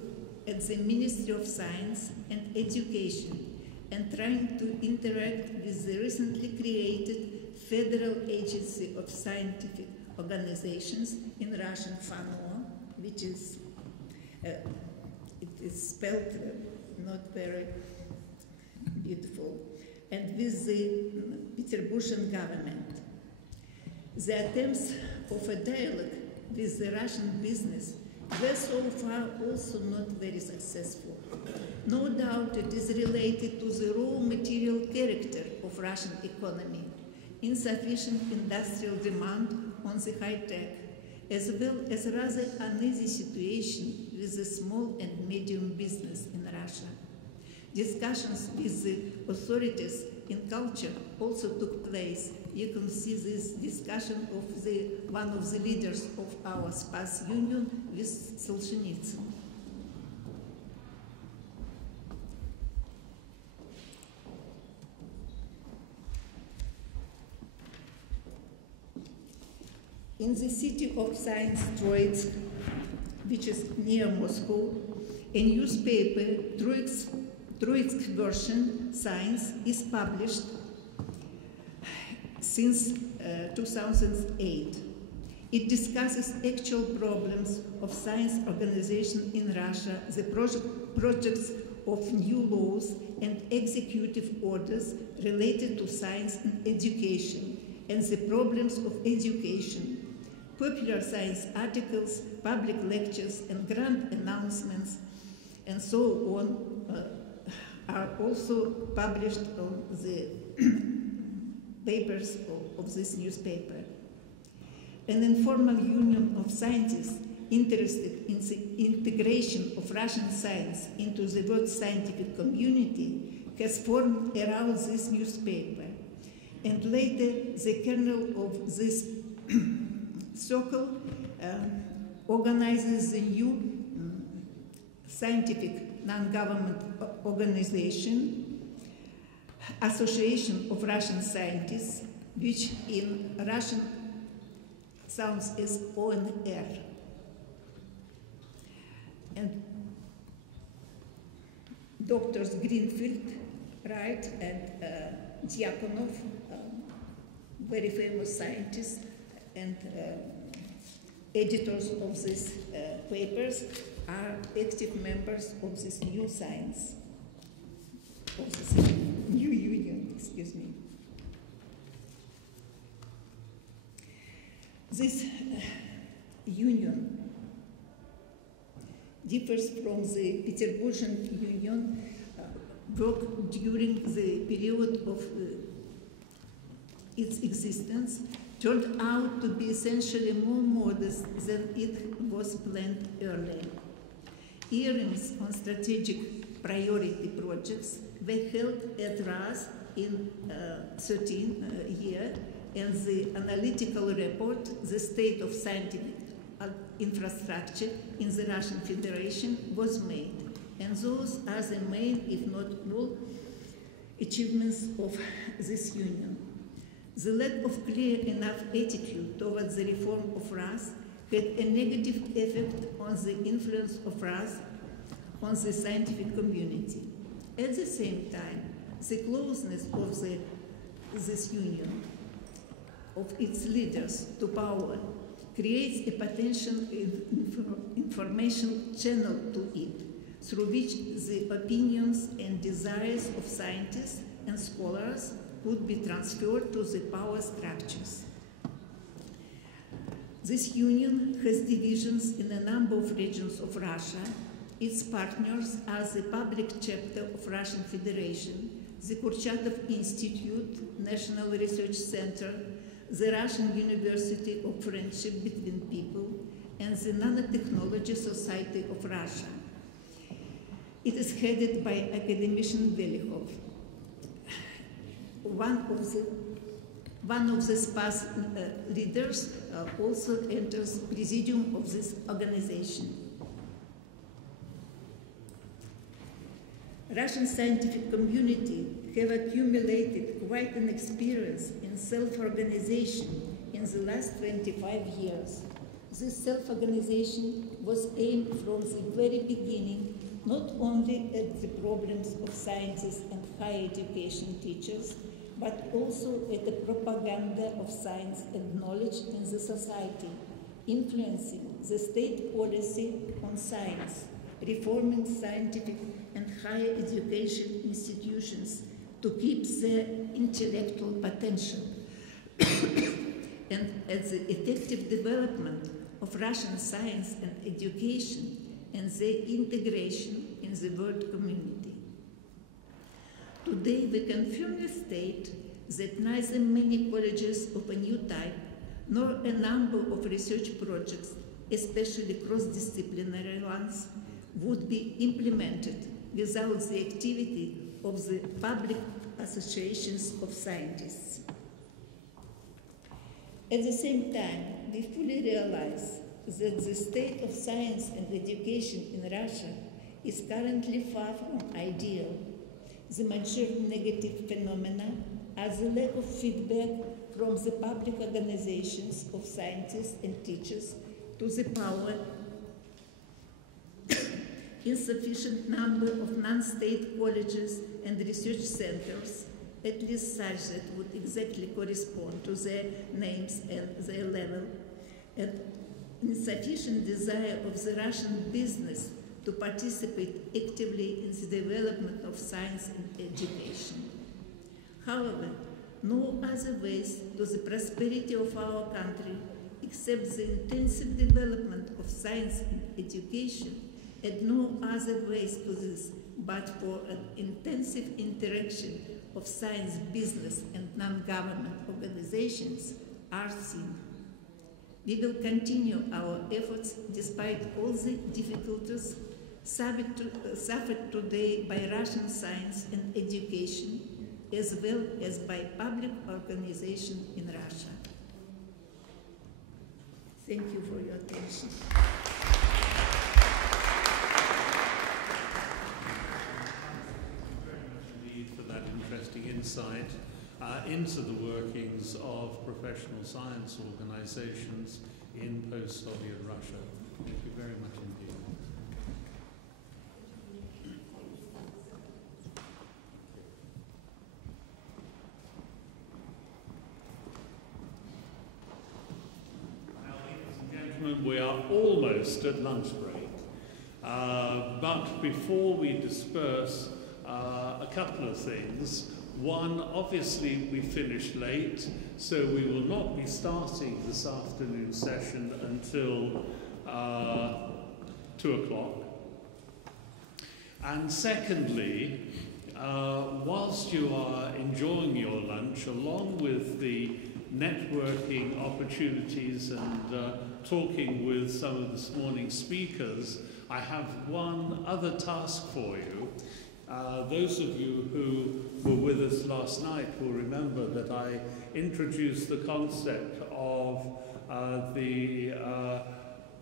at the Ministry of Science and Education and trying to interact with the recently created Federal Agency of Scientific Organizations in Russian FANO, which is, it is spelled not very beautiful, and with the Petersburgian government. The attempts of a dialogue with the Russian business were so far also not very successful. No doubt it is related to the raw material character of Russian economy, insufficient industrial demand on the high tech, as well as a rather uneasy situation with the small and medium business in Russia. Discussions with the authorities in culture also took place. You can see this discussion of one of the leaders of our Space Union with Solzhenitsyn. In the city of Science Troitsk, which is near Moscow, a newspaper, Troitsk version Science, is published since 2008. It discusses actual problems of science organization in Russia, the projects of new laws and executive orders related to science and education, and the problems of education. Popular science articles, public lectures, and grand announcements, and so on, are also published on the papers of this newspaper. An informal union of scientists interested in the integration of Russian science into the world scientific community has formed around this newspaper, and later the kernel of this circle organizes the new scientific non-government organization, Association of Russian Scientists, which in Russian sounds as ONR. And Doctors Greenfield, right, and Dyakonov, very famous scientists, and editors of these papers are active members of this new science, of this new union, excuse me. This union differs from the Petersburgian union worked during the period of its existence, turned out to be essentially more modest than it was planned earlier. Hearings on strategic priority projects were held at RAS in 13 year, and the analytical report, The State of Scientific Infrastructure in the Russian Federation, was made. And those are the main, if not all, achievements of this union. The lack of clear enough attitude towards the reform of RAS had a negative effect on the influence of RAS on the scientific community. At the same time, the closeness of this union, of its leaders to power, creates a potential information channel to it, through which the opinions and desires of scientists and scholars could be transferred to the power structures. This union has divisions in a number of regions of Russia. Its partners are the public chapter of Russian Federation, the Kurchatov Institute, National Research Center, the Russian University of Friendship Between People, and the Nanotechnology Society of Russia. It is headed by academician Velikhov. One of the One of the SPAS leaders also enters presidium of this organization. Russian scientific community have accumulated quite an experience in self-organization in the last 25 years. This self-organization was aimed from the very beginning not only at the problems of scientists and higher education teachers, but also at the propaganda of science and knowledge in the society, influencing the state policy on science, reforming scientific and higher education institutions to keep their intellectual potential, and at the effective development of Russian science and education and their integration in the world community. Today, we can firmly state that neither many colleges of a new type nor a number of research projects, especially cross-disciplinary ones, would be implemented without the activity of the public associations of scientists. At the same time, we fully realize that the state of science and education in Russia is currently far from ideal. The major negative phenomena are the lack of feedback from the public organizations of scientists and teachers to the power, insufficient number of non-state colleges and research centers, at least such that would exactly correspond to their names and their level, and insufficient desire of the Russian business to participate actively in the development of science and education. However, no other ways to the prosperity of our country except the intensive development of science and education, and no other ways to this but for an intensive interaction of science, business, and non-government organizations are seen. We will continue our efforts despite all the difficulties suffered today by Russian science and education, as well as by public organization in Russia. Thank you for your attention. Interesting insight into the workings of professional science organizations in post-Soviet Russia. Thank you very much indeed. Now, ladies and gentlemen, we are almost at lunch break, but before we disperse, a couple of things. One, obviously we finished late, so we will not be starting this afternoon session until 2 o'clock. And secondly, whilst you are enjoying your lunch, along with the networking opportunities and talking with some of this morning's speakers, I have one other task for you. Those of you who were with us last night will remember that I introduced the concept of the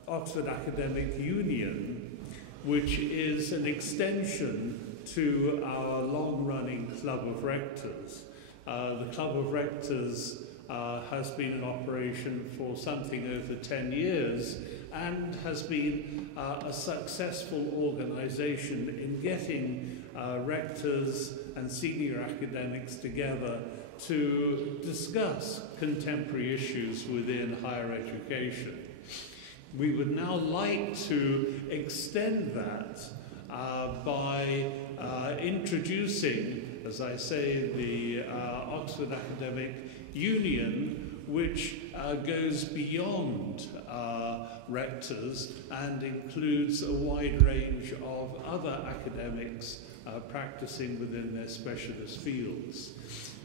Oxford Academic Union, which is an extension to our long-running Club of Rectors. The Club of Rectors has been in operation for something over 10 years and has been a successful organization in getting rectors and senior academics together to discuss contemporary issues within higher education. We would now like to extend that by introducing, as I say, the Oxford Academic Union, which goes beyond rectors and includes a wide range of other academics practicing within their specialist fields.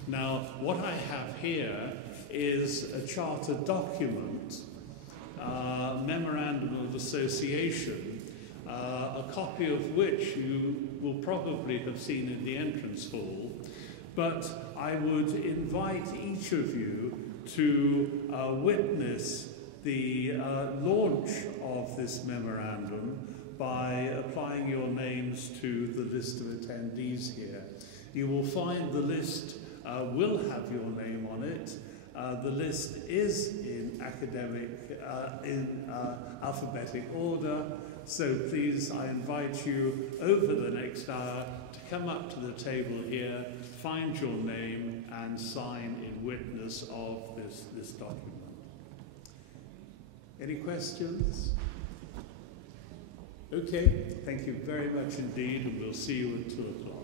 Now, what I have here is a charter document, Memorandum of Association, a copy of which you will probably have seen in the entrance hall, But I would invite each of you to witness the launch of this memorandum by applying your names to the list of attendees here. You will find the list will have your name on it. The list is in alphabetic order, so please, I invite you over the next hour to come up to the table here, find your name and sign in witness of this document. Any questions? Okay, thank you very much indeed, and we'll see you at 2 o'clock.